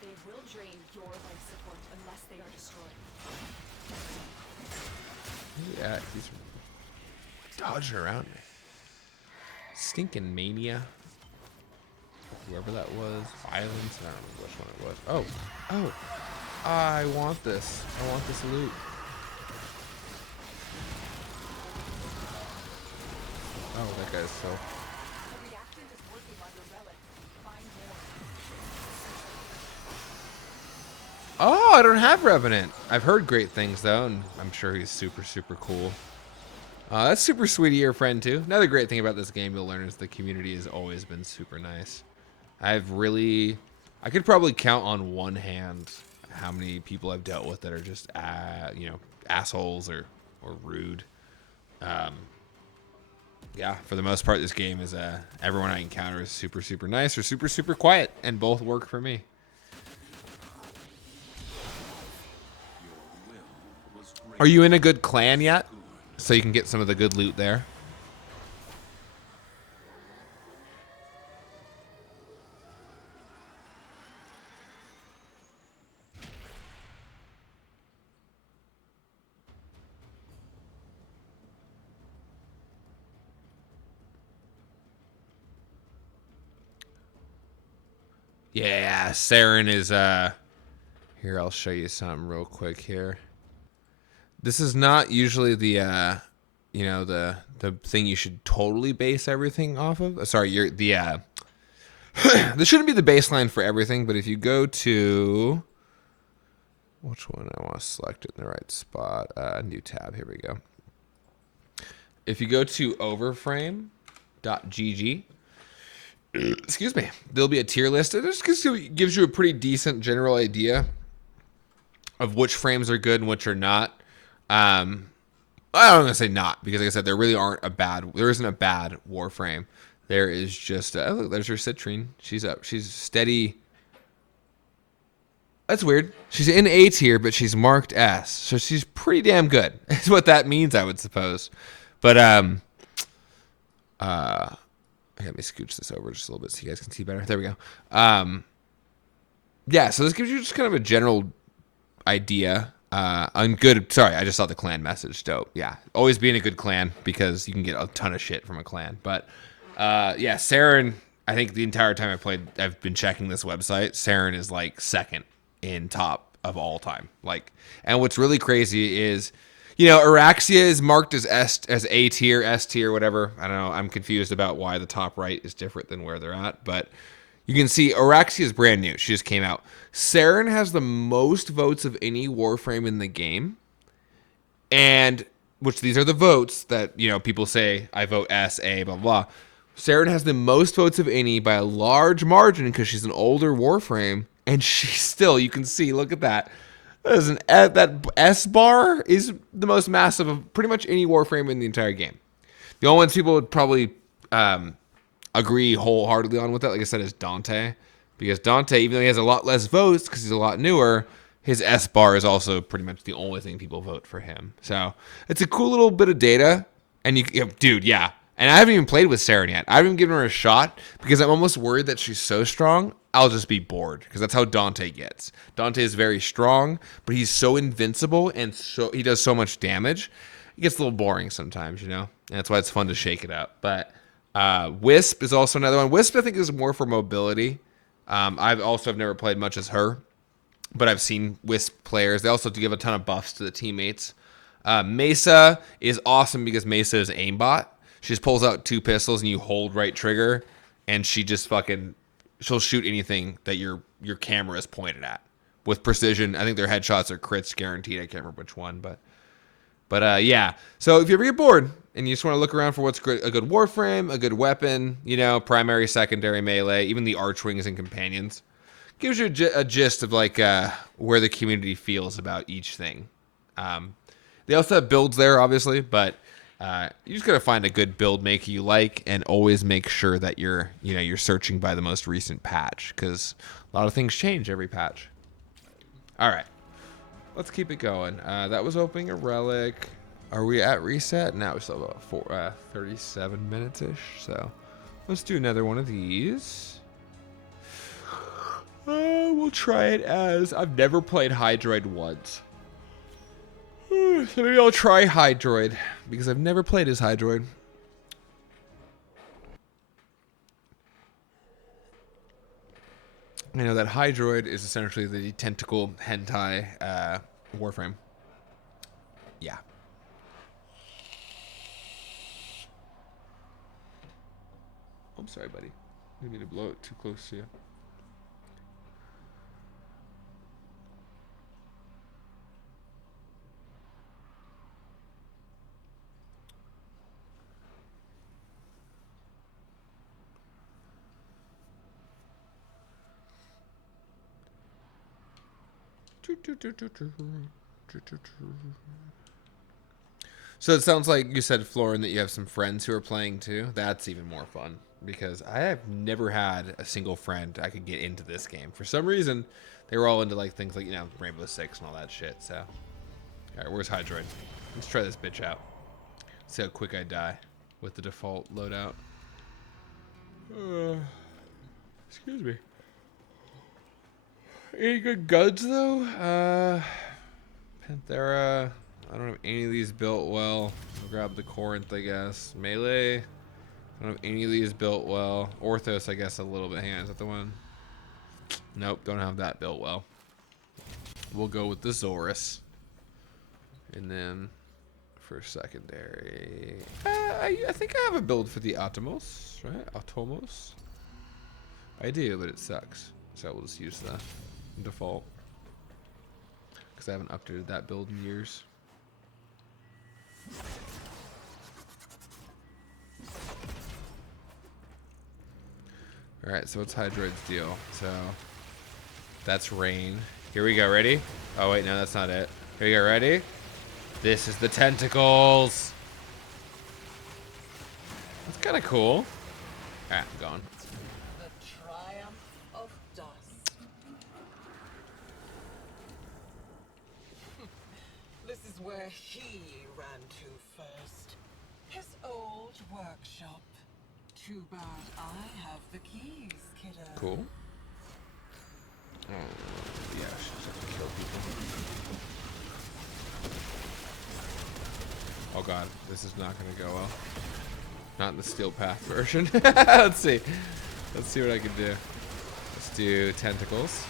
They will drain your life support unless they are destroyed. Yeah, he's dodging around me. Stinking mania. Whoever that was. Violence. I don't know which one it was. Oh. Oh. I want this. I want this loot. Oh, that guy's so... Oh, I don't have Revenant. I've heard great things, though, and I'm sure he's super, super cool. That's super sweet of your friend, too. Another great thing about this game you'll learn is the community has always been super nice. I could probably count on one hand how many people I've dealt with that are just, you know, assholes or rude. Yeah, for the most part, this game is, everyone I encounter is super, super nice or super, super quiet, and both work for me. Are you in a good clan yet? So you can get some of the good loot there. Yeah, Saren is, here, I'll show you something real quick here. This is not usually the, you know, the thing you should totally base everything off of. Sorry, this shouldn't be the baseline for everything, but if you go to, which one I want to select it in the right spot, new tab, here we go. If you go to overframe.gg, excuse me, there'll be a tier list. It just gives you a pretty decent general idea of which frames are good and which are not. I'm gonna say not, because like I said, there isn't a bad Warframe. There is just look, there's her Citrine. She's up. She's steady. That's weird. She's in A tier, but she's marked S, so she's pretty damn good. Is what that means, I would suppose. But let me scooch this over just a little bit so you guys can see better. There we go. Yeah, so this gives you just kind of a general idea. I'm good. Sorry, I just saw the clan message. Dope. Yeah, always be in a good clan because you can get a ton of shit from a clan. But yeah, Saren, I think the entire time I played, I've been checking this website. Saren is like second in top of all time. Like, and what's really crazy is, you know, Araxia is marked as A tier, S tier, whatever. I don't know. I'm confused about why the top right is different than where they're at, but you can see Araxia is brand new. She just came out. Saren has the most votes of any Warframe in the game, and which these are the votes that, you know, people say I vote S, A, blah, blah. Saren has the most votes of any by a large margin because she's an older Warframe, and she still, you can see, look at that. That S bar is the most massive of pretty much any Warframe in the entire game. The only ones people would probably agree wholeheartedly on with that, like I said, is Dante. Because Dante, even though he has a lot less votes because he's a lot newer, his S bar is also pretty much the only thing people vote for him. So it's a cool little bit of data. And dude, yeah. And I haven't even played with Saren yet. I haven't even given her a shot because I'm almost worried that she's so strong, I'll just be bored because that's how Dante gets. Dante is very strong, but he's so invincible and so he does so much damage. It gets a little boring sometimes, you know? And that's why it's fun to shake it up. But Wisp is also another one. Wisp, I think, is more for mobility. I've never played much as her, but I've seen Wisp players. They also do give a ton of buffs to the teammates. Mesa is awesome because Mesa is aimbot. She just pulls out 2 pistols and you hold right trigger, and she just she'll shoot anything that your camera is pointed at with precision. I think their headshots are crits guaranteed. I can't remember which one, but yeah. So if you ever get bored and you just want to look around for what's good, a good Warframe, a good weapon, you know, primary, secondary, melee, even the Archwings and Companions, gives you a gist of like where the community feels about each thing. They also have builds there, obviously, but you just gotta find a good build maker you like, and always make sure that you're searching by the most recent patch, because a lot of things change every patch. All right, let's keep it going. That was opening a relic. Are we at reset? Now we're still about 37 minutes ish. So let's do another one of these. We'll try it as I've never played Hydroid once. So maybe I'll try Hydroid, because I've never played as Hydroid. I know that Hydroid is essentially the tentacle hentai Warframe. Yeah. I'm sorry, buddy. Didn't mean to blow it too close to you. So it sounds like you said, Florin, that you have some friends who are playing too. That's even more fun, because I have never had a single friend I could get into this game. For some reason, they were all into like things like, you know, Rainbow Six and all that shit. So, all right, where's Hydroid? Let's try this bitch out. See how quick I die with the default loadout. Excuse me. Any good guns though? Panthera. I don't have any of these built well. I'll grab the Corinth, I guess. Melee. I don't have any of these built well. Orthos, I guess, a little bit. Hang on, is that the one? Nope, don't have that built well. We'll go with the Zorus. And then for secondary, I think I have a build for the Atomos, right? Atomos. I do, but it sucks. So we'll just use the default, because I haven't updated that build in years. Alright, so what's Hydroid's deal? So that's rain. Here we go, ready? Oh wait, no, that's not it. Here we go, ready? This is the tentacles. That's kind of cool. Alright, I'm going. The triumph of dust. This is where he ran to first. His old workshop. Too bad I have the keys, kiddo. Cool. Oh, yeah, she's have to kill people. Oh god, this is not going to go well. Not in the Steel Path version. Let's see. Let's see what I can do. Let's do tentacles.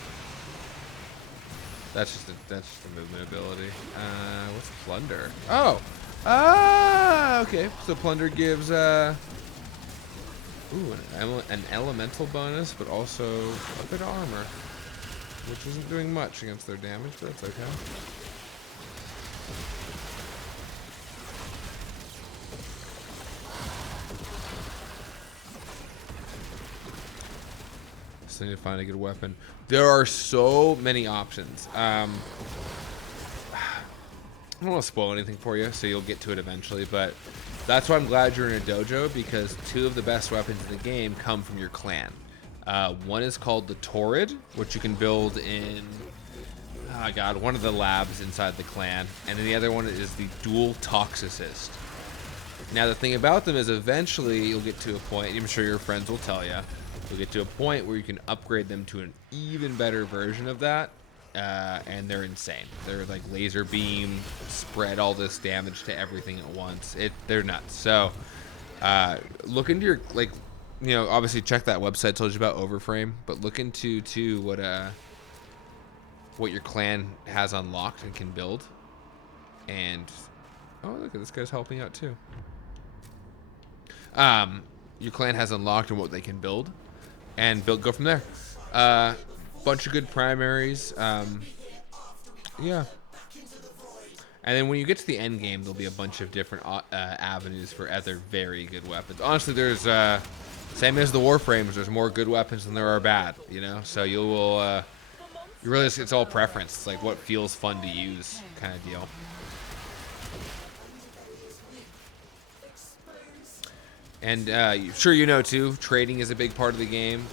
That's just a movement ability. What's plunder? Oh! Ah! Okay. So plunder gives an elemental bonus, but also a bit of armor, which isn't doing much against their damage, but that's okay. still need to find a good weapon. There are so many options. I don't want to spoil anything for you, so you'll get to it eventually, but that's why I'm glad you're in a dojo, because 2 of the best weapons in the game come from your clan. One is called the Torrid, which you can build in, oh god, one of the labs inside the clan, and then the other one is the Dual Toxicist. Now the thing about them is eventually you'll get to a point, I'm sure your friends will tell you, you'll get to a point where you can upgrade them to an even better version of that, and they're insane. They're like laser beam, spread all this damage to everything at once. They're nuts. So look into your, like, you know, obviously check that website I told you about, Overframe, but look into too what your clan has unlocked and can build. And oh, look at this guy's helping out too. Your clan has unlocked and what they can build, and go from there. Bunch of good primaries. Yeah. And then when you get to the end game, there'll be a bunch of different avenues for other very good weapons. Honestly, there's same as the Warframes. There's more good weapons than there are bad. You know, so you really, it's all preference. It's like what feels fun to use, kind of deal. And sure, you know too, trading is a big part of the game.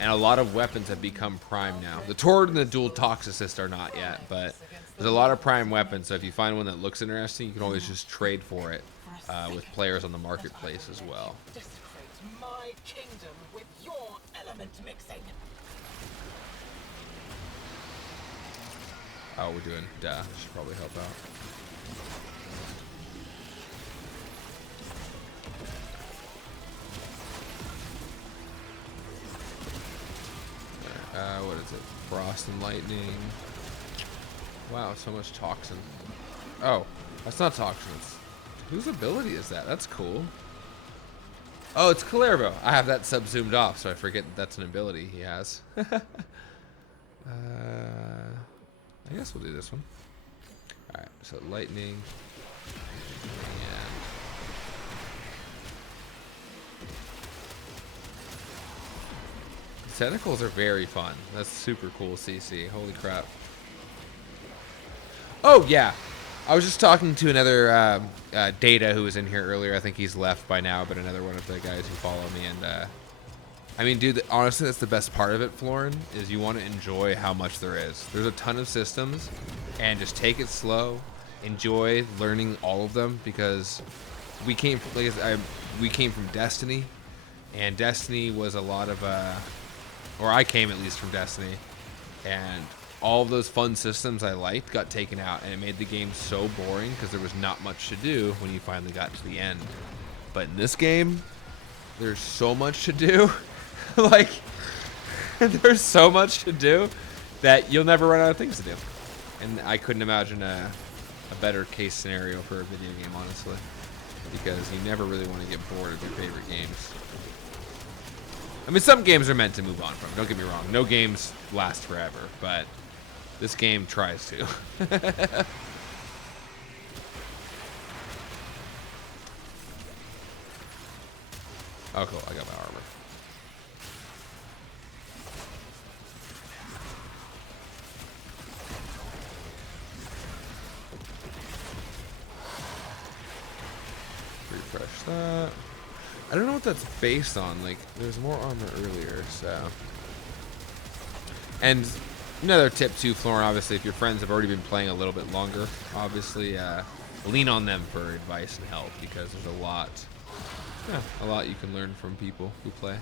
And a lot of weapons have become prime now. The Torrid and the Dual Toxicist are not yet, but there's a lot of prime weapons. So if you find one that looks interesting, you can always just trade for it with players on the marketplace as well. Desecrate my kingdom with your element mixing. Oh, we're doing dash. Should probably help out. What is it? Frost and lightning. Wow, so much toxin. Oh, that's not toxin. Whose ability is that? That's cool. Oh, it's Kullervo. I have that sub-zoomed off, so I forget that's an ability he has. I guess we'll do this one. Alright, so lightning. And tentacles are very fun. That's super cool CC. Holy crap. Oh, yeah. I was just talking to another Data who was in here earlier. I think he's left by now, but another one of the guys who follow me. And I mean, dude, honestly, that's the best part of it, Florin, is you want to enjoy how much there is. There's a ton of systems, and just take it slow. Enjoy learning all of them, because we came from Destiny, and Destiny was a lot of or I came at least from Destiny, and all of those fun systems I liked got taken out, and it made the game so boring because there was not much to do when you finally got to the end. But in this game, there's so much to do. Like, there's so much to do that you'll never run out of things to do. And I couldn't imagine a better case scenario for a video game, honestly, because you never really want to get bored of your favorite games. I mean, some games are meant to move on from. Don't get me wrong. No games last forever, but this game tries to. Oh, cool. I got my armor. Refresh that. I don't know what that's based on. Like, there's more armor earlier, so. And another tip too, Florin, obviously, if your friends have already been playing a little bit longer, obviously, lean on them for advice and help, because there's a lot you can learn from people who play.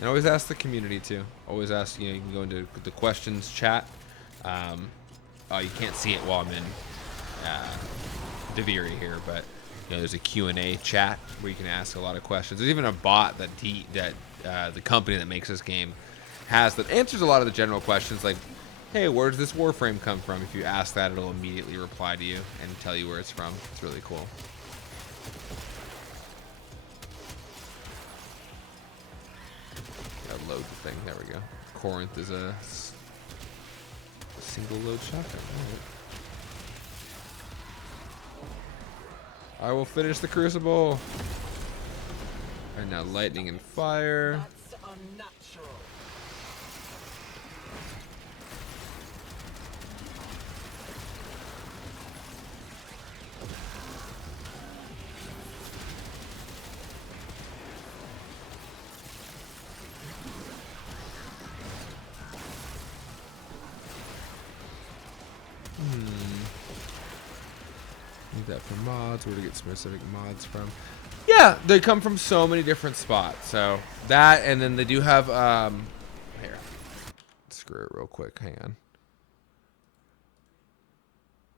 And always ask the community too. Always ask, you know, you can go into the questions chat. Oh, you can't see it while I'm in Deviri here, but you know, there's a Q&A chat where you can ask a lot of questions. There's even a bot that the company that makes this game has that answers a lot of the general questions, like, hey, where does this Warframe come from? If you ask that, it'll immediately reply to you and tell you where it's from. It's really cool. Gotta load the thing. There we go. Corinth is a single load shotgun. Right. I will finish the Crucible. And now lightning and fire. That's unnatural. Need that for mods. Where to get specific mods from? Yeah, they come from so many different spots. So that, and then they do have here. Screw it real quick. Hang on.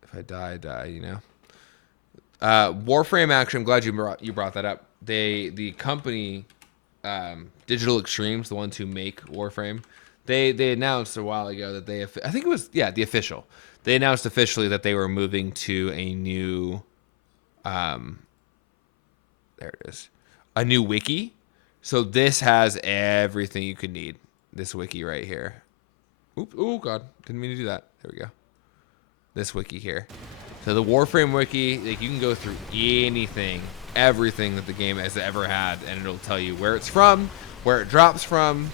If I die, I die. You know. Warframe. Actually, I'm glad you brought that up. The company, Digital Extremes, the ones who make Warframe, they announced a while ago that I think it was the official. They announced officially that they were moving to a new, there it is, a new wiki. So this has everything you could need. This wiki right here. Oops, oh god, didn't mean to do that. There we go. This wiki here. So the Warframe wiki, like, you can go through anything, everything that the game has ever had, and it'll tell you where it's from, where it drops from,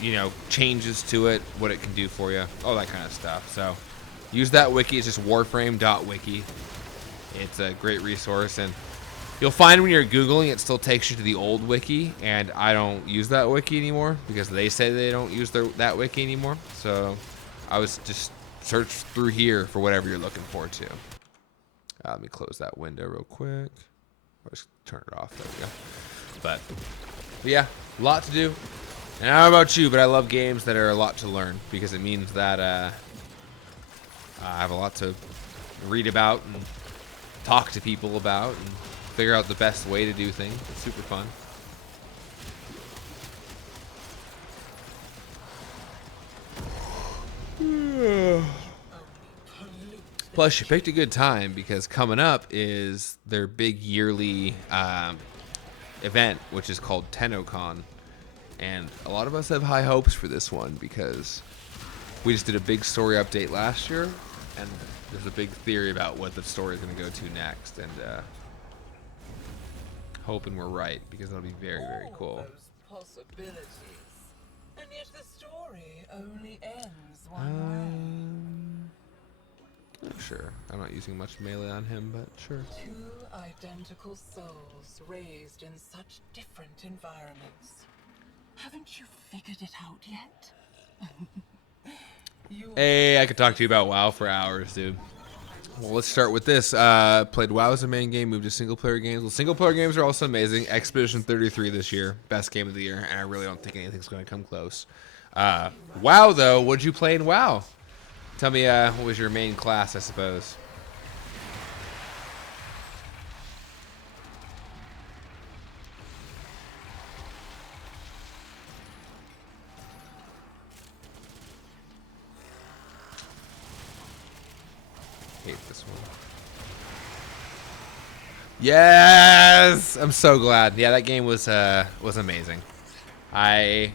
you know, changes to it, what it can do for you, all that kind of stuff. So use that wiki. It's just warframe.wiki. It's a great resource, and you'll find when you're Googling, it still takes you to the old wiki, and I don't use that wiki anymore because they say they don't use that wiki anymore. So I was just search through here for whatever you're looking for too. Let me close that window real quick. Or just turn it off. There we go. But yeah, a lot to do. And I don't know about you, but I love games that are a lot to learn because it means that I have a lot to read about and talk to people about and figure out the best way to do things. It's super fun. Plus, you picked a good time because coming up is their big yearly event, which is called TennoCon. And a lot of us have high hopes for this one because we just did a big story update last year, and there's a big theory about what the story is going to go to next. And hoping we're right because that'll be very, very cool. All those possibilities. And yet the story only ends one way. Sure. I'm not using much melee on him, but sure. Two identical souls raised in such different environments. Haven't you figured it out yet? Hey, I could talk to you about WoW for hours, dude. Well, let's start with this. Played WoW as a main game, moved to single-player games. Well, single-player games are also amazing. Expedition 33 this year, best game of the year, and I really don't think anything's going to come close. WoW, though, what'd you play in WoW? Tell me, what was your main class, I suppose? Hate this one. Yes! I'm so glad. Yeah, that game was amazing. I'm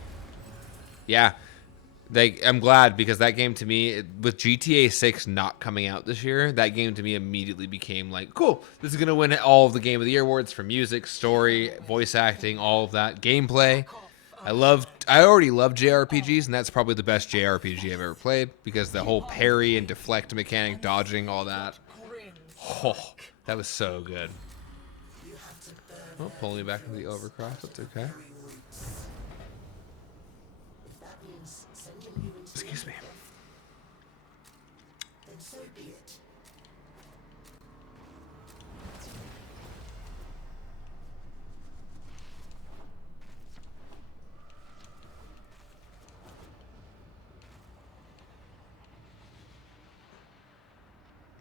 glad because that game to me, with GTA 6 not coming out this year, that game to me immediately became like, cool, this is going to win all of the Game of the Year awards for music, story, voice acting, all of that, gameplay. I already love JRPGs, and that's probably the best JRPG I've ever played because the whole parry and deflect mechanic, dodging, all that. Oh, that was so good. Oh, pulling me back into the overcross, that's okay. Excuse me. Then so be it.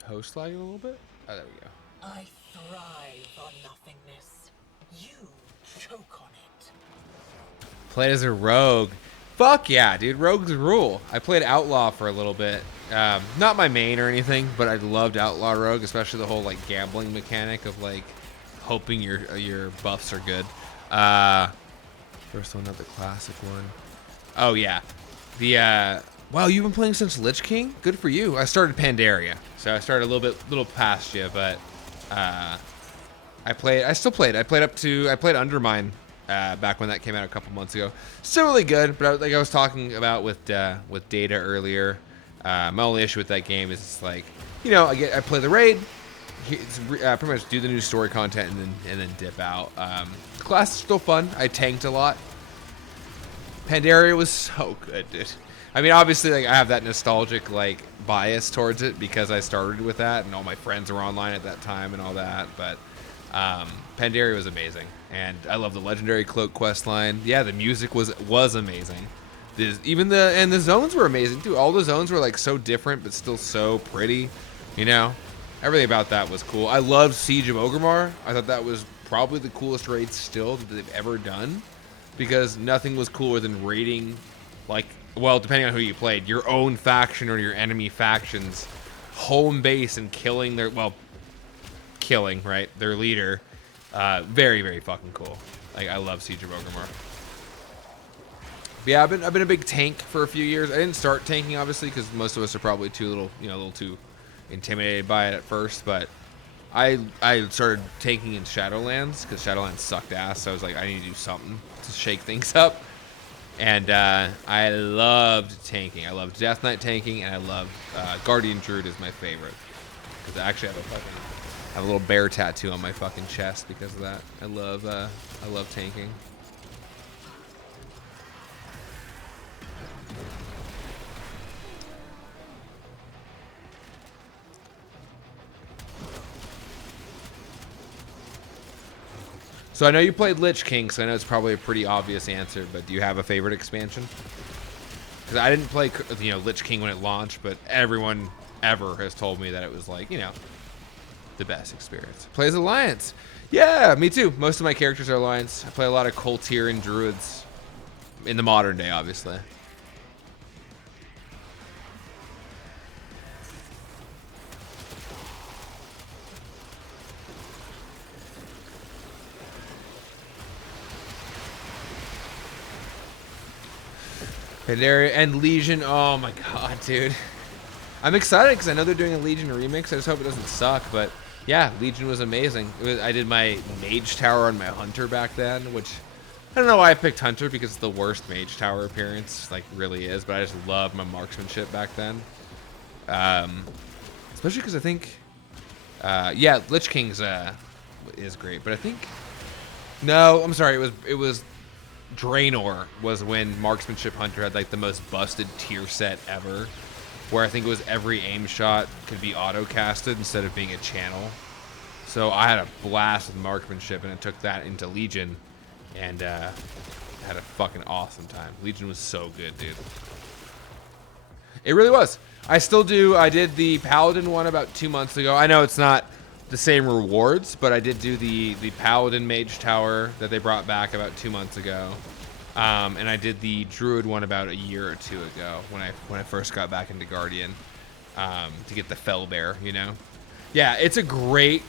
Host lagging a little bit? Oh, there we go. I thrive on nothingness. You choke on it. Played as a rogue. Fuck yeah, dude. Rogues rule. I played Outlaw for a little bit. Not my main or anything, but I loved Outlaw Rogue, especially the whole like gambling mechanic of like hoping your buffs are good. First one, not the classic one. Oh yeah. Wow, you've been playing since Lich King? Good for you. I started Pandaria, so I started a little past you, but I still played. I played Undermine back when that came out a couple months ago. Still really good, but like I was talking about with Data earlier, my only issue with that game is it's like, you know, I play the raid, pretty much do the new story content and then dip out. Class is still fun. I tanked a lot. Pandaria was so good, dude. I mean, obviously, like I have that nostalgic like bias towards it because I started with that, and all my friends were online at that time and all that. But Pandaria was amazing, and I love the legendary cloak quest line. Yeah, the music was amazing. Even the zones were amazing too. All the zones were like so different, but still so pretty. You know, everything about that was cool. I loved Siege of Orgrimmar. I thought that was probably the coolest raid still that they've ever done, because nothing was cooler than raiding, like, well, depending on who you played, your own faction or your enemy faction's home base and killing their, well, killing, right, their leader. Very, very fucking cool. Like, I love Siege of Orgrimmar. But yeah, I've been a big tank for a few years. I didn't start tanking, obviously, because most of us are probably a little too intimidated by it at first, but I started tanking in Shadowlands because Shadowlands sucked ass, so I was like, I need to do something to shake things up. And I loved tanking. I loved Death Knight tanking, and I loved Guardian Druid is my favorite, because I actually have a little bear tattoo on my fucking chest because of that. I love tanking. So I know you played Lich King, so I know it's probably a pretty obvious answer, but do you have a favorite expansion? Because I didn't play, Lich King when it launched, but everyone ever has told me that it was like, the best experience. Plays Alliance. Yeah, me too. Most of my characters are Alliance. I play a lot of Koltyr and Druids in the modern day, obviously. Pandaria and Legion. Oh my god, dude. I'm excited because I know they're doing a Legion remix. I just hope it doesn't suck. But yeah, Legion was amazing. I did my Mage Tower on my Hunter back then, which I don't know why I picked Hunter, because it's the worst Mage Tower appearance, like really is. But I just loved my marksmanship back then. Especially because I think, yeah, Lich King's is great. But I think, no, I'm sorry. It was Draenor was when Marksmanship Hunter had like the most busted tier set ever, where I think it was every aim shot could be auto-casted instead of being a channel. So I had a blast with Marksmanship, and I took that into Legion, and had a fucking awesome time. Legion was so good, dude. It really was. I still do. I did the Paladin one about 2 months ago. I know it's not the same rewards, but I did do the Paladin Mage Tower that they brought back about 2 months ago, and I did the Druid one about a year or two ago when I first got back into Guardian, to get the Fell Bear. Yeah, it's a great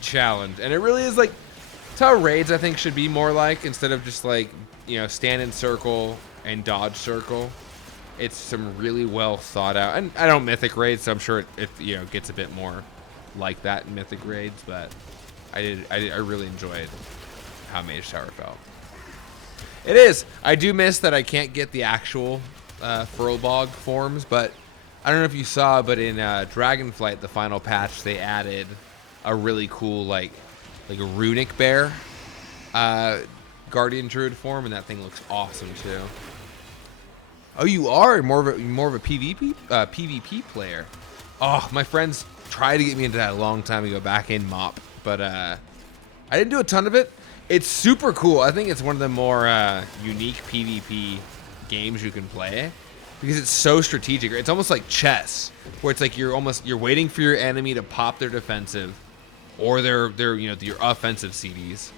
challenge, and it really is like it's how raids I think should be more like, instead of just like stand in circle and dodge circle. It's some really well thought out, and I don't mythic raids, so I'm sure it gets a bit more like that in mythic raids, but I really enjoyed how Mage Tower felt. It is. I do miss that I can't get the actual Furlbog forms, but I don't know if you saw, but in Dragonflight, the final patch, they added a really cool like a runic bear Guardian Druid form, and that thing looks awesome too. Oh, you are more of a PvP player. Oh, my friends tried to get me into that a long time ago back in MOP, but I didn't do a ton of it. It's super cool. I think it's one of the more unique PvP games you can play, because it's so strategic. It's almost like chess, where it's like you're waiting for your enemy to pop their defensive or their your offensive CDs,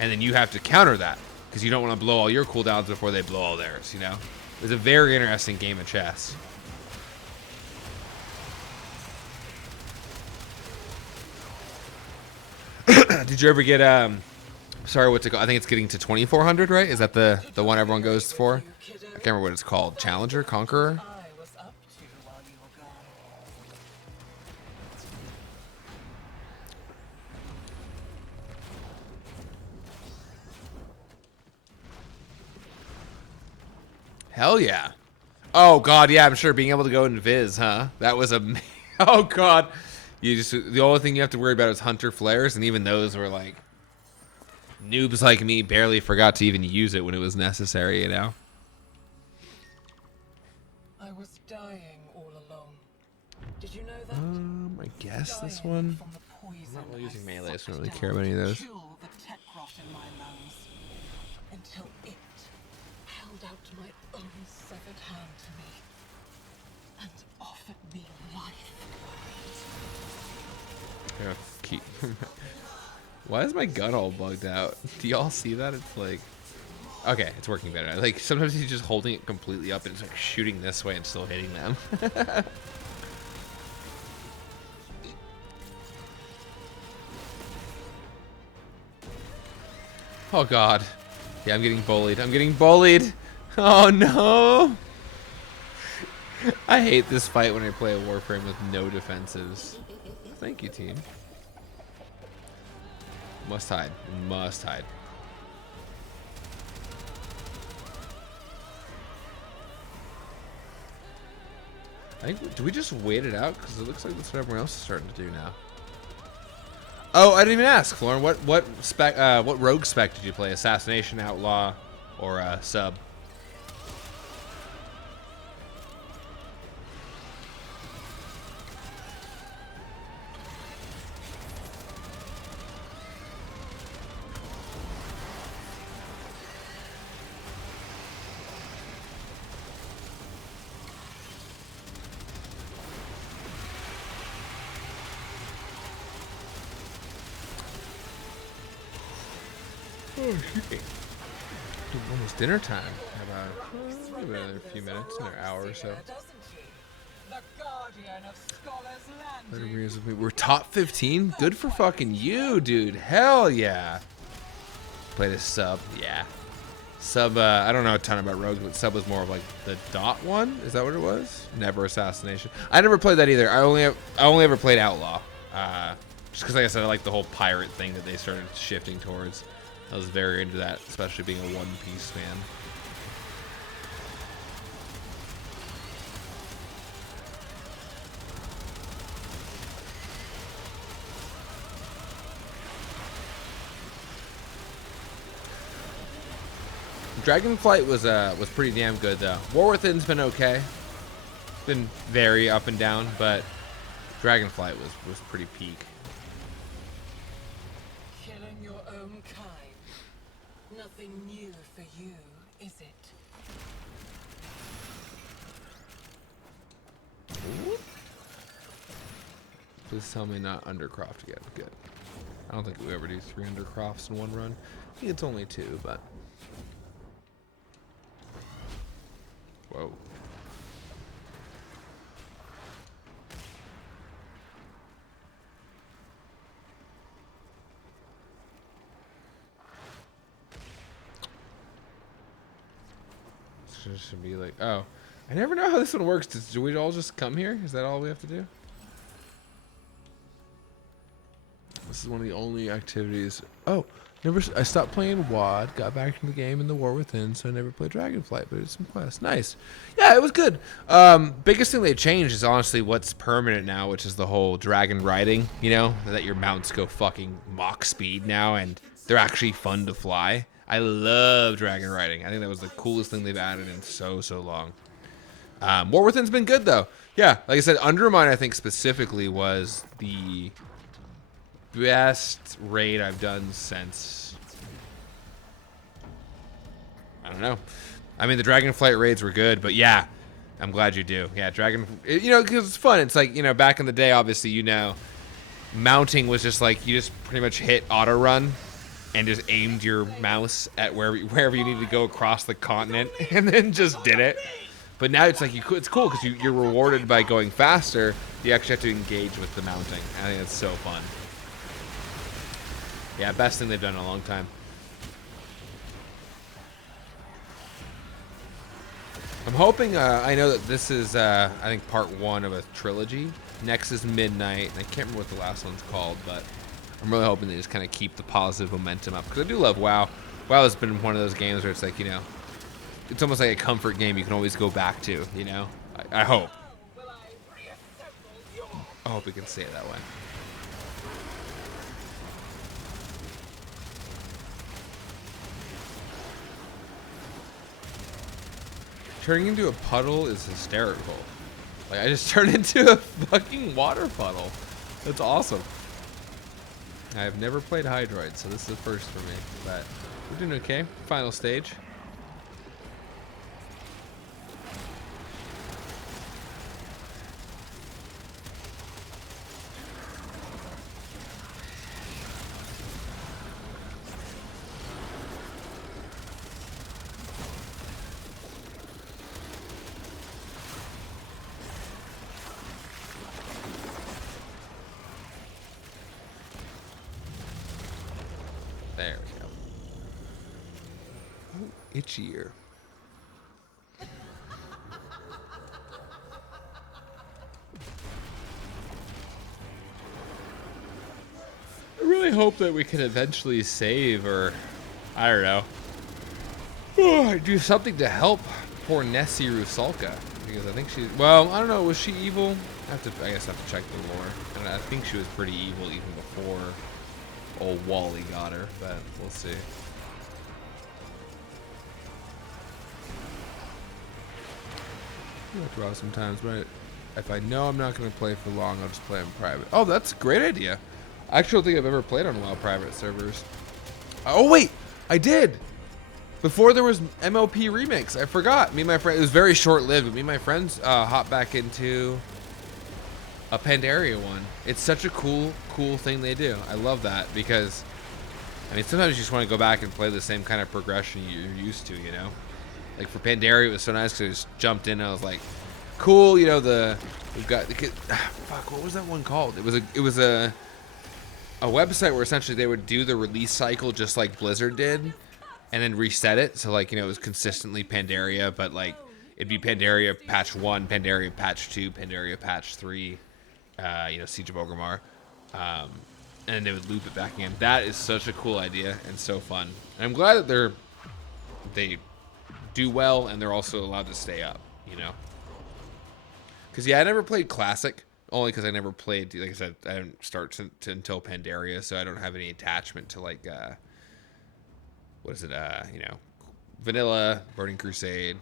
and then you have to counter that because you don't want to blow all your cooldowns before they blow all theirs. It's a very interesting game of chess. Did you ever get sorry, what's it called? I think it's getting to 2400, right? Is that the one everyone goes for? I can't remember what it's called. Challenger, Conqueror. I was up to while you were gone. Hell yeah. Oh god, yeah, I'm sure being able to go in Viz, huh? That was oh god. The only thing you have to worry about is Hunter flares, and even those were like noobs like me barely forgot to even use it when it was necessary, I was dying all along. Did you know that? I guess this Dying one. from the poison I'm not really using I melee, so I don't really sucked care about down any of to those. Kill the tech rot in my lungs. Until it held out my own severed hand to me and offered me life. Yeah, keep. Why is my gun all bugged out? Do y'all see that? It's like, okay, it's working better. Like sometimes he's just holding it completely up and it's like shooting this way and still hitting them. Oh god. Yeah, I'm getting bullied. I'm getting bullied. Oh no. I hate this fight when I play a Warframe with no defensives. Thank you, team. Must hide. Must hide. I think, do we just wait it out? Because it looks like that's what everyone else is starting to do now. Oh, I didn't even ask, Florin. What spec? What rogue spec did you play? Assassination, outlaw, or sub? Oh, shit. Almost dinner time. About another few minutes, another hour or so. We're top 15. Good for fucking you, dude. Hell yeah. Played a sub, yeah. Sub. I don't know a ton about rogues, but sub was more of like the dot one. Is that what it was? Never assassination. I never played that either. I only ever played outlaw. Just because, like I said, I like the whole pirate thing that they started shifting towards. I was very into that, especially being a One Piece fan. Dragonflight was pretty damn good though. War Within's been okay. It's been very up and down, but Dragonflight was pretty peak. Killing your own kind. Nothing new for you, is it? Please tell me not undercroft again. Good. I don't think we ever do 3 undercrofts in one run. I think it's only 2, but. Whoa. This should be like, oh, I never know how this one works. Do we all just come here? Is that all we have to do? This is one of the only activities. Oh, I stopped playing WoD, got back into the game in the War Within, so I never played Dragonflight, but it's some quests. Nice. Yeah, it was good. Biggest thing they changed is honestly what's permanent now, which is the whole dragon riding, you know, that your mounts go fucking Mach speed now, and they're actually fun to fly. I love dragon riding. I think that was the coolest thing they've added in so long. War Within's been good, though. Yeah, like I said, Undermine, I think, specifically was the best raid I've done since, I don't know. I mean, the Dragonflight raids were good, but yeah, I'm glad you do. Yeah, you know, because it's fun. It's like, you know, back in the day, obviously, you know, mounting was just like, you just pretty much hit auto run and just aimed your mouse at wherever you needed to go across the continent and then just did it. But now it's like, it's cool because you're rewarded by going faster. You actually have to engage with the mounting. I think it's so fun. Yeah, best thing they've done in a long time. I'm hoping, I know that this is, I think, part 1 of a trilogy. Next is Midnight. I can't remember what the last one's called, but I'm really hoping they just kind of keep the positive momentum up. Because I do love WoW. WoW has been one of those games where it's like, you know, it's almost like a comfort game you can always go back to, you know? I hope. I hope we can say it that way. Turning into a puddle is hysterical. Like, I just turned into a fucking water puddle. That's awesome. I've never played Hydroid, so this is the first for me. But we're doing okay. Final stage. There we go. Oh, itchy ear. I really hope that we can eventually save, or I don't know, do something to help poor Nessie Rusalka, because I think she's, well, I don't know, was she evil? I guess I have to check the lore. I think she was pretty evil even before old Wally got her, but we'll see. I'll draw sometimes, but if I know I'm not going to play for long, I'll just play in private. Oh, that's a great idea. I actually don't think I've ever played on WoW private servers. Oh wait, I did. Before there was MLP remakes, I forgot. Me and my friend, it was very short-lived, but me and my friends hopped back into a Pandaria one. It's such a cool thing they do. I love that because, I mean, sometimes you just want to go back and play the same kind of progression you're used to, you know? Like for Pandaria, it was so nice because I just jumped in and I was like, cool, you know, we've got, fuck, what was that one called? It was a website where essentially they would do the release cycle just like Blizzard did and then reset it. So like, you know, it was consistently Pandaria, but like it'd be Pandaria patch 1, Pandaria patch 2, Pandaria patch 3, you know, Siege of Orgrimmar. And then they would loop it back again. That is such a cool idea and so fun. And I'm glad that they do well and they're also allowed to stay up, you know? Because, yeah, I never played Classic, only because I never played, like I said, I didn't start until Pandaria, so I don't have any attachment to, like, what is it, you know, Vanilla, Burning Crusade,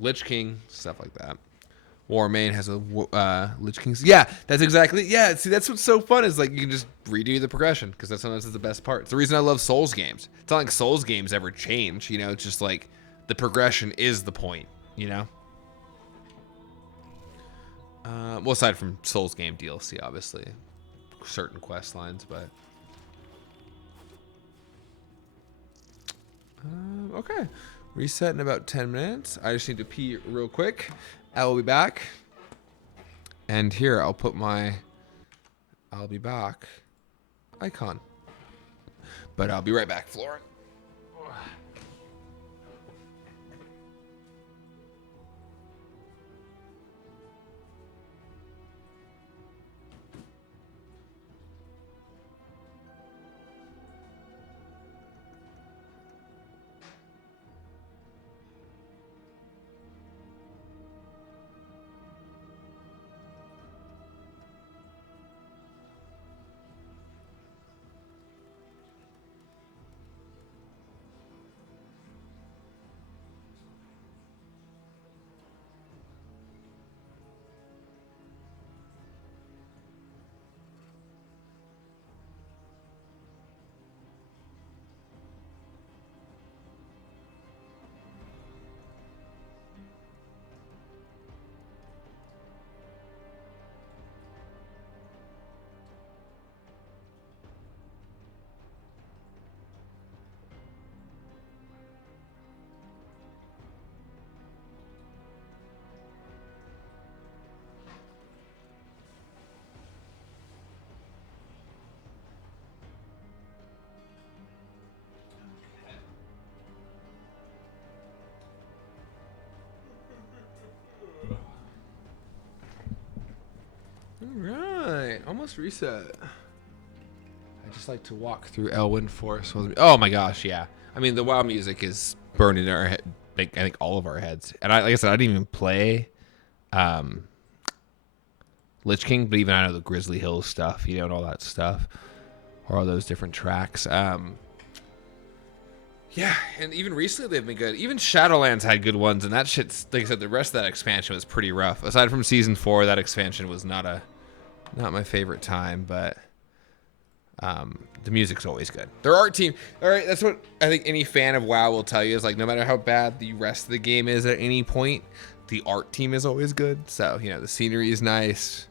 Lich King, stuff like that. Warframe has a Lich King. Yeah, that's exactly, yeah, see, that's what's so fun is, like, you can just redo the progression, because that's sometimes the best part. It's the reason I love Souls games. It's not like Souls games ever change, you know, it's just, like, the progression is the point, you know? Well, aside from Souls game DLC, obviously. Certain quest lines, but... okay. Reset in about 10 minutes. I just need to pee real quick. I will be back. And here, I'll put my I'll be back icon. But I'll be right back, Florin. Alright, almost reset. I just like to walk through Elwyn Forest with me. Oh my gosh, yeah. I mean, the WoW music is burned in our head, I think all of our heads. And like I said, I didn't even play Lich King, but even I know the Grizzly Hills stuff, you know, and all that stuff. Or all those different tracks. Yeah, and even recently they've been good. Even Shadowlands had good ones, and that shit's, like I said, the rest of that expansion was pretty rough. Aside from season 4, that expansion was not my favorite time, but the music's always good. Their art team, all right, that's what I think any fan of WoW will tell you is like no matter how bad the rest of the game is at any point, the art team is always good. So, you know, the scenery is nice,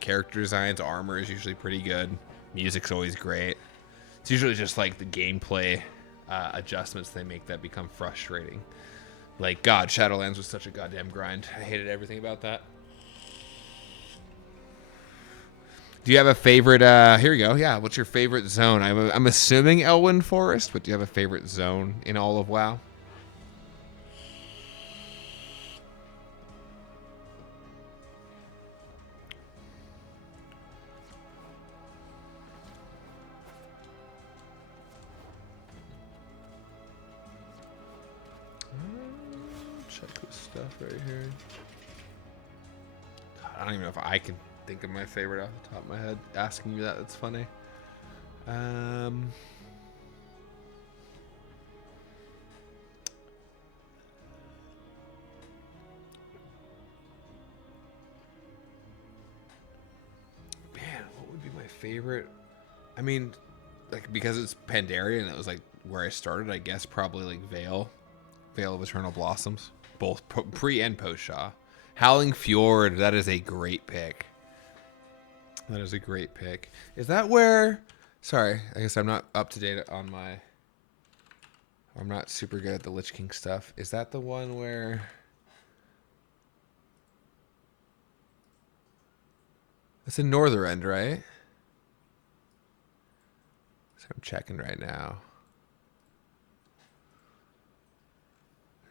character designs, armor is usually pretty good, music's always great. It's usually just like the gameplay adjustments they make that become frustrating. Like, God, Shadowlands was such a goddamn grind. I hated everything about that. Do you have a favorite, here we go, yeah, what's your favorite zone? I'm assuming Elwyn Forest, but do you have a favorite zone in all of WoW? Check this stuff right here. God, I don't even know if I can think of my favorite off the top of my head. Asking you that's funny. Man, what would be my favorite? I mean, like, because it's Pandaria and it was like where I started, I guess probably like Vale of Eternal Blossoms, both pre and post Shaw. Howling Fjord, that is a great pick. That is a great pick. Is that where... Sorry, I guess I'm not up to date on my... I'm not super good at the Lich King stuff. Is that the one where... It's in Northrend, right? So I'm checking right now.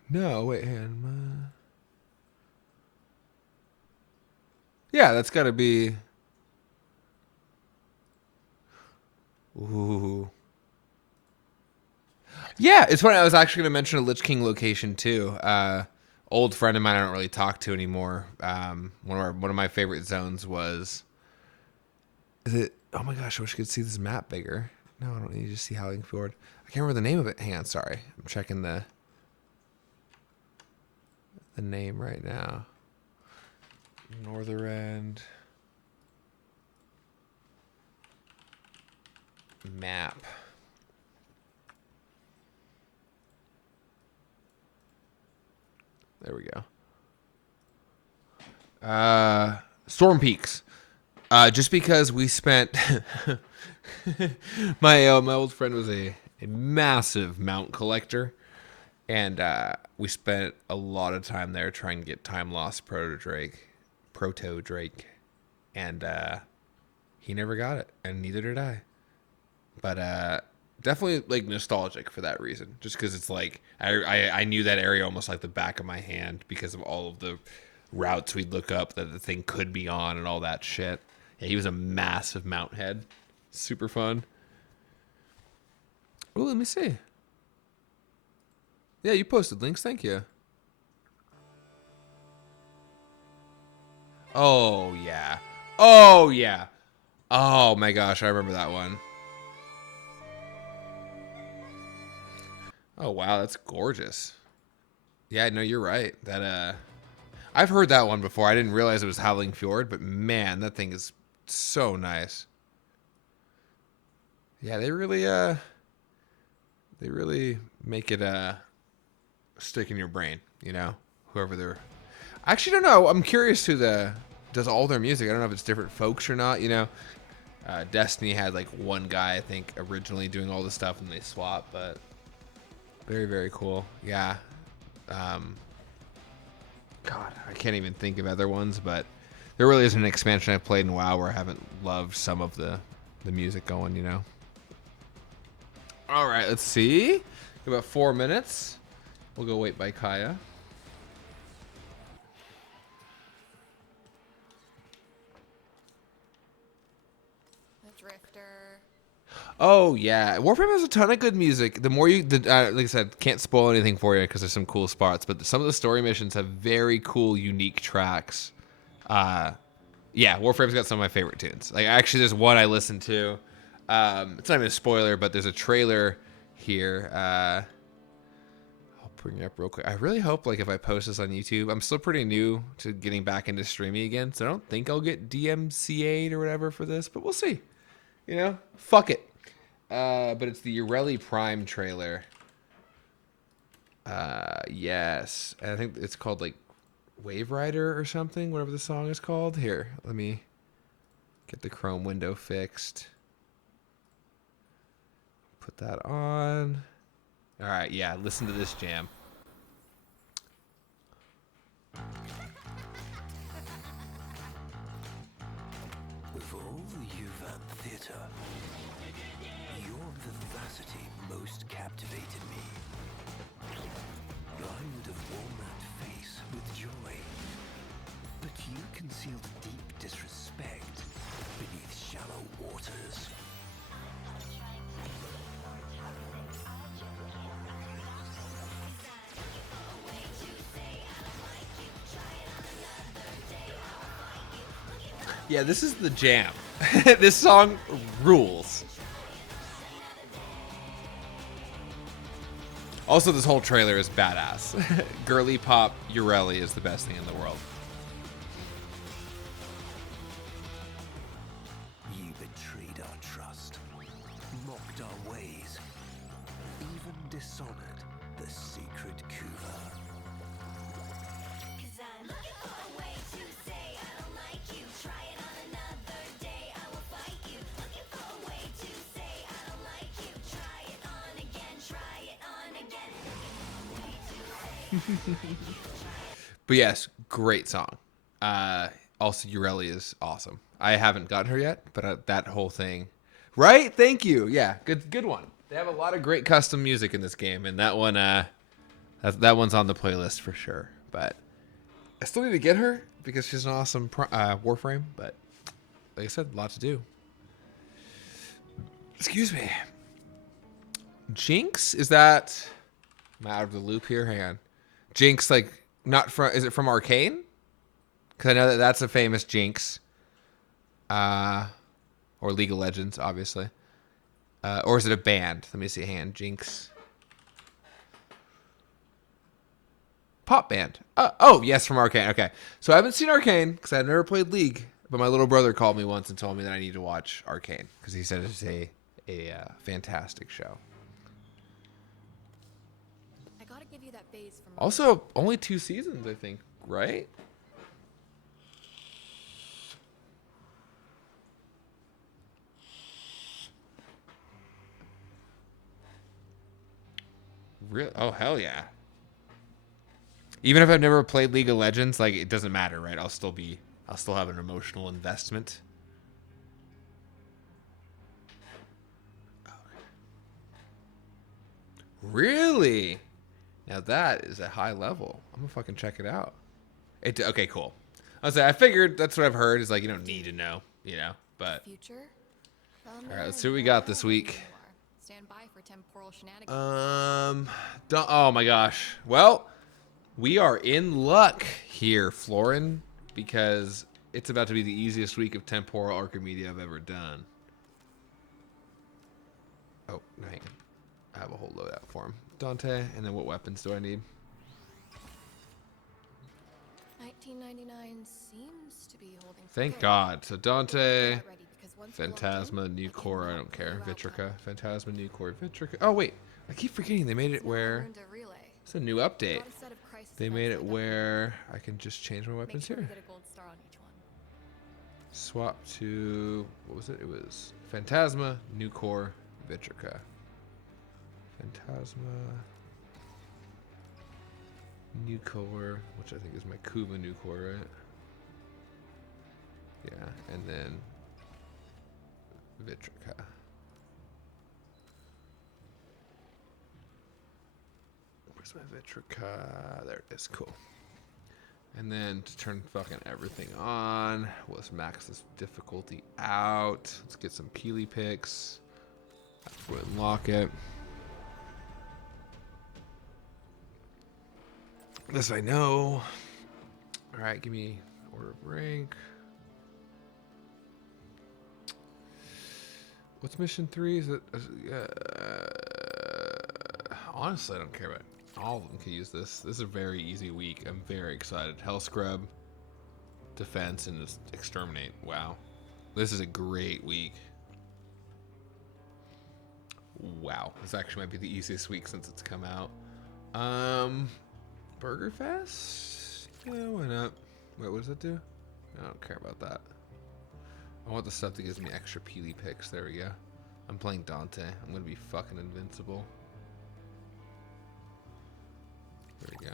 No, wait, hang on. Yeah, that's got to be... Ooh. Yeah, it's funny. I was actually going to mention a Lich King location too. Old friend of mine I don't really talk to anymore. One of my favorite zones was... Is it... Oh my gosh, I wish I could see this map bigger. No, I don't need to see Howling Fjord. I can't remember the name of it. Hang on, sorry. I'm checking the name right now. Northrend map. There we go. Storm Peaks. Just because we spent my old friend was a massive mount collector. And we spent a lot of time there trying to get Time Lost Proto Drake. And he never got it, and neither did I. But definitely like nostalgic for that reason. Just because it's like I knew that area almost like the back of my hand because of all of the routes we'd look up that the thing could be on and all that shit. Yeah, he was a massive mount head. Super fun. Oh, let me see. Yeah, you posted links. Thank you. Oh, yeah. Oh, yeah. Oh, my gosh. I remember that one. Oh, wow. That's gorgeous. Yeah, no, you're right. That, I've heard that one before. I didn't realize it was Howling Fjord, but man, that thing is so nice. Yeah, they really make it, stick in your brain, you know, whoever they're... I actually don't know. I'm curious who does all their music. I don't know if it's different folks or not, you know. Destiny had like one guy, I think, originally doing all the stuff and they swap, but very, very cool. Yeah. God, I can't even think of other ones, but there really isn't an expansion I've played in WoW where I haven't loved some of the music going, you know. All right, let's see. About 4 minutes. We'll go wait by Kaya. The Drifter. Oh yeah, Warframe has a ton of good music. The more like I said, can't spoil anything for you because there's some cool spots. But some of the story missions have very cool, unique tracks. Yeah, Warframe's got some of my favorite tunes. Like actually, there's one I listened to. It's not even a spoiler, but there's a trailer here. I'll bring it up real quick. I really hope, like, if I post this on YouTube, I'm still pretty new to getting back into streaming again, so I don't think I'll get DMCA'd or whatever for this, but we'll see. You know, fuck it. But it's the Ureli Prime trailer. Yes, and I think it's called like Wave Rider or something, whatever the song is called. Here, let me get the Chrome window fixed. Put that on. All right, yeah, listen to this jam. Of all the Yuvan theatre, your vivacity most captivated me. I would have worn that face with joy, but you concealed deep disrespect beneath shallow waters. Yeah, this is the jam. This song rules. Also, this whole trailer is badass. Girly pop Ureli is the best thing in the world. You betrayed our trust, mocked our ways, even dishonored the sacred Kuva. Cause I'm looking for a way to say I don't like you. Try it on another day, I will fight you. Looking for a way to say I don't like you. Try it on again, try it on again. But yes, great song. Also, Ureli is awesome. I haven't gotten her yet, but that whole thing, right? Thank you. Yeah, good one. They have a lot of great custom music in this game, and that one, that one's on the playlist for sure. But I still need to get her because she's an awesome Warframe. But like I said, a lot to do. Excuse me. Jinx, is that? Am I out of the loop here? Hang on. Jinx, like, not from, is it from Arcane? Because I know that that's a famous Jinx. Or League of Legends, obviously. Or is it a band? Let me see. Hang on. Jinx. Pop band. Oh, yes, from Arcane. Okay. So I haven't seen Arcane because I've never played League. But my little brother called me once and told me that I need to watch Arcane because he said it's a fantastic show. I gotta give you that base from Also, only 2 seasons, I think, right? Real? Oh, hell yeah. Even if I've never played League of Legends, like, it doesn't matter, right? I'll still have an emotional investment. Really? Now that is a high level. I'm gonna fucking check it out. Okay, cool. I figured that's what I've heard is like you don't need to know, you know, but future. all right, let's see what we got this week. Stand by for temporal shenanigans. Oh my gosh. Well, we are in luck here, Florin, because it's about to be the easiest week of temporal Archimedia I've ever done. Oh, hang on. I have a whole loadout for him. Dante, and then what weapons do I need? 1999 seems to be holding. Thank good. God. So Dante, Get ready, because once you're locked Phantasma, in, New I Core, I cannot don't care. pull you out Vitrica, now. Phantasma, New Core, Vitrica. Oh wait, I keep forgetting they made it Somehow I where learned a relay. it's a new update. Got a set of crisis They events made it lined up. where I can just change my Make weapons sure we here. get a gold star on each one. Swap to what was it? It was Phantasma, New Core, Vitrica. Phantasma, New Core, which I think is my Kuva New Core, right? Yeah, and then Vitrica. Where's my Vitrica? There it is. Cool. And then to turn fucking everything on, let's max this difficulty out. Let's get some Peely picks. Go ahead and lock it. This I know. All right, give me order of rank. What's mission 3? Is it? honestly, I don't care about all of them. Can use this. This is a very easy week. I'm very excited. Hell Scrub, Defense, and just Exterminate. Wow. This is a great week. Wow. This actually might be the easiest week since it's come out. Burger Fest? Yeah, why not? Wait, what does it do? I don't care about that. I want the stuff that gives me extra Peely picks. There we go. I'm playing Dante. I'm gonna be fucking invincible. There we go.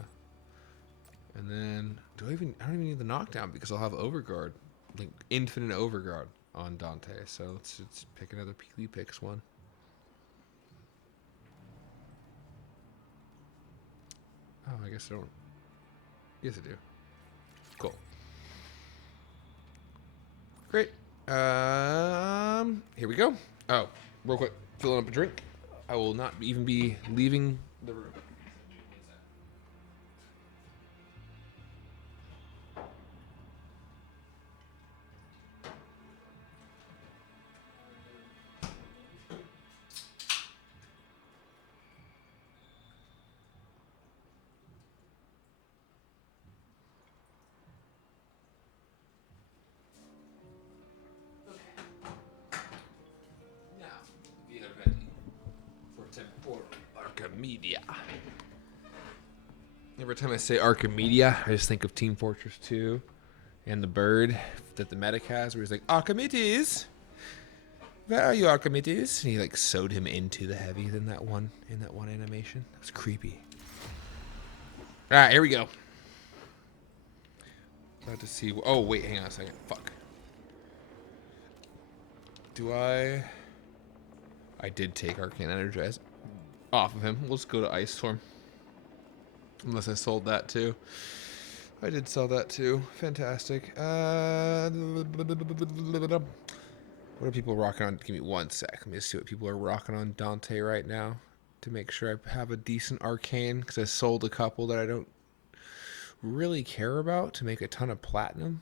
And then I don't even need the knockdown because I'll have Overguard, like infinite Overguard on Dante. So let's pick another Peely picks one. Oh, I guess I don't. Yes, I do. Cool. Great. Here we go. Oh, real quick, filling up a drink. I will not even be leaving the room. Archimedia. Every time I say Archimedia, I just think of Team Fortress 2 and the bird that the medic has, where he's like, Archimedes, where are you, Archimedes? And he like sewed him into the heavy in that one animation. That was creepy. All right, here we go. About to see. Oh wait, hang on a second. Fuck. Do I? I did take Arcane Energize off of him. We'll just go to Ice Storm. Unless I sold that too. I did sell that too. Fantastic. What are people rocking on? Give me 1 sec. Let me just see what people are rocking on Dante right now to make sure I have a decent Arcane, because I sold a couple that I don't really care about to make a ton of platinum.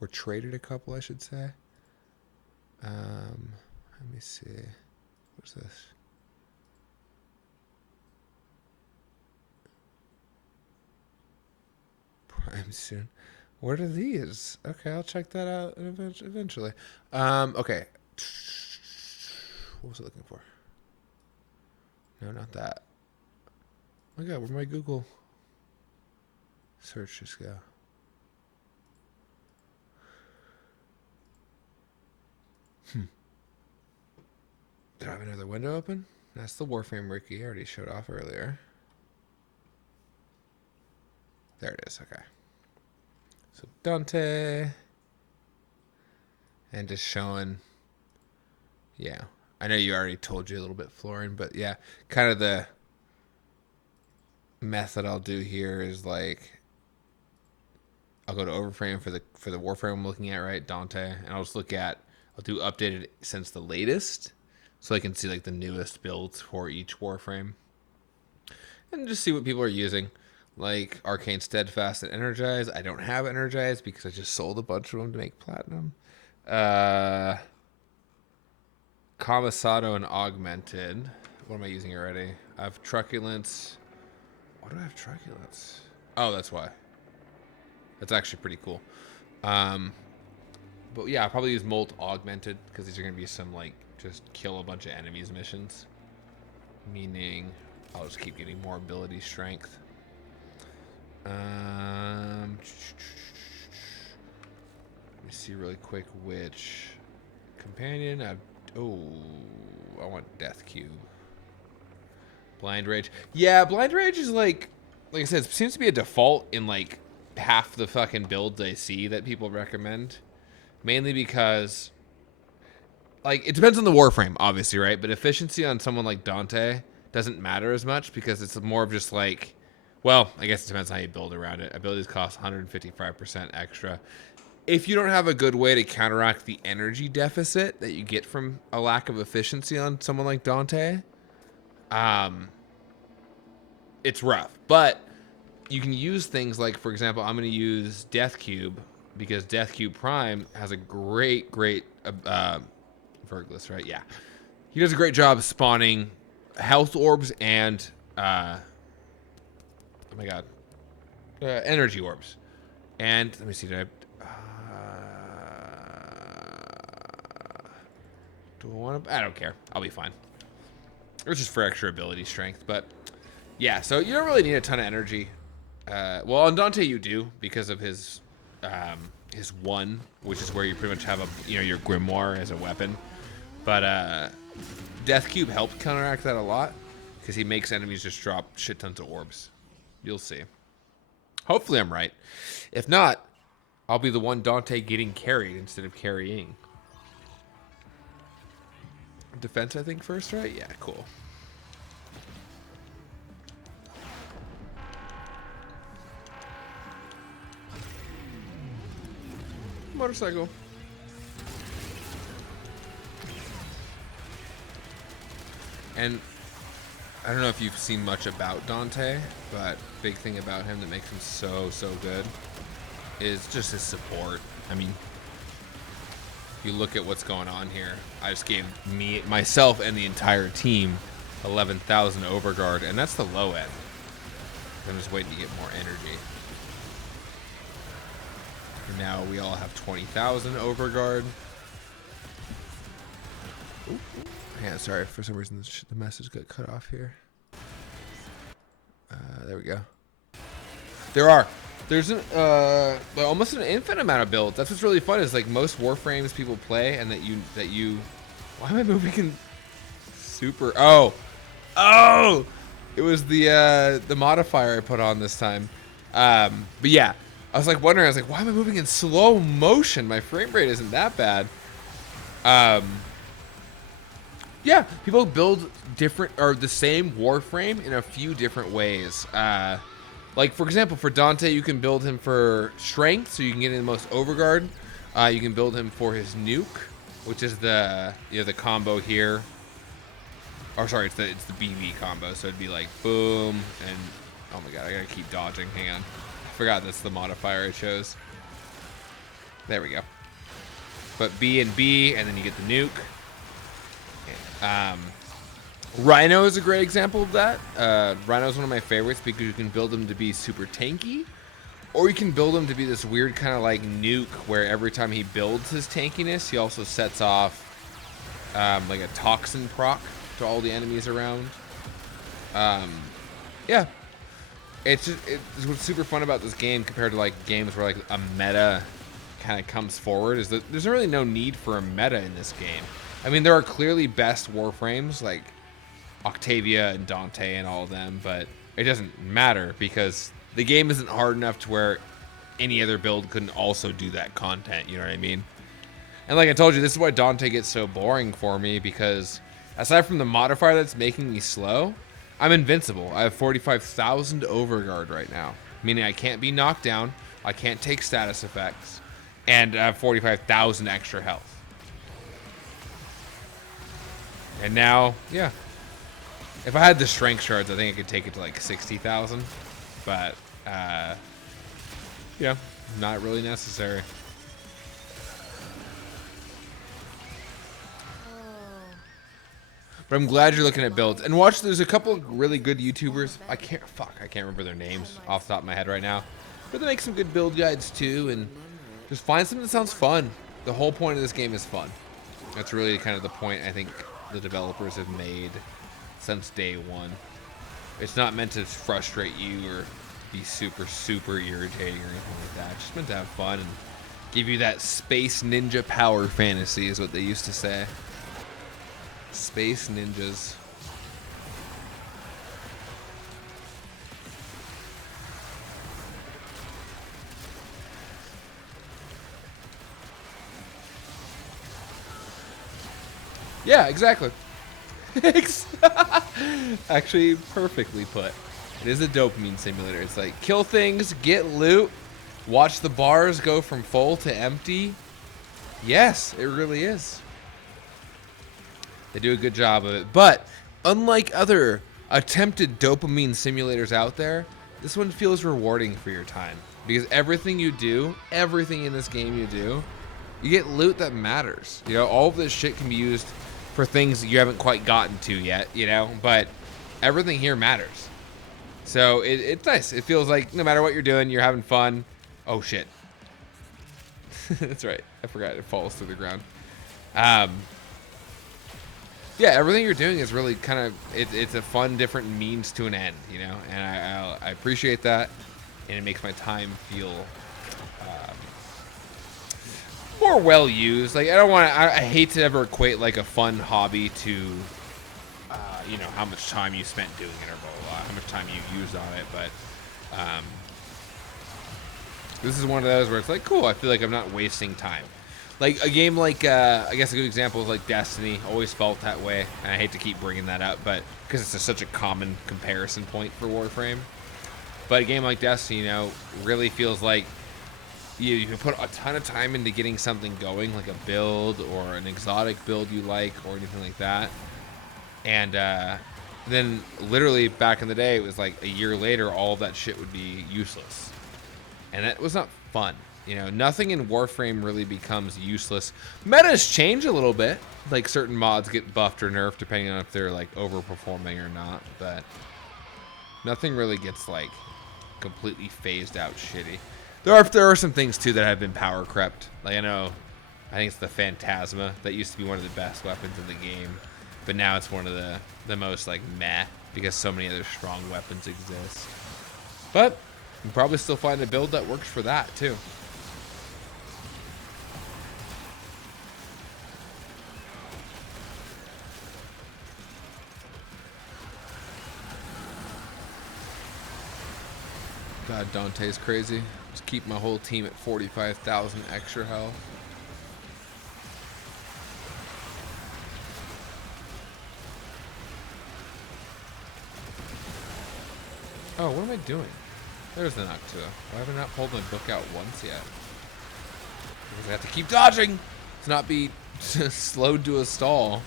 Or traded a couple, I should say. Let me see. What's this? Prime soon. What are these? Okay, I'll check that out eventually. Okay. What was I looking for? No, not that. Oh my god, where'd my Google search just go? Did I have another window open? That's the Warframe Ricky I already showed off earlier. There it is, okay. So Dante. And just showing, yeah. I know you already told you a little bit, Florin, but yeah, kind of the method I'll do here is like, I'll go to Overframe for the Warframe I'm looking at, right? Dante, and I'll just look at, I'll do updated since the latest, so I can see like the newest builds for each Warframe, and just see what people are using. Like Arcane Steadfast and Energize. I don't have Energize because I just sold a bunch of them to make platinum. Kamisato and Augmented. What am I using already? I have Truculence. Why do I have Truculence? Oh, that's why. That's actually pretty cool. But yeah, I'll probably use Molt Augmented because these are going to be some like just kill a bunch of enemies missions. Meaning I'll just keep getting more ability strength. Let me see really quick which companion. I want Death Cube. Blind Rage. Yeah, Blind Rage is like I said, it seems to be a default in like half the fucking builds I see that people recommend. Mainly because like it depends on the Warframe, obviously, right? But efficiency on someone like Dante doesn't matter as much because it's more of just like, well, I guess it depends on how you build around it. Abilities cost 155% extra. If you don't have a good way to counteract the energy deficit that you get from a lack of efficiency on someone like Dante, it's rough. But you can use things like, for example, I'm going to use Death Cube because Death Cube Prime has a great Vergless, right? Yeah. He does a great job spawning health orbs and oh my god, energy orbs. And let me see, do I want to? I don't care. I'll be fine. It's just for extra ability strength, but yeah. So you don't really need a ton of energy. Well, on Dante you do because of his one, which is where you pretty much have your grimoire as a weapon. But Death Cube helped counteract that a lot because he makes enemies just drop shit tons of orbs. You'll see. Hopefully I'm right. If not, I'll be the one Dante getting carried instead of carrying. Defense, I think, first, right? Yeah, cool. Motorcycle. And I don't know if you've seen much about Dante, but big thing about him that makes him so good is just his support. I mean, if you look at what's going on here, I just gave myself and the entire team 11,000 overguard, and that's the low end. I'm just waiting to get more energy. And now we all have 20,000 overguard. Ooh. Yeah, sorry, for some reason the message got cut off here. There we go. There's almost an infinite amount of builds. That's what's really fun is like most Warframes people play, and that you. Why am I moving in super? Oh, it was the modifier I put on this time. But yeah, I was like wondering. I was like, why am I moving in slow motion? My frame rate isn't that bad. Yeah, people build different or the same Warframe in a few different ways. Like for example, for Dante, you can build him for strength, so you can get in the most overguard. You can build him for his nuke, which is the combo here. Or sorry, it's the BB combo. So it'd be like boom and oh my god, I gotta keep dodging. Hang on, I forgot that's the modifier I chose. There we go. But B and B, and then you get the nuke. Rhino is a great example of that. Rhino is one of my favorites because you can build him to be super tanky, or you can build him to be this weird kind of like nuke where every time he builds his tankiness, he also sets off like a toxin proc to all the enemies around. Yeah, it's what's super fun about this game compared to like games where like a meta kind of comes forward is that there's really no need for a meta in this game. I mean, there are clearly best Warframes like Octavia and Dante and all of them, but it doesn't matter because the game isn't hard enough to where any other build couldn't also do that content, you know what I mean? And like I told you, this is why Dante gets so boring for me because aside from the modifier that's making me slow, I'm invincible. I have 45,000 overguard right now, meaning I can't be knocked down, I can't take status effects, and I have 45,000 extra health. And now, yeah. If I had the strength shards, I think I could take it to like 60,000. But, yeah, not really necessary. But I'm glad you're looking at builds. And watch, there's a couple of really good YouTubers. I can't remember their names off the top of my head right now. But they make some good build guides too. And just find something that sounds fun. The whole point of this game is fun. That's really kind of the point I think the developers have made since day one. It's not meant to frustrate you or be super irritating or anything like that. It's just meant to have fun and give you that space ninja power fantasy is what they used to say. Space ninjas. Yeah, exactly. Actually, perfectly put. It is a dopamine simulator. It's like kill things, get loot, watch the bars go from full to empty. Yes, it really is. They do a good job of it. But unlike other attempted dopamine simulators out there, this one feels rewarding for your time. Because everything you do, everything in this game you do, you get loot that matters. You know, all of this shit can be used for things that you haven't quite gotten to yet, you know, but everything here matters. So it's nice. It feels like no matter what you're doing, you're having fun. Oh shit. That's right. I forgot it falls to the ground. Yeah, everything you're doing is really kind of it's a fun, different means to an end, you know, and I appreciate that, and it makes my time feel more well used. Like I hate to ever equate like a fun hobby to you know, how much time you spent doing it or blah blah blah, how much time you used on it, but this is one of those where it's like, cool, I feel like I'm not wasting time. Like a game like, I guess a good example is like Destiny. Always felt that way, and I hate to keep bringing that up, but because it's such a common comparison point for Warframe. But a game like Destiny, you know, really feels like you put a ton of time into getting something going, like a build or an exotic build you like or anything like that. And then literally back in the day, it was like a year later, all of that shit would be useless. And that was not fun. You know, nothing in Warframe really becomes useless. Metas change a little bit. Like certain mods get buffed or nerfed depending on if they're like overperforming or not. But nothing really gets like completely phased out shitty. There are some things too that have been power crept. Like I think it's the Phantasma that used to be one of the best weapons in the game, but now it's one of the most like meh because so many other strong weapons exist. But you can probably still find a build that works for that too. God, Dante's crazy. Just keep my whole team at 45,000 extra health. Oh, what am I doing? There's the Noctua. Why have I not pulled my book out once yet? Because I have to keep dodging to not be slowed to a stall.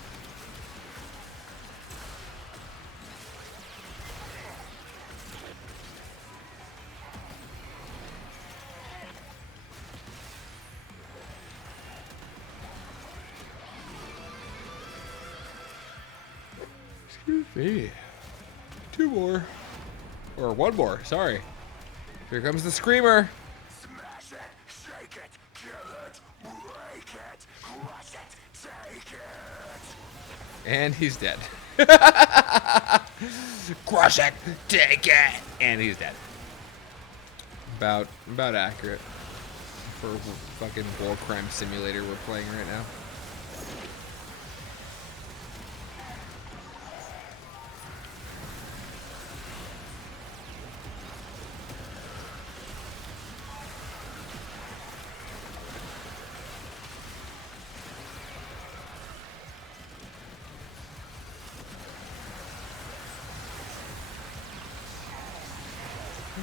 Excuse me. Two more. Or one more, sorry. Here comes the screamer. Smash it, shake it, kill it, break it, crush it, take it. And he's dead. Crush it, take it, and he's dead. About accurate for fucking war crime simulator we're playing right now.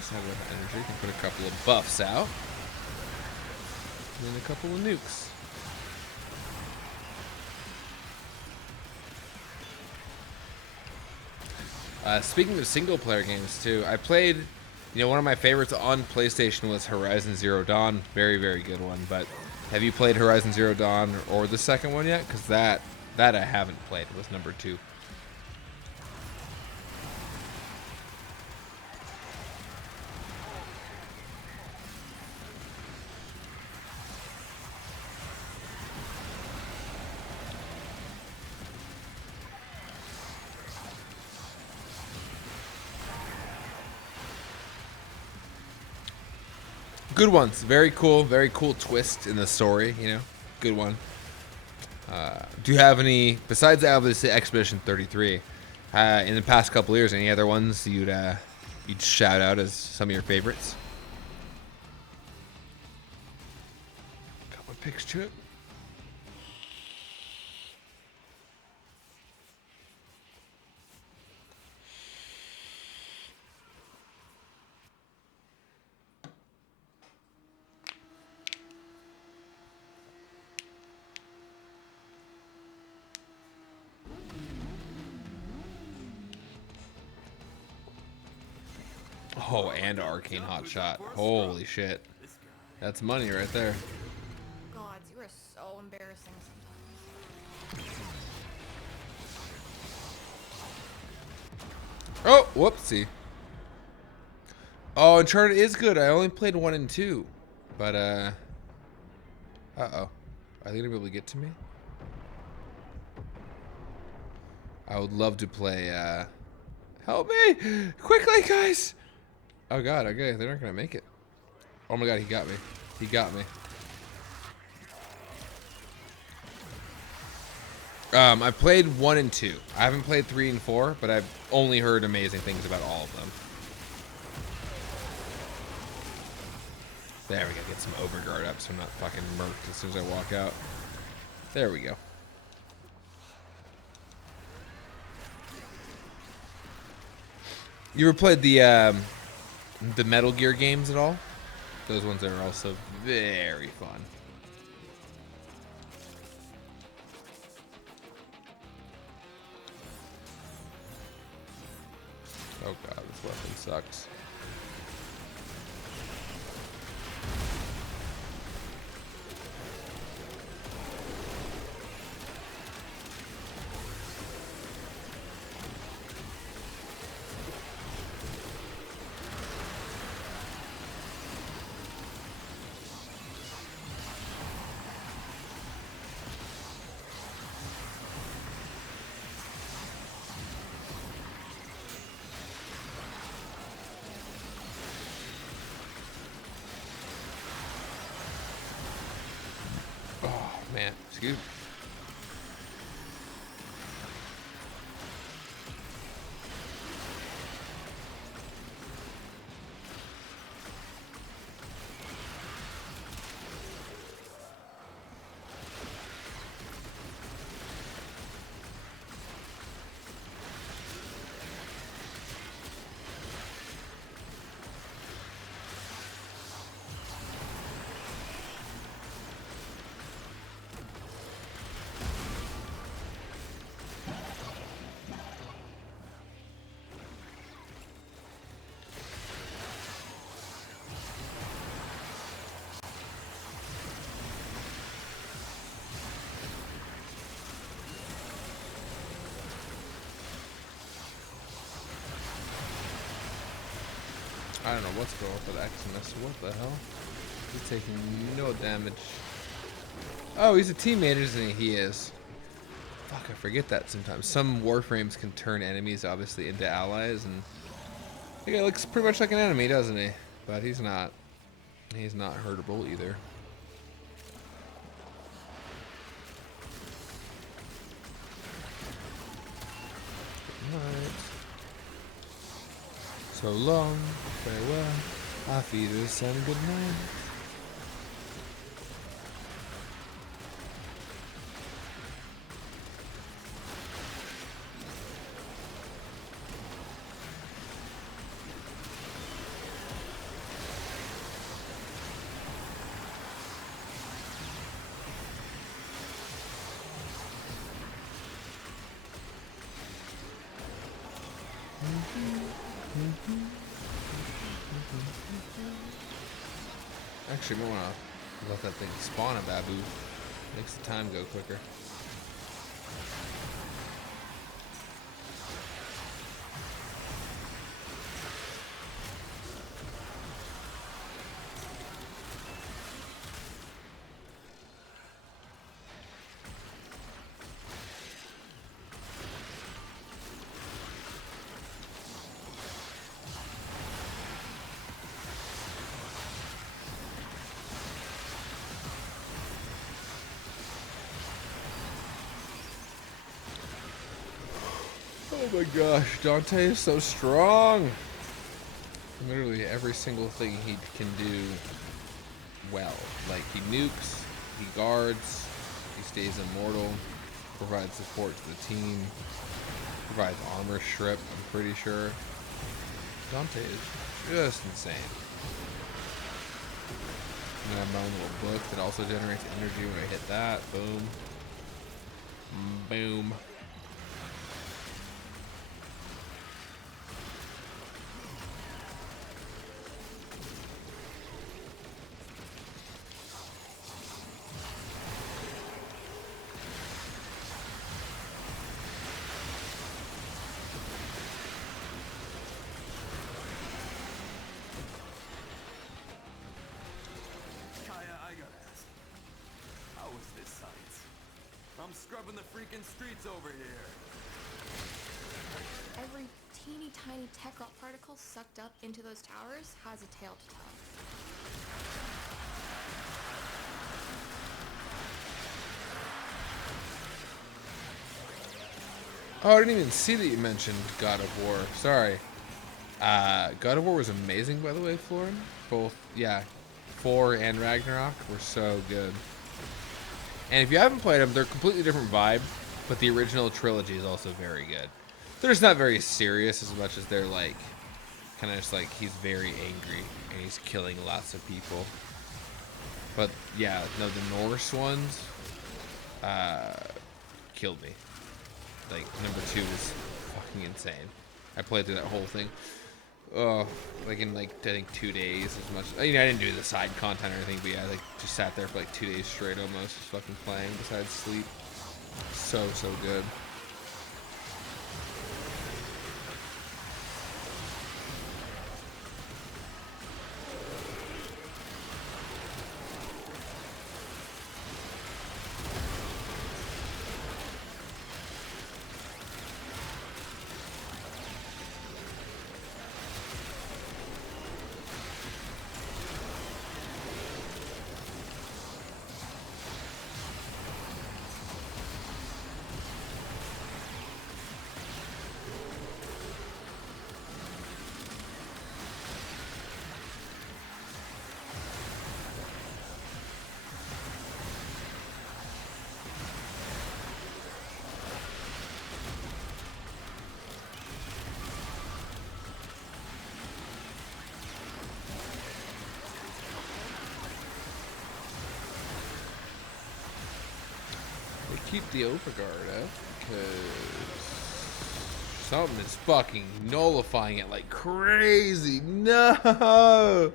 Have enough energy. Can put a couple of buffs out. And then a couple of nukes. Speaking of single player games too, I played, you know, one of my favorites on PlayStation was Horizon Zero Dawn. Very, very good one. But have you played Horizon Zero Dawn or the second one yet? Because that I haven't played. It was number 2. Good ones. Very cool twist in the story, you know. Good one. Do you have any, besides obviously Expedition 33, in the past couple years, any other ones you'd shout out as some of your favorites? Couple of picks to it. Oh, and Arcane Hotshot. Holy shit. That's money right there. God, you are so embarrassing sometimes. Oh, whoopsie. Oh, Uncharted is good. I only played 1 and 2. But, uh-oh. Are they going to be able to get to me? I would love to play, help me! Quickly, guys! Oh, God, okay. They're not going to make it. Oh, my God, he got me. He got me. I played 1 and 2. I haven't played 3 and 4, but I've only heard amazing things about all of them. There we go. Get some overguard up so I'm not fucking murked as soon as I walk out. There we go. You ever played the Metal Gear games at all? Those ones are also very fun. Oh god, this weapon sucks. Man, excuse me. I don't know what's going on with Eximus. What the hell? He's taking no damage. Oh, he's a teammate, isn't he? He is. Fuck, I forget that sometimes. Some Warframes can turn enemies, obviously, into allies, and the guy looks pretty much like an enemy, doesn't he? But he's not. He's not hurtable either. Good night. So long, farewell, auf Wiedersehen, good night. Actually, I want to let that thing spawn a babu. Makes the time go quicker. Oh my gosh, Dante is so strong. Literally every single thing he can do well. Like he nukes, he guards, he stays immortal, provides support to the team, provides armor strip, I'm pretty sure. Dante is just insane. And I have my own little book that also generates energy when I hit that. Boom. Boom. I'm scrubbing the freaking streets over here. Every teeny tiny tech rock particle sucked up into those towers has a tale to tell. Oh, I didn't even see that you mentioned God of War. Sorry. God of War was amazing, by the way, Florin. Both, yeah, 4 and Ragnarok were so good. And if you haven't played them, they're a completely different vibe, but the original trilogy is also very good. They're just not very serious as much as they're like, kind of just like, he's very angry and he's killing lots of people. But yeah, no, the Norse ones, killed me. Like, number 2 was fucking insane. I played through that whole thing. Oh, like in like, I think 2 days as much. I mean, I didn't do the side content or anything, but yeah, like just sat there for like 2 days straight almost, just fucking playing besides sleep. So good. Keep the overguard up because something is fucking nullifying it like crazy. No, I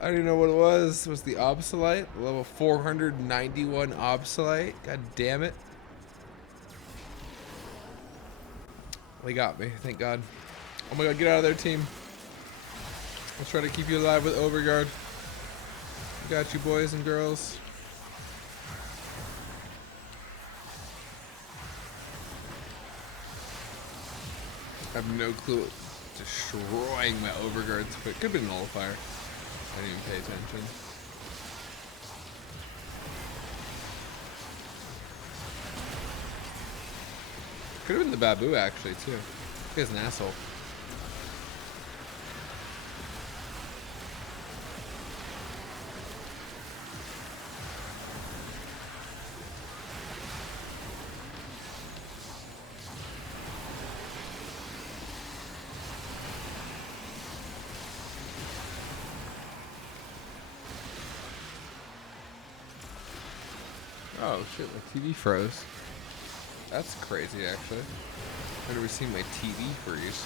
don't even know what it was. It was the Obsolite, level 491 Obsolite. God damn it! They got me. Thank God. Oh my God, get out of there, team. I'll try to keep you alive with overguard. Got you, boys and girls. I have no clue what destroying my overguards, but it could have been a nullifier. I didn't even pay attention. Could have been the Babu actually too. He's an asshole. Oh shit, my TV froze. That's crazy actually. I've never seen my TV freeze.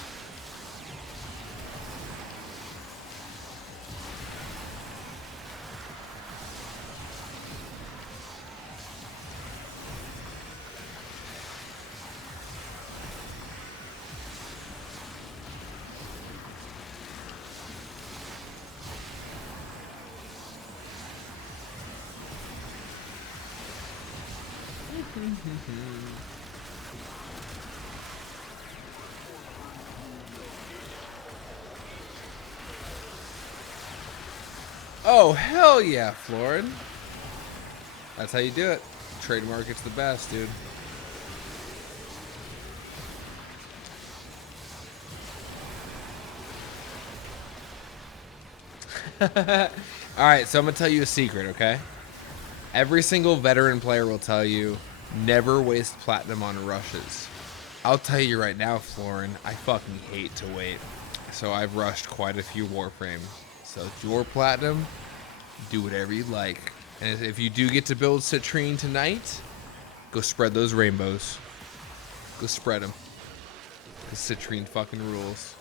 Oh, hell yeah, Florin. That's how you do it. Trade market's the best, dude. Alright, so I'm going to tell you a secret, okay? Every single veteran player will tell you, never waste platinum on rushes. I'll tell you right now, Florin, I fucking hate to wait. So I've rushed quite a few Warframe. So it's your platinum, do whatever you like. And if you do get to build Citrine tonight, go spread those rainbows. Go spread them. Because Citrine fucking rules.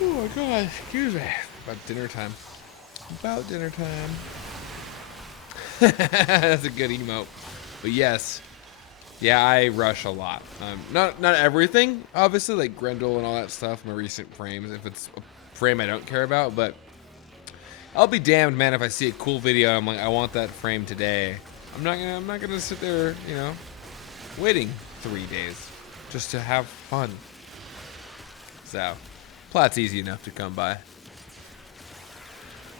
Oh my God, excuse me. About dinner time. About dinner time. That's a good emote. But yes, Yeah, I rush a lot. Not everything, obviously, like Grendel and all that stuff, my recent frames, if it's a frame I don't care about, but I'll be damned, man, if I see a cool video, I'm like, I want that frame today. I'm not gonna sit there, you know, waiting 3 days just to have fun. So, Plat's easy enough to come by.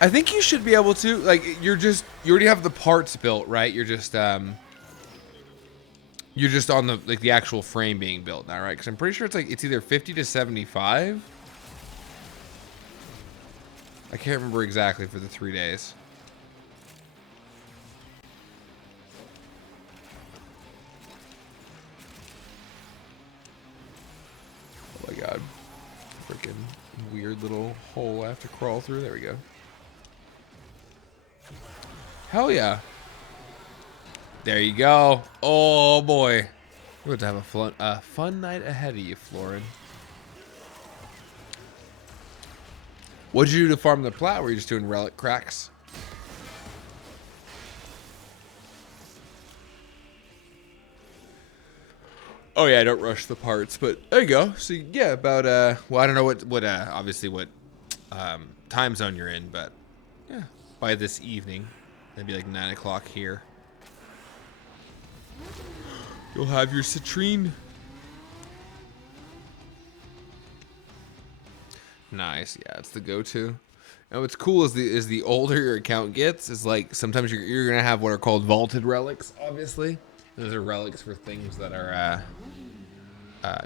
I think you should be able to, like, you already have the parts built, right? You're just on the, like, the actual frame being built now, right? Because I'm pretty sure it's either 50 to 75. I can't remember exactly for the 3 days. Oh my god. Freaking weird little hole I have to crawl through. There we go. Hell yeah. There you go. Oh boy. We're going to have a fun night ahead of you, Florin. What'd you do to farm the plat? Were you just doing relic cracks? Oh yeah, I don't rush the parts, but there you go. So yeah, about well, I don't know what obviously what time zone you're in, but yeah, by this evening, maybe like 9 o'clock here, you'll have your citrine. Nice, yeah, it's the go-to. And what's cool is the older your account gets, is like sometimes you're gonna have what are called vaulted relics, obviously. Those are relics for things that are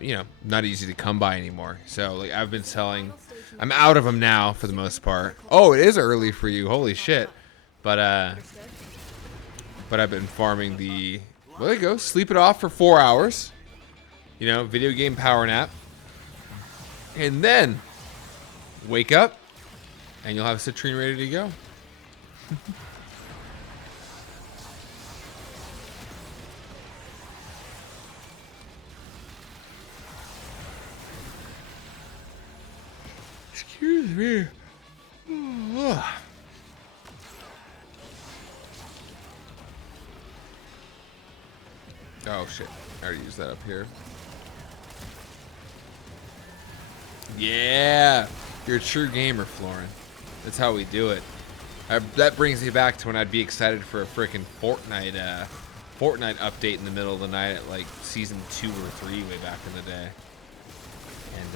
you know, not easy to come by anymore. So like I've been selling, I'm out of them now for the most part. Oh, it is early for you, holy shit. But I've been farming the, well, there you go, sleep it off for 4 hours. You know, video game power nap. And then wake up and you'll have citrine ready to go. Excuse me. Oh shit, I already used that up here. Yeah, you're a true gamer, Florin. That's how we do it. That brings me back to when I'd be excited for a freaking Fortnite update in the middle of the night at like season 2 or 3 way back in the day. And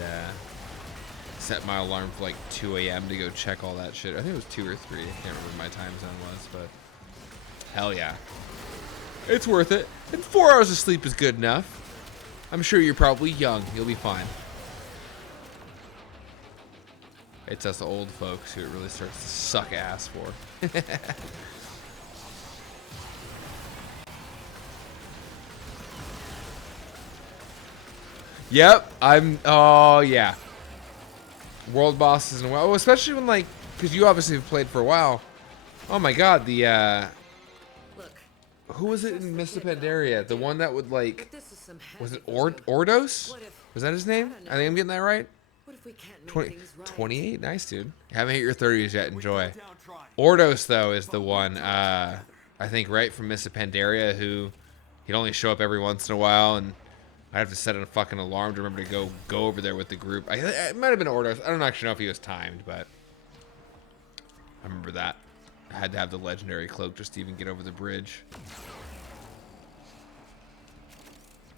set my alarm for like 2 a.m. to go check all that shit. I think it was 2 or 3. I can't remember what my time zone was, but hell yeah. It's worth it. And 4 hours of sleep is good enough. I'm sure you're probably young. You'll be fine. It's us old folks who it really starts to suck ass for. Yep, oh yeah. World bosses and well, especially when like, because you obviously have played for a while. Oh my god, the who was it in Mr. Pandaria? The one that would like, was it Ordos? Was that his name? I think I'm getting that right. 28? Nice, dude. Haven't hit your 30s yet. Enjoy. Ordos, though, is the one, I think, right from Mr. Pandaria, who he'd only show up every once in a while, and I'd have to set a fucking alarm to remember to go over there with the group. It might have been Ordos. I don't actually know if he was timed, but I remember that. I had to have the legendary cloak just to even get over the bridge.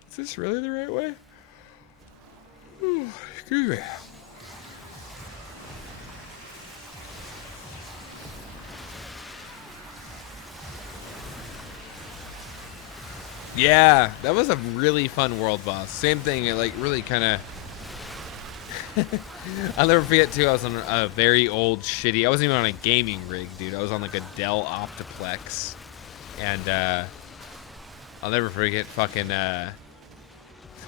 Is this really the right way? Ooh, excuse me. Yeah, that was a really fun world boss. Same thing, it like really kind of... I'll never forget too, I was on a very old shitty, I wasn't even on a gaming rig, dude. I was on like a Dell Optiplex. And I'll never forget fucking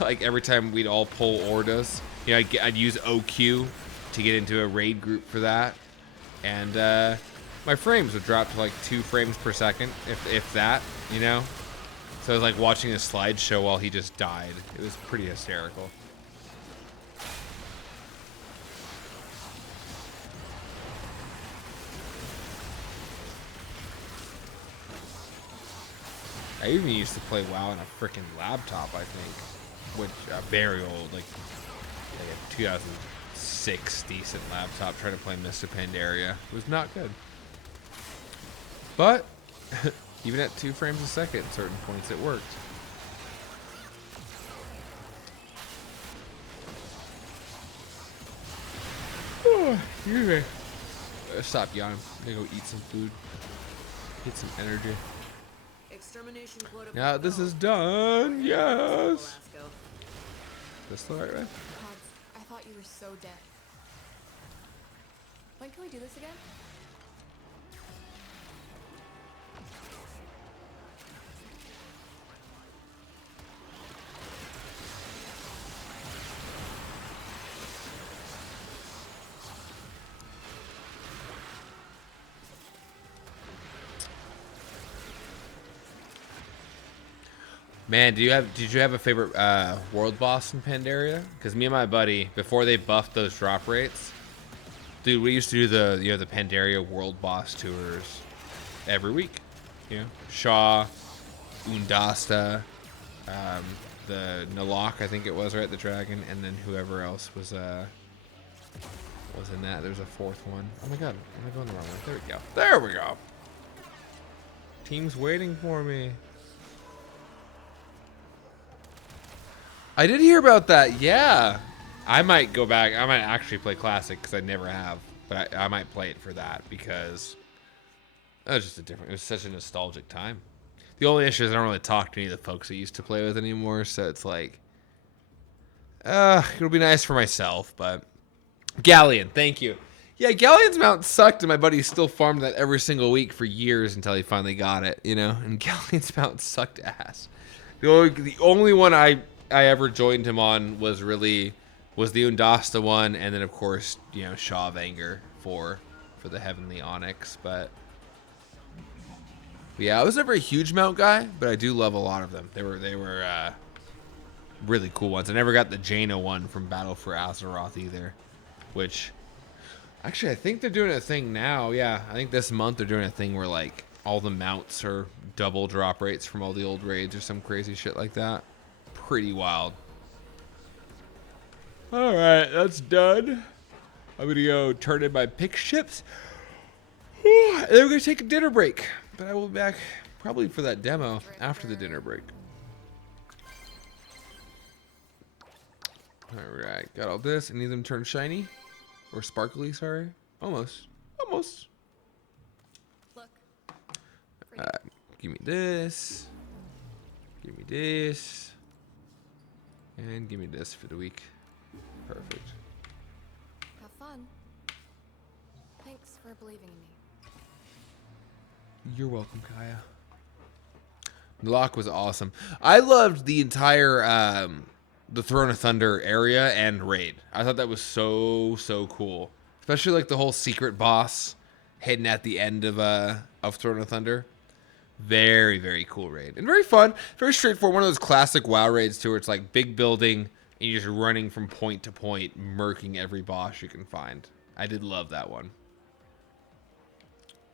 like every time we'd all pull Ordos, you know, I'd use OQ to get into a raid group for that. And my frames would drop to like 2 frames per second, if that, you know. So I was like watching a slideshow while he just died. It was pretty hysterical. I even used to play WoW on a freaking laptop, I think, which a very old, like a 2006 decent laptop. Trying to play Mist of Pandaria. It was not good, but even at 2 frames a second, at certain points, it worked. Excuse me. Stop yawning. I'm gonna go eat some food. Get some energy. Extermination quota. Now this is done. Yes. This the right way? Pods, I thought you were so dead. When can we do this again? Man, did you have a favorite world boss in Pandaria? Because me and my buddy, before they buffed those drop rates, dude, we used to do the Pandaria world boss tours every week. You know, Shaw, Undasta, the Nalok, I think it was, right, the dragon, and then whoever else was in that. There's a 4th one. Oh my god, am I going the wrong way? There we go. There we go. Team's waiting for me. I did hear about that, yeah. I might go back. I might actually play Classic because I never have. But I might play it for that because it was just it was such a nostalgic time. The only issue is I don't really talk to any of the folks I used to play with anymore. So it's like, it'll be nice for myself. But Galleon, thank you. Yeah, Galleon's mount sucked and my buddy still farmed that every single week for years until he finally got it, you know? And Galleon's mount sucked ass. The only one I ever joined him on was the Undasta one, and then of course, you know, Shaw of Anger for the Heavenly Onyx. But yeah, I was never a huge mount guy, but I do love a lot of them. They were really cool ones. I never got the Jaina one from Battle for Azeroth either, which actually I think they're doing a thing now. Yeah, I think this month they're doing a thing where like all the mounts are double drop rates from all the old raids or some crazy shit like that. Pretty wild. All right, that's done. I'm gonna go turn in my pick ships. And then we're gonna take a dinner break, but I will be back probably for that demo after the dinner break. All right, got all this. Any of them turn shiny or sparkly? Sorry, almost. Look. Give me this. Give me this. And give me this for the week. Perfect. Have fun. Thanks for believing in me. You're welcome, Kaya. The lock was awesome. I loved the entire the Throne of Thunder area and raid. I thought that was so cool. Especially like the whole secret boss hidden at the end of Throne of Thunder. Very cool raid. And very fun. Very straightforward. One of those classic WoW raids too, where it's like big building and you're just running from point to point, murking every boss you can find. I did love that one.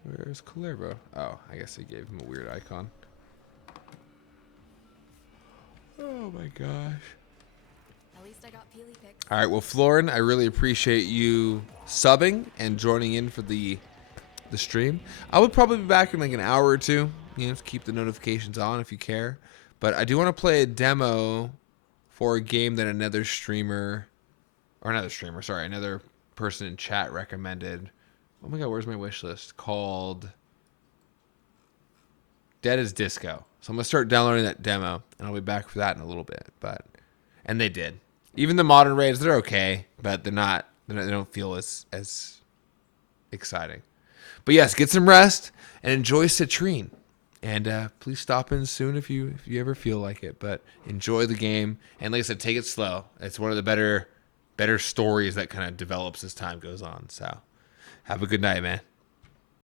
Where's Kullervo? Oh, I guess they gave him a weird icon. Oh my gosh. At least I got Peely pics. All right, well, Florin, I really appreciate you subbing and joining in for the stream. I would probably be back in like an hour or two. You know, to keep the notifications on if you care. But I do want to play a demo for a game that another person in chat recommended. Oh my god, where's my wish list? Called Dead as Disco. So I'm gonna start downloading that demo, and I'll be back for that in a little bit. And they did. Even the modern raids, they're okay, but they don't feel as exciting. But yes, get some rest and enjoy Citrine. And please stop in soon if you ever feel like it. But enjoy the game, and like I said, take it slow. It's one of the better stories that kind of develops as time goes on. So have a good night, man.